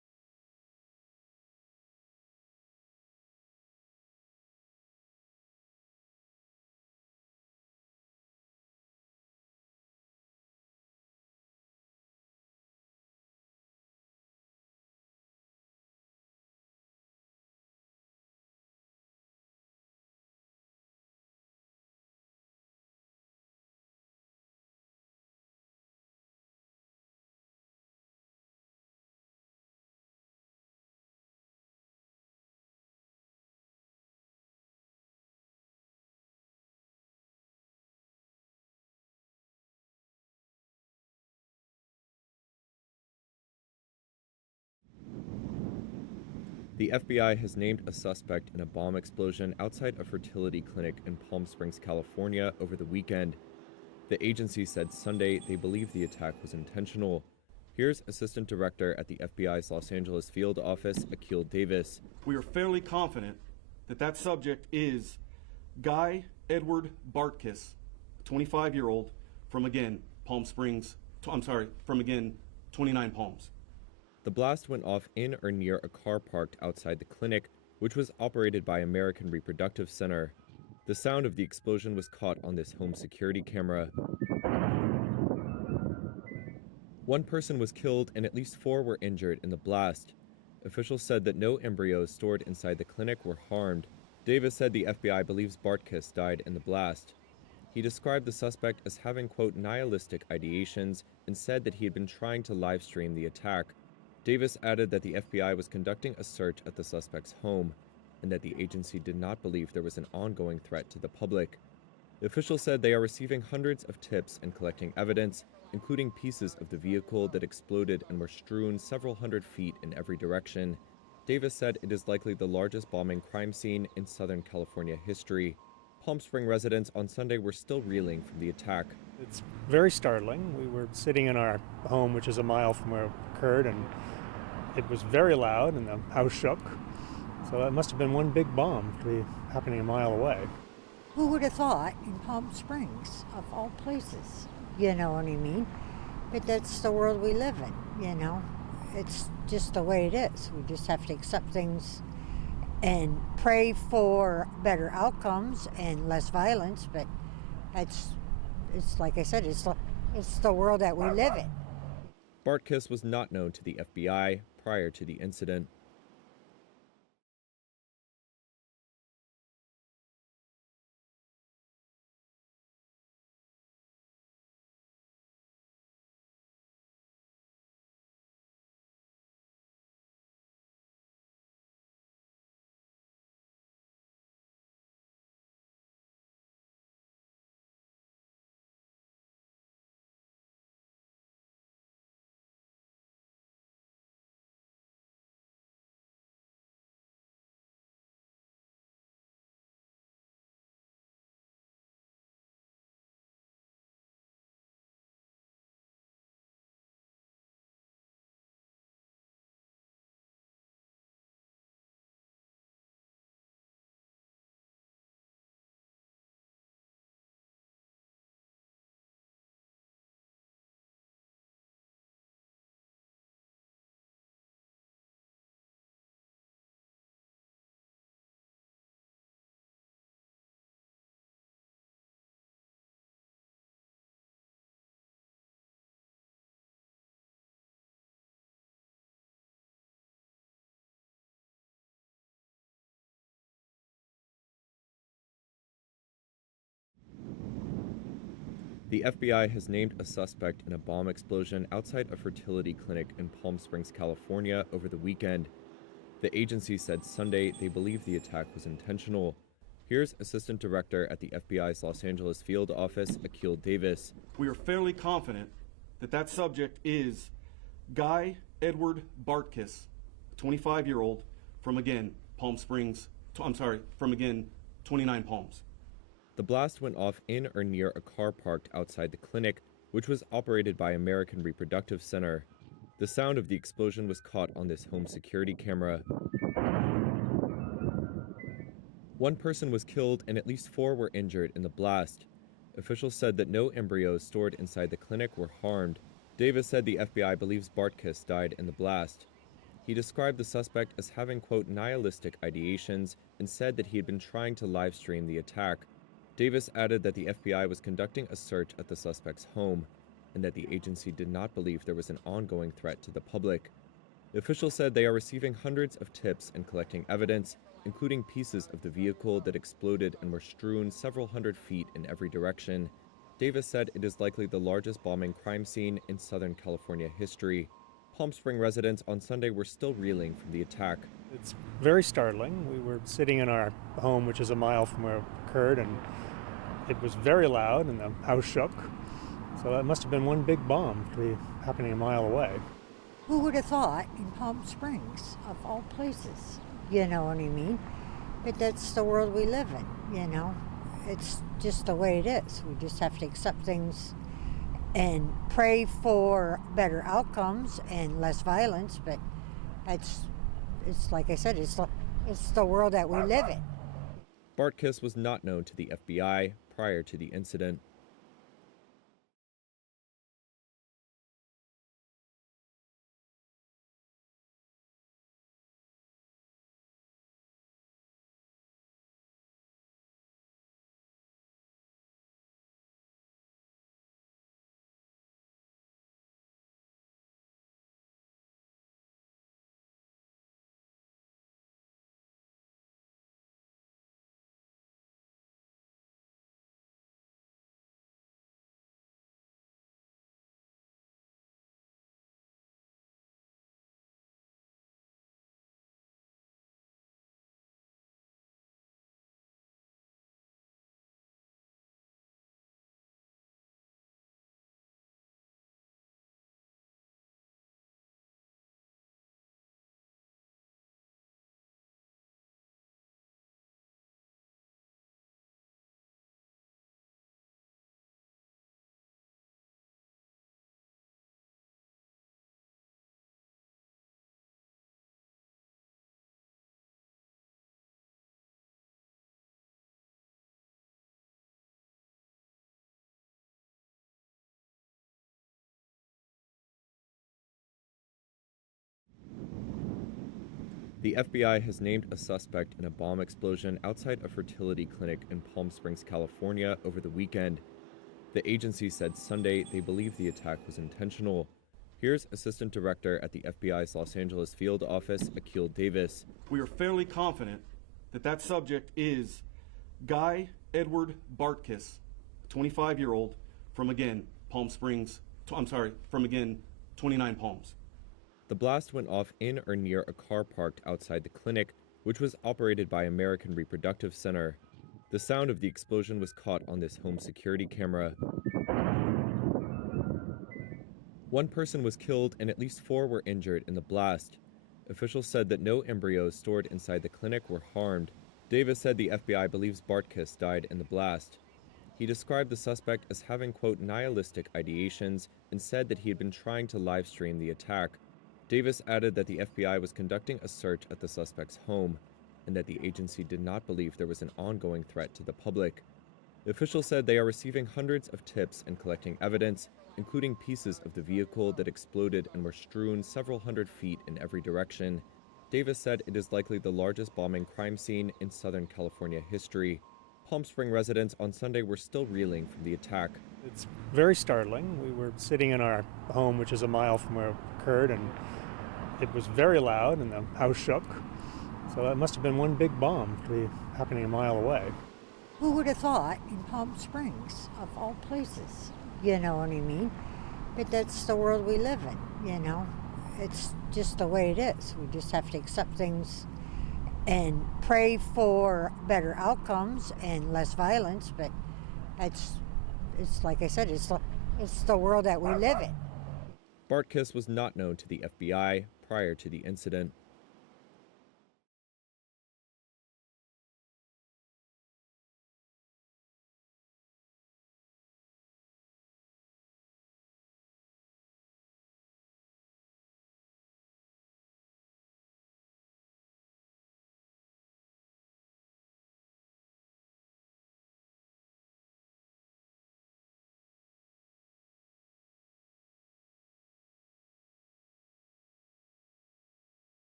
The FBI has named a suspect in a bomb explosion outside a fertility clinic in Palm Springs, California over the weekend. The agency said Sunday they believe the attack was intentional. Here's Assistant Director at the FBI's Los Angeles field office, Akil Davis. We are fairly confident that that subject is Guy Edward Bartkiss, a 25-year-old from, again, Palm Springs, from, again, 29 Palms. The blast went off in or near a car parked outside the clinic, which was operated by American Reproductive Center. The sound of the explosion was caught on this home security camera. One person was killed and at least 4 were injured in the blast. Officials said that no embryos stored inside the clinic were harmed. Davis said the FBI believes Bartkiss died in the blast. He described the suspect as having, quote, nihilistic ideations and said that he had been trying to live stream the attack. Davis added that the FBI was conducting a search at the suspect's home and that the agency did not believe there was an ongoing threat to the public. Officials said they are receiving hundreds of tips and collecting evidence, including pieces of the vehicle that exploded and were strewn several hundred feet in every direction. Davis said it is likely the largest bombing crime scene in Southern California history. Palm Springs residents on Sunday were still reeling from the attack. It's very startling. We were sitting in our home, which is a mile from where it occurred, and it was very loud and the house shook. So that must have been one big bomb to be happening a mile away. Who would have thought in Palm Springs, of all places? You know what I mean? But that's the world we live in, you know? It's just the way it is. We just have to accept things and pray for better outcomes and less violence, but it's like I said, it's the world that we live in. Bartkiss was not known to the FBI prior to the incident. The FBI has named a suspect in a bomb explosion outside a fertility clinic in Palm Springs, California over the weekend. The agency said Sunday they believe the attack was intentional. Here's Assistant Director at the FBI's Los Angeles field office, Akil Davis. We are fairly confident that that subject is Guy Edward Bartkiss, a 25-year-old from, again, from, again, 29 Palms. The blast went off in or near a car parked outside the clinic, which was operated by American Reproductive Center. The sound of the explosion was caught on this home security camera. One person was killed and at least 4 were injured in the blast. Officials said that no embryos stored inside the clinic were harmed. Davis said the FBI believes Bartkiss died in the blast. He described the suspect as having, quote, nihilistic ideations and said that he had been trying to live stream the attack. Davis added that the FBI was conducting a search at the suspect's home and that the agency did not believe there was an ongoing threat to the public. Officials said they are receiving hundreds of tips and collecting evidence, including pieces of the vehicle that exploded and were strewn several hundred feet in every direction. Davis said it is likely the largest bombing crime scene in Southern California history. Palm Springs residents on Sunday were still reeling from the attack. It's very startling. We were sitting in our home, which is a mile from where it occurred, and it was very loud and the house shook. So that must have been one big bomb to be happening a mile away. Who would have thought in Palm Springs, of all places? You know what I mean? But that's the world we live in, you know? It's just the way it is. We just have to accept things and pray for better outcomes and less violence, but it's like I said, it's the world that we live in. Bartkiss was not known to the FBI prior to the incident. The FBI has named a suspect in a bomb explosion outside a fertility clinic in Palm Springs, California over the weekend. The agency said Sunday they believe the attack was intentional. Here's Assistant Director at the FBI's Los Angeles field office, Akil Davis. We are fairly confident that that subject is Guy Edward Bartkiss, 25-year-old from, again, Palm Springs, from, again, 29 Palms. The blast went off in or near a car parked outside the clinic, which was operated by American Reproductive Center. The sound of the explosion was caught on this home security camera. One person was killed and at least 4 were injured in the blast. Officials said that no embryos stored inside the clinic were harmed. Davis said the FBI believes Bartkiss died in the blast. He described the suspect as having, quote, nihilistic ideations and said that he had been trying to live stream the attack. Davis added that the FBI was conducting a search at the suspect's home and that the agency did not believe there was an ongoing threat to the public. The officials said they are receiving hundreds of tips and collecting evidence, including pieces of the vehicle that exploded and were strewn several hundred feet in every direction. Davis said it is likely the largest bombing crime scene in Southern California history. Palm Springs residents on Sunday were still reeling from the attack. It's very startling. We were sitting in our home, which is a mile from where it occurred, and it was very loud and the house shook. So that must have been one big bomb to be happening a mile away. Who would have thought in Palm Springs, of all places? You know what I mean? But that's the world we live in, you know? It's just the way it is. We just have to accept things and pray for better outcomes and less violence, but it's like I said, it's the world that we live in. Bartkiss was not known to the FBI prior to the incident.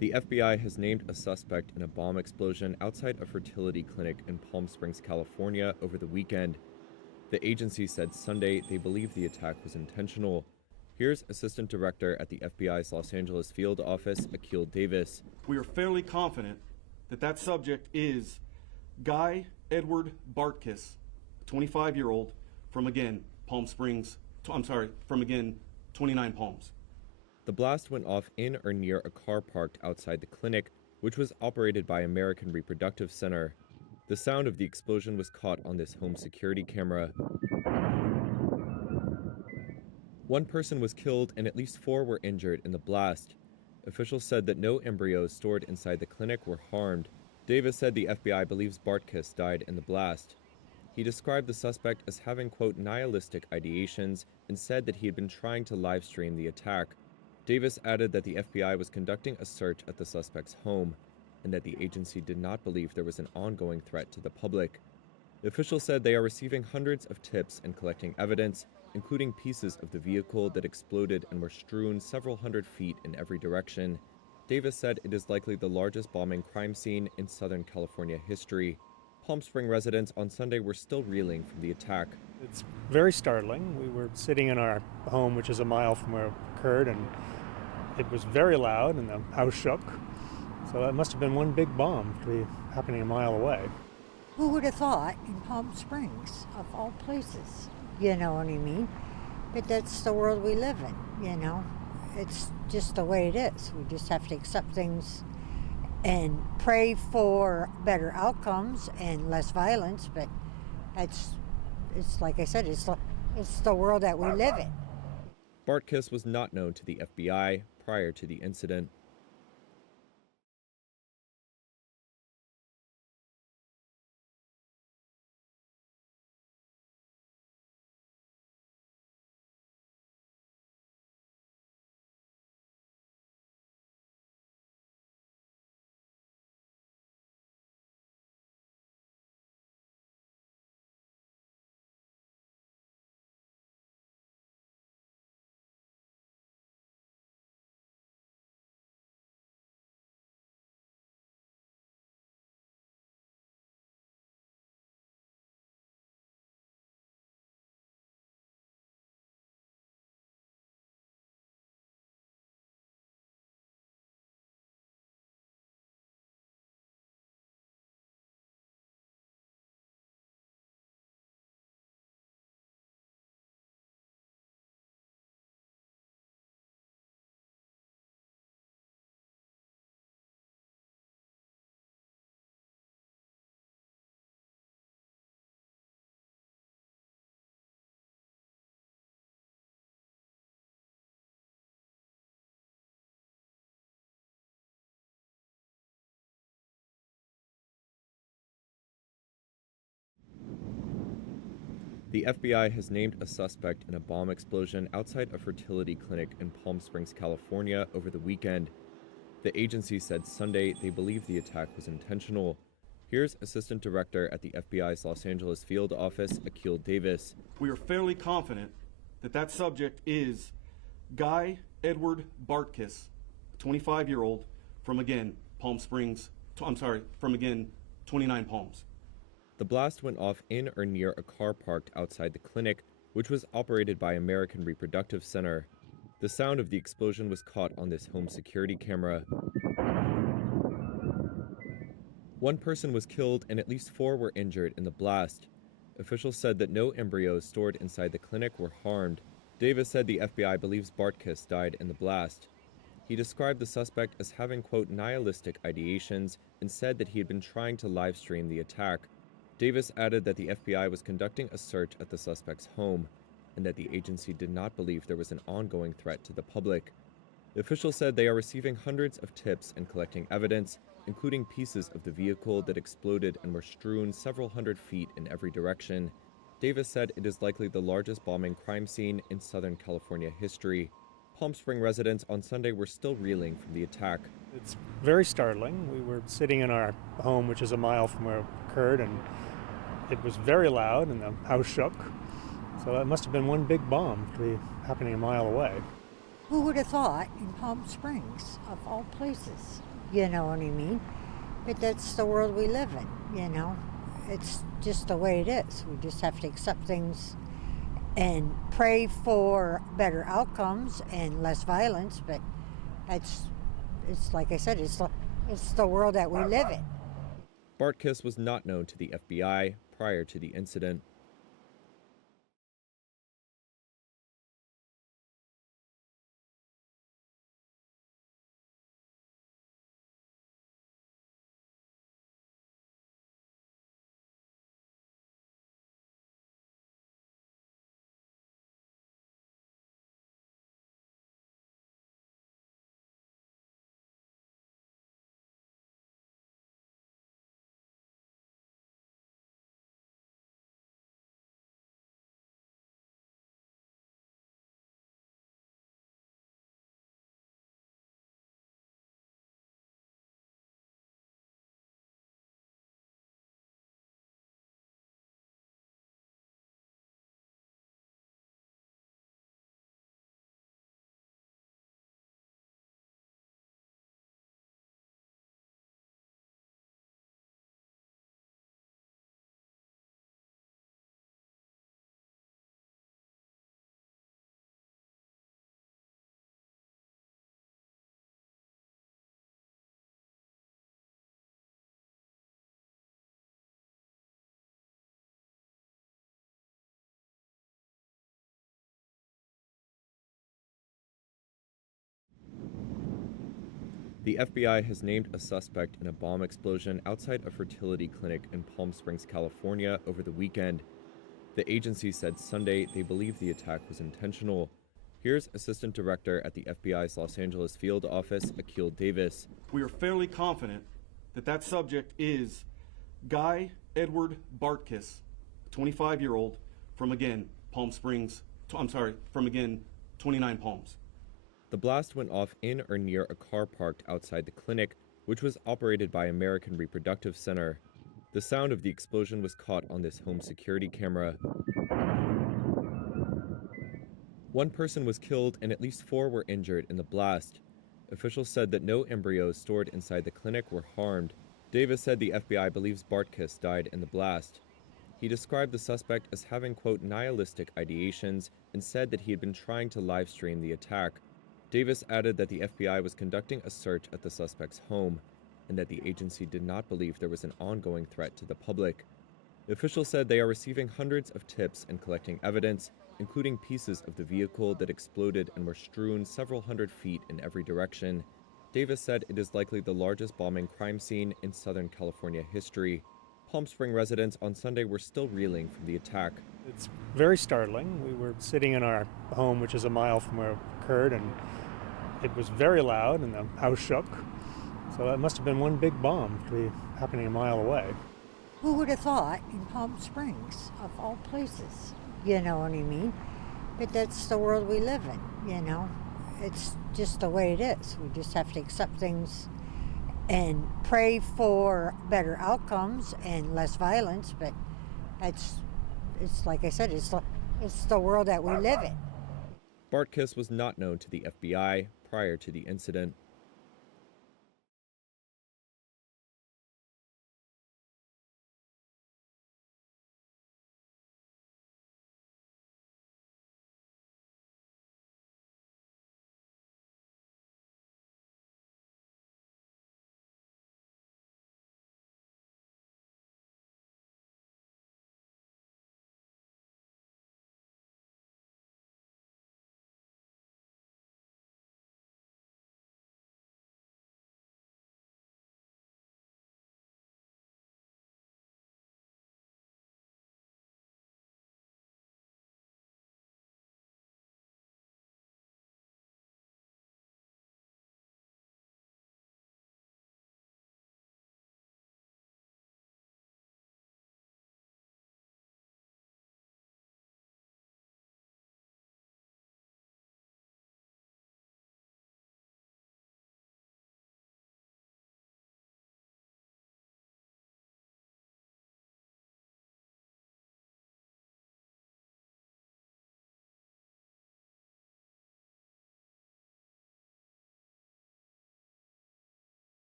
The FBI has named a suspect in a bomb explosion outside a fertility clinic in Palm Springs, California over the weekend. The agency said Sunday they believe the attack was intentional. Here's Assistant Director at the FBI's Los Angeles field office, Akil Davis. We are fairly confident that that subject is Guy Edward Bartkiss, a 25-year-old from, again, Palm Springs, from, again, 29 Palms. The blast went off in or near a car parked outside the clinic, which was operated by American Reproductive Center. The sound of the explosion was caught on this home security camera. One person was killed and at least 4 were injured in the blast. Officials said that no embryos stored inside the clinic were harmed. Davis said the FBI believes Bartkiss died in the blast. He described the suspect as having, quote, nihilistic ideations and said that he had been trying to live stream the attack. Davis added that the FBI was conducting a search at the suspect's home and that the agency did not believe there was an ongoing threat to the public. The officials said they are receiving hundreds of tips and collecting evidence, including pieces of the vehicle that exploded and were strewn several hundred feet in every direction. Davis said it is likely the largest bombing crime scene in Southern California history. Palm Springs residents on Sunday were still reeling from the attack. It's very startling. We were sitting in our home, which is a mile from where it occurred, and it was very loud and the house shook. So that must have been one big bomb to be happening a mile away. Who would have thought in Palm Springs, of all places? You know what I mean? But that's the world we live in, you know? It's just the way it is. We just have to accept things and pray for better outcomes and less violence, but it's like I said, it's the world that we live in. Bartkiss was not known to the FBI prior to the incident. The FBI has named a suspect in a bomb explosion outside a fertility clinic in Palm Springs, California over the weekend. The agency said Sunday they believe the attack was intentional. Here's Assistant Director at the FBI's Los Angeles field office, Akil Davis. We are fairly confident that that subject is Guy Edward Bartkiss, a 25-year-old from, again, from, again, 29 Palms. The blast went off in or near a car parked outside the clinic, which was operated by American Reproductive Center. The sound of the explosion was caught on this home security camera. One person was killed and at least 4 were injured in the blast. Officials said that no embryos stored inside the clinic were harmed. Davis said the FBI believes Bartkiss died in the blast. He described the suspect as having, quote, nihilistic ideations and said that he had been trying to live stream the attack. Davis added that the FBI was conducting a search at the suspect's home and that the agency did not believe there was an ongoing threat to the public. The officials said they are receiving hundreds of tips and collecting evidence, including pieces of the vehicle that exploded and were strewn several hundred feet in every direction. Davis said it is likely the largest bombing crime scene in Southern California history. Palm Springs residents on Sunday were still reeling from the attack. It's very startling. We were sitting in our home, which is a mile from where it occurred, and it was very loud and the house shook. So that must have been one big bomb to be happening a mile away. Who would have thought in Palm Springs, of all places? You know what I mean? But that's the world we live in, you know? It's just the way it is. We just have to accept things and pray for better outcomes and less violence, but it's like I said, it's the world that we live in. Bartkiss was not known to the FBI prior to the incident. The FBI has named a suspect in a bomb explosion outside a fertility clinic in Palm Springs, California over the weekend. The agency said Sunday they believe the attack was intentional. Here's Assistant Director at the FBI's Los Angeles field office, Akil Davis. We are fairly confident that that subject is Guy Edward Bartkiss, 25-year-old from, again, Palm Springs, from, again, 29 Palms. The blast went off in or near a car parked outside the clinic, which was operated by American Reproductive Center. The sound of the explosion was caught on this home security camera. One person was killed and at least 4 were injured in the blast. Officials said that no embryos stored inside the clinic were harmed. Davis said the FBI believes Bartkiss died in the blast. He described the suspect as having, quote, nihilistic ideations and said that he had been trying to live stream the attack. Davis added that the FBI was conducting a search at the suspect's home and that the agency did not believe there was an ongoing threat to the public. Officials said they are receiving hundreds of tips and collecting evidence, including pieces of the vehicle that exploded and were strewn several hundred feet in every direction. Davis said it is likely the largest bombing crime scene in Southern California history. Palm Springs residents on Sunday were still reeling from the attack. It's very startling. We were sitting in our home, which is a mile from where it occurred, and it was very loud and the house shook. So that must have been one big bomb to be happening a mile away. Who would have thought in Palm Springs, of all places? You know what I mean? But that's the world we live in, you know? It's just the way it is. We just have to accept things and pray for better outcomes and less violence, but it's like I said, it's the world that we live in. Bartkiss was not known to the FBI prior to the incident.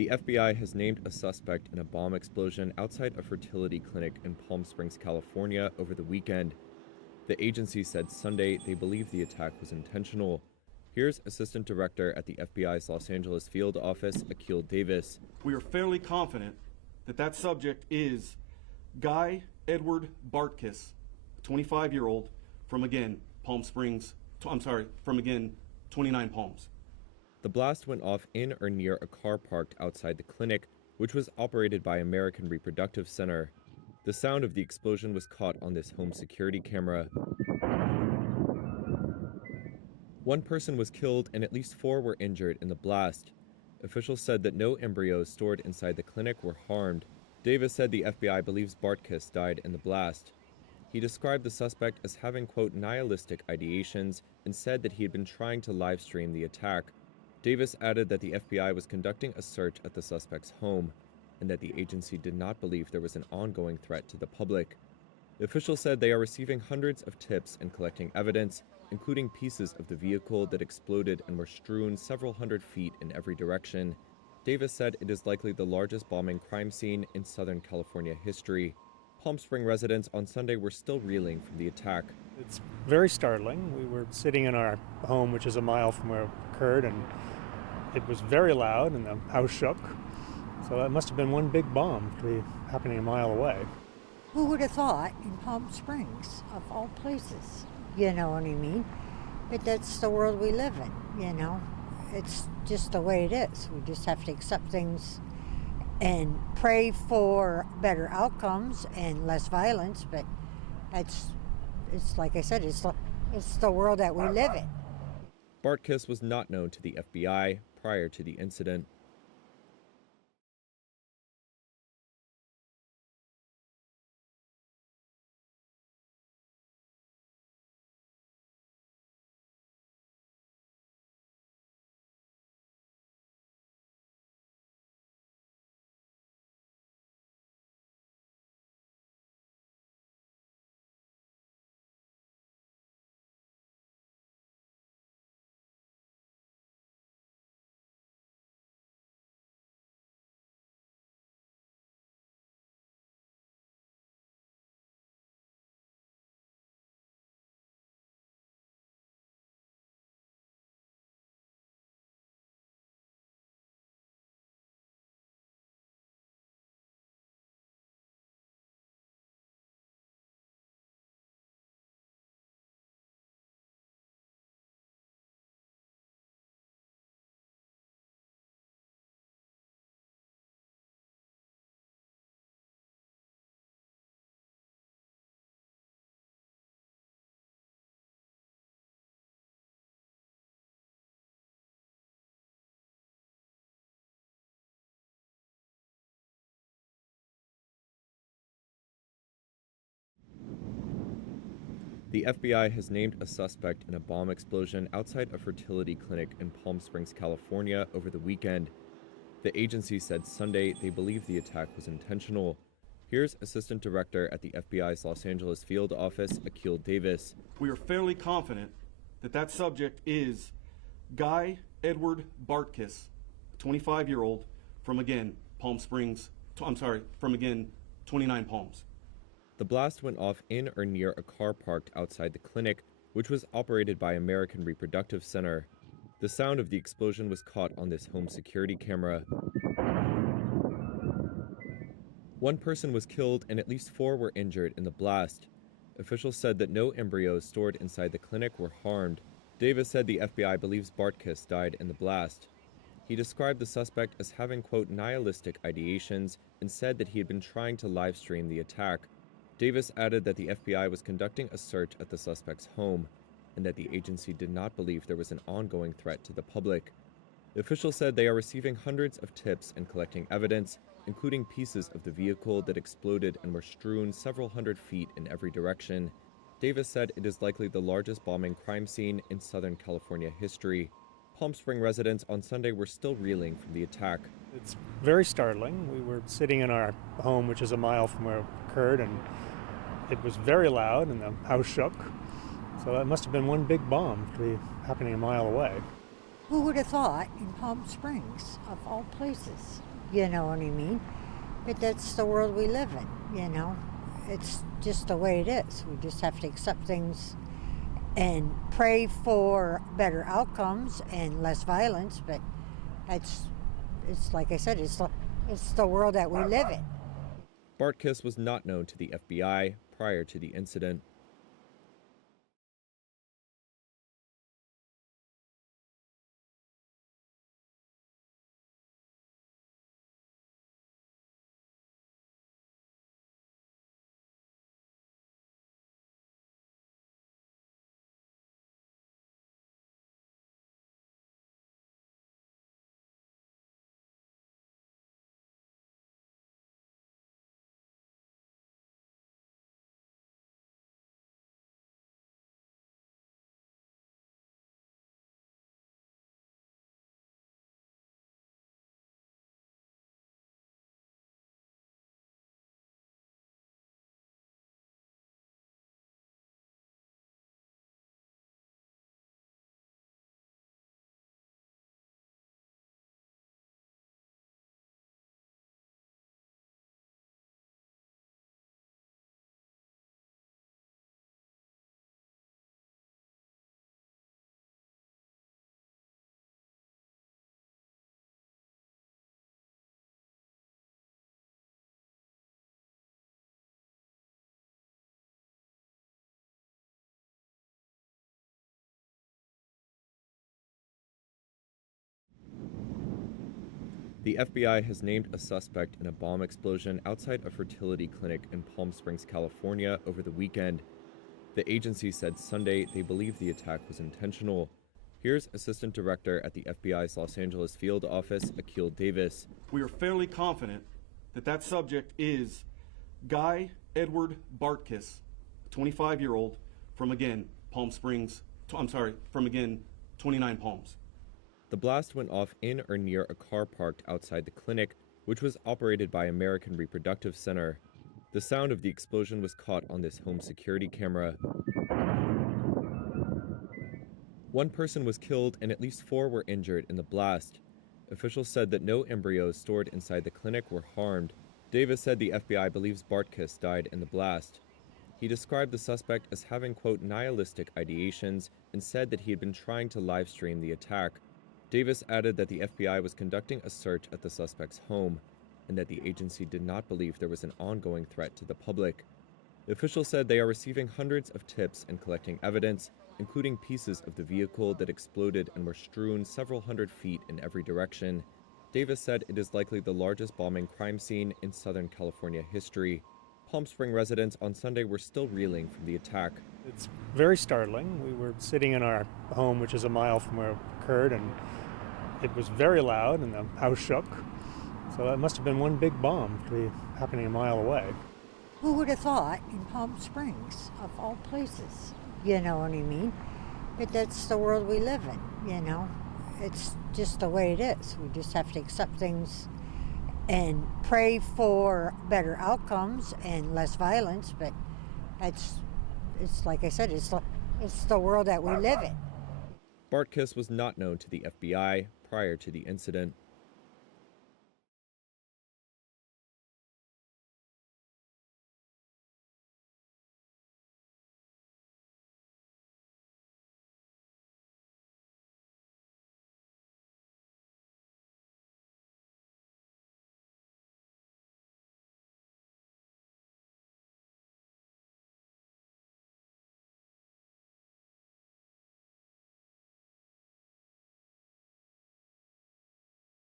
The FBI has named a suspect in a bomb explosion outside a fertility clinic in Palm Springs, California over the weekend. The agency said Sunday they believe the attack was intentional. Here's Assistant Director at the FBI's Los Angeles field office, Akil Davis. We are fairly confident that that subject is Guy Edward Bartkiss, a 25-year-old from, again, Palm Springs, from, again, 29 Palms. The blast went off in or near a car parked outside the clinic, which was operated by American Reproductive Center. The sound of the explosion was caught on this home security camera. One person was killed and at least 4 were injured in the blast. Officials said that no embryos stored inside the clinic were harmed. Davis said the FBI believes Bartkiss died in the blast. He described the suspect as having, quote, nihilistic ideations and said that he had been trying to live stream the attack. Davis added that the FBI was conducting a search at the suspect's home and that the agency did not believe there was an ongoing threat to the public. Officials said they are receiving hundreds of tips and collecting evidence, including pieces of the vehicle that exploded and were strewn several hundred feet in every direction. Davis said it is likely the largest bombing crime scene in Southern California history. Palm Springs residents on Sunday were still reeling from the attack. It's very startling. We were sitting in our home, which is a mile from where it occurred, and it was very loud and the house shook. So that must have been one big bomb to be happening a mile away. Who would have thought in Palm Springs, of all places? You know what I mean? But that's the world we live in, you know? It's just the way it is. We just have to accept things and pray for better outcomes and less violence, but it's like I said, it's the world that we live in. Bartkiss was not known to the FBI prior to the incident. The FBI has named a suspect in a bomb explosion outside a fertility clinic in Palm Springs, California over the weekend. The agency said Sunday they believe the attack was intentional. Here's Assistant Director at the FBI's Los Angeles field office, Akil Davis. We are fairly confident that that subject is Guy Edward Bartkiss, a 25-year-old from, again, Palm Springs, from, again, 29 Palms. The blast went off in or near a car parked outside the clinic, which was operated by American Reproductive Center. The sound of the explosion was caught on this home security camera. One person was killed and at least 4 were injured in the blast. Officials said that no embryos stored inside the clinic were harmed. Davis said the FBI believes Bartkiss died in the blast. He described the suspect as having, quote, nihilistic ideations and said that he had been trying to live stream the attack. Davis added that the FBI was conducting a search at the suspect's home and that the agency did not believe there was an ongoing threat to the public. Officials said they are receiving hundreds of tips and collecting evidence, including pieces of the vehicle that exploded and were strewn several hundred feet in every direction. Davis said it is likely the largest bombing crime scene in Southern California history. Palm Springs residents on Sunday were still reeling from the attack. It's very startling. We were sitting in our home, which is a mile from where it occurred, and it was very loud and the house shook. So that must have been one big bomb to be happening a mile away. Who would have thought in Palm Springs, of all places? You know what I mean? But that's the world we live in, you know? It's just the way it is. We just have to accept things and pray for better outcomes and less violence, but it's like I said, it's the world that we live in. Bartkiss was not known to the FBI prior to the incident. The FBI has named a suspect in a bomb explosion outside a fertility clinic in Palm Springs, California over the weekend. The agency said Sunday they believe the attack was intentional. Here's Assistant Director at the FBI's Los Angeles field office, Akil Davis. We are fairly confident that that subject is Guy Edward Bartkiss, a 25-year-old from, again, Palm Springs, from, again, 29 Palms. The blast went off in or near a car parked outside the clinic, which was operated by American Reproductive Center. The sound of the explosion was caught on this home security camera. One person was killed and at least 4 were injured in the blast. Officials said that no embryos stored inside the clinic were harmed. Davis said the FBI believes Bartkiss died in the blast. He described the suspect as having, quote, nihilistic ideations and said that he had been trying to live stream the attack. Davis added that the FBI was conducting a search at the suspect's home and that the agency did not believe there was an ongoing threat to the public. The officials said they are receiving hundreds of tips and collecting evidence, including pieces of the vehicle that exploded and were strewn several hundred feet in every direction. Davis said it is likely the largest bombing crime scene in Southern California history. Palm Springs residents on Sunday were still reeling from the attack. It's very startling. We were sitting in our home, which is a mile from where it occurred, and it was very loud and the house shook. So that must have been one big bomb to be happening a mile away. Who would have thought in Palm Springs, of all places? You know what I mean? But that's the world we live in, you know? It's just the way it is. We just have to accept things and pray for better outcomes and less violence, but it's like I said, it's the world that we live in. Bartkiss was not known to the FBI prior to the incident.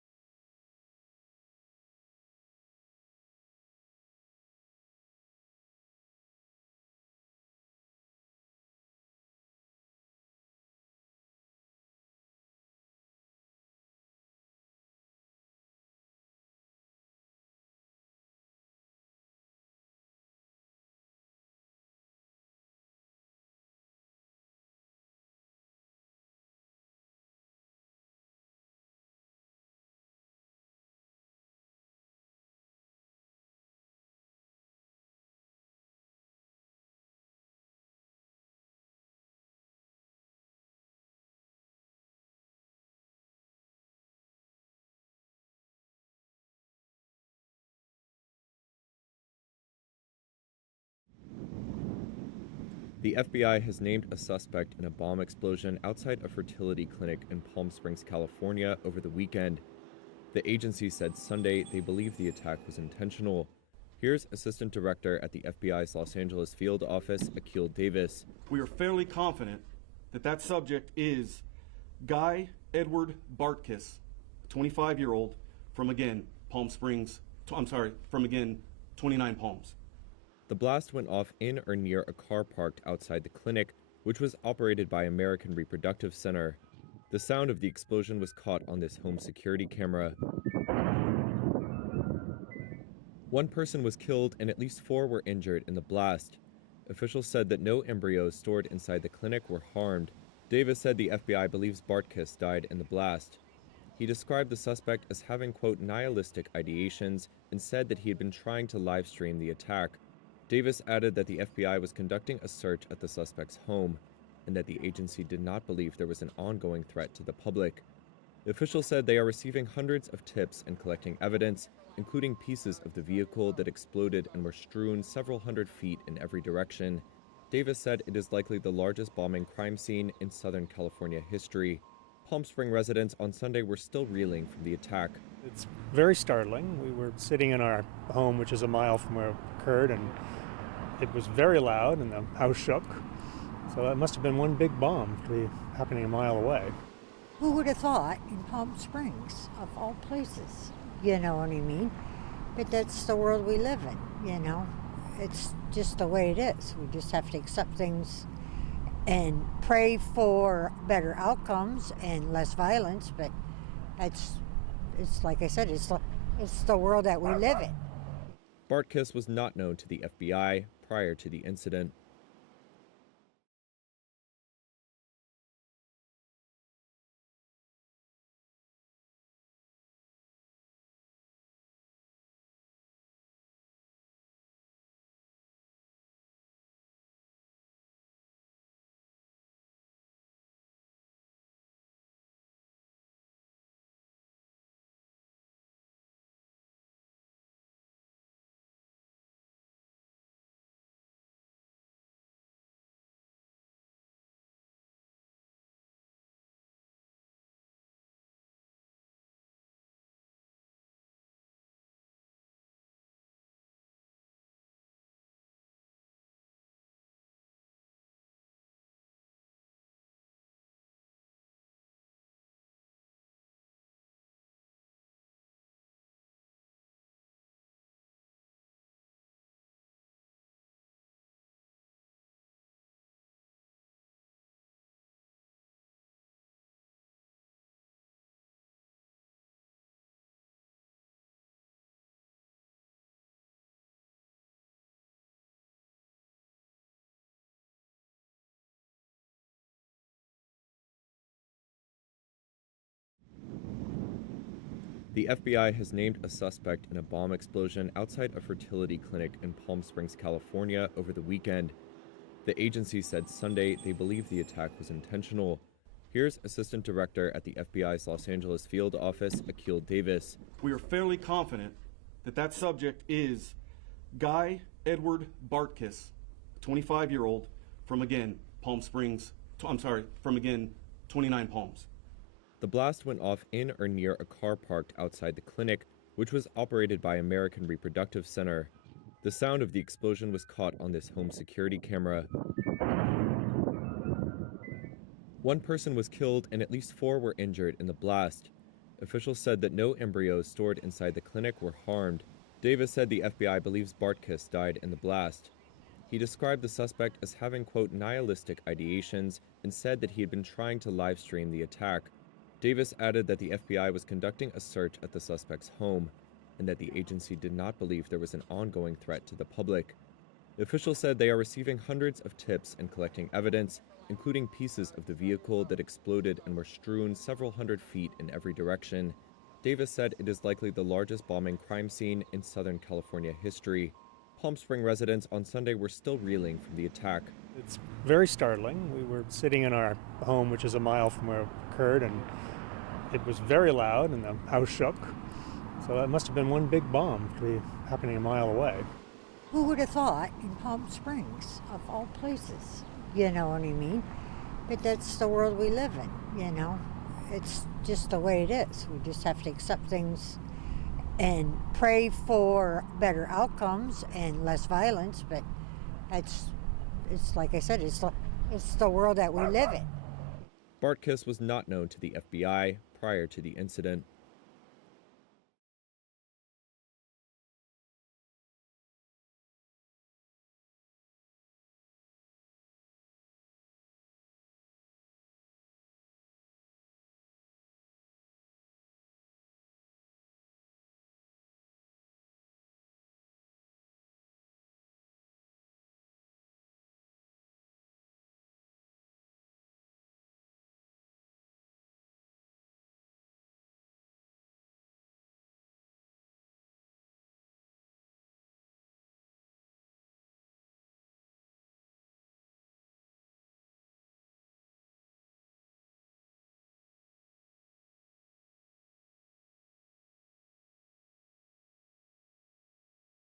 The FBI has named a suspect in a bomb explosion outside a fertility clinic in Palm Springs, California over the weekend. The agency said Sunday they believe the attack was intentional. Here's Assistant Director at the FBI's Los Angeles field office, Akil Davis. We are fairly confident that that subject is Guy Edward Bartkiss, 25-year-old from, again, Palm Springs, from, again, 29 Palms. The blast went off in or near a car parked outside the clinic, which was operated by American Reproductive Center. The sound of the explosion was caught on this home security camera. One person was killed and at least 4 were injured in the blast. Officials said that no embryos stored inside the clinic were harmed. Davis said the FBI believes Bartkiss died in the blast. He described the suspect as having, quote, nihilistic ideations and said that he had been trying to live stream the attack. Davis added that the FBI was conducting a search at the suspect's home and that the agency did not believe there was an ongoing threat to the public. Officials said they are receiving hundreds of tips and collecting evidence, including pieces of the vehicle that exploded and were strewn several hundred feet in every direction. Davis said it is likely the largest bombing crime scene in Southern California history. Palm Springs residents on Sunday were still reeling from the attack. It's very startling. We were sitting in our home, which is a mile from where it occurred, and it was very loud and the house shook. So that must have been one big bomb to be happening a mile away. Who would have thought in Palm Springs, of all places? You know what I mean? But that's the world we live in, you know? It's just the way it is. We just have to accept things and pray for better outcomes and less violence, but it's like I said, it's the world that we live in. Bartkiss was not known to the FBI prior to the incident. The FBI has named a suspect in a bomb explosion outside a fertility clinic in Palm Springs, California over the weekend. The agency said Sunday they believe the attack was intentional. Here's Assistant Director at the FBI's Los Angeles field office, Akil Davis. We are fairly confident that that subject is Guy Edward Bartkiss, 25-year-old from, again, Palm Springs, from, again, 29 Palms. The blast went off in or near a car parked outside the clinic, which was operated by American Reproductive Center. The sound of the explosion was caught on this home security camera. One person was killed and at least 4 were injured in the blast. Officials said that no embryos stored inside the clinic were harmed. Davis said the FBI believes Bartkiss died in the blast. He described the suspect as having, quote, nihilistic ideations and said that he had been trying to live stream the attack. Davis added that the FBI was conducting a search at the suspect's home and that the agency did not believe there was an ongoing threat to the public. Officials said they are receiving hundreds of tips and collecting evidence, including pieces of the vehicle that exploded and were strewn several hundred feet in every direction. Davis said it is likely the largest bombing crime scene in Southern California history. Palm Springs residents on Sunday were still reeling from the attack. It's very startling. We were sitting in our home, which is a mile from where it occurred, and it was very loud and the house shook. So that must have been one big bomb to be happening a mile away. Who would have thought in Palm Springs, of all places? you know what I mean? But that's the world we live in, you know? It's just the way it is. We just have to accept things and pray for better outcomes and less violence, but it's like I said, it's the world that we live in. Bartkus was not known to the FBI prior to the incident.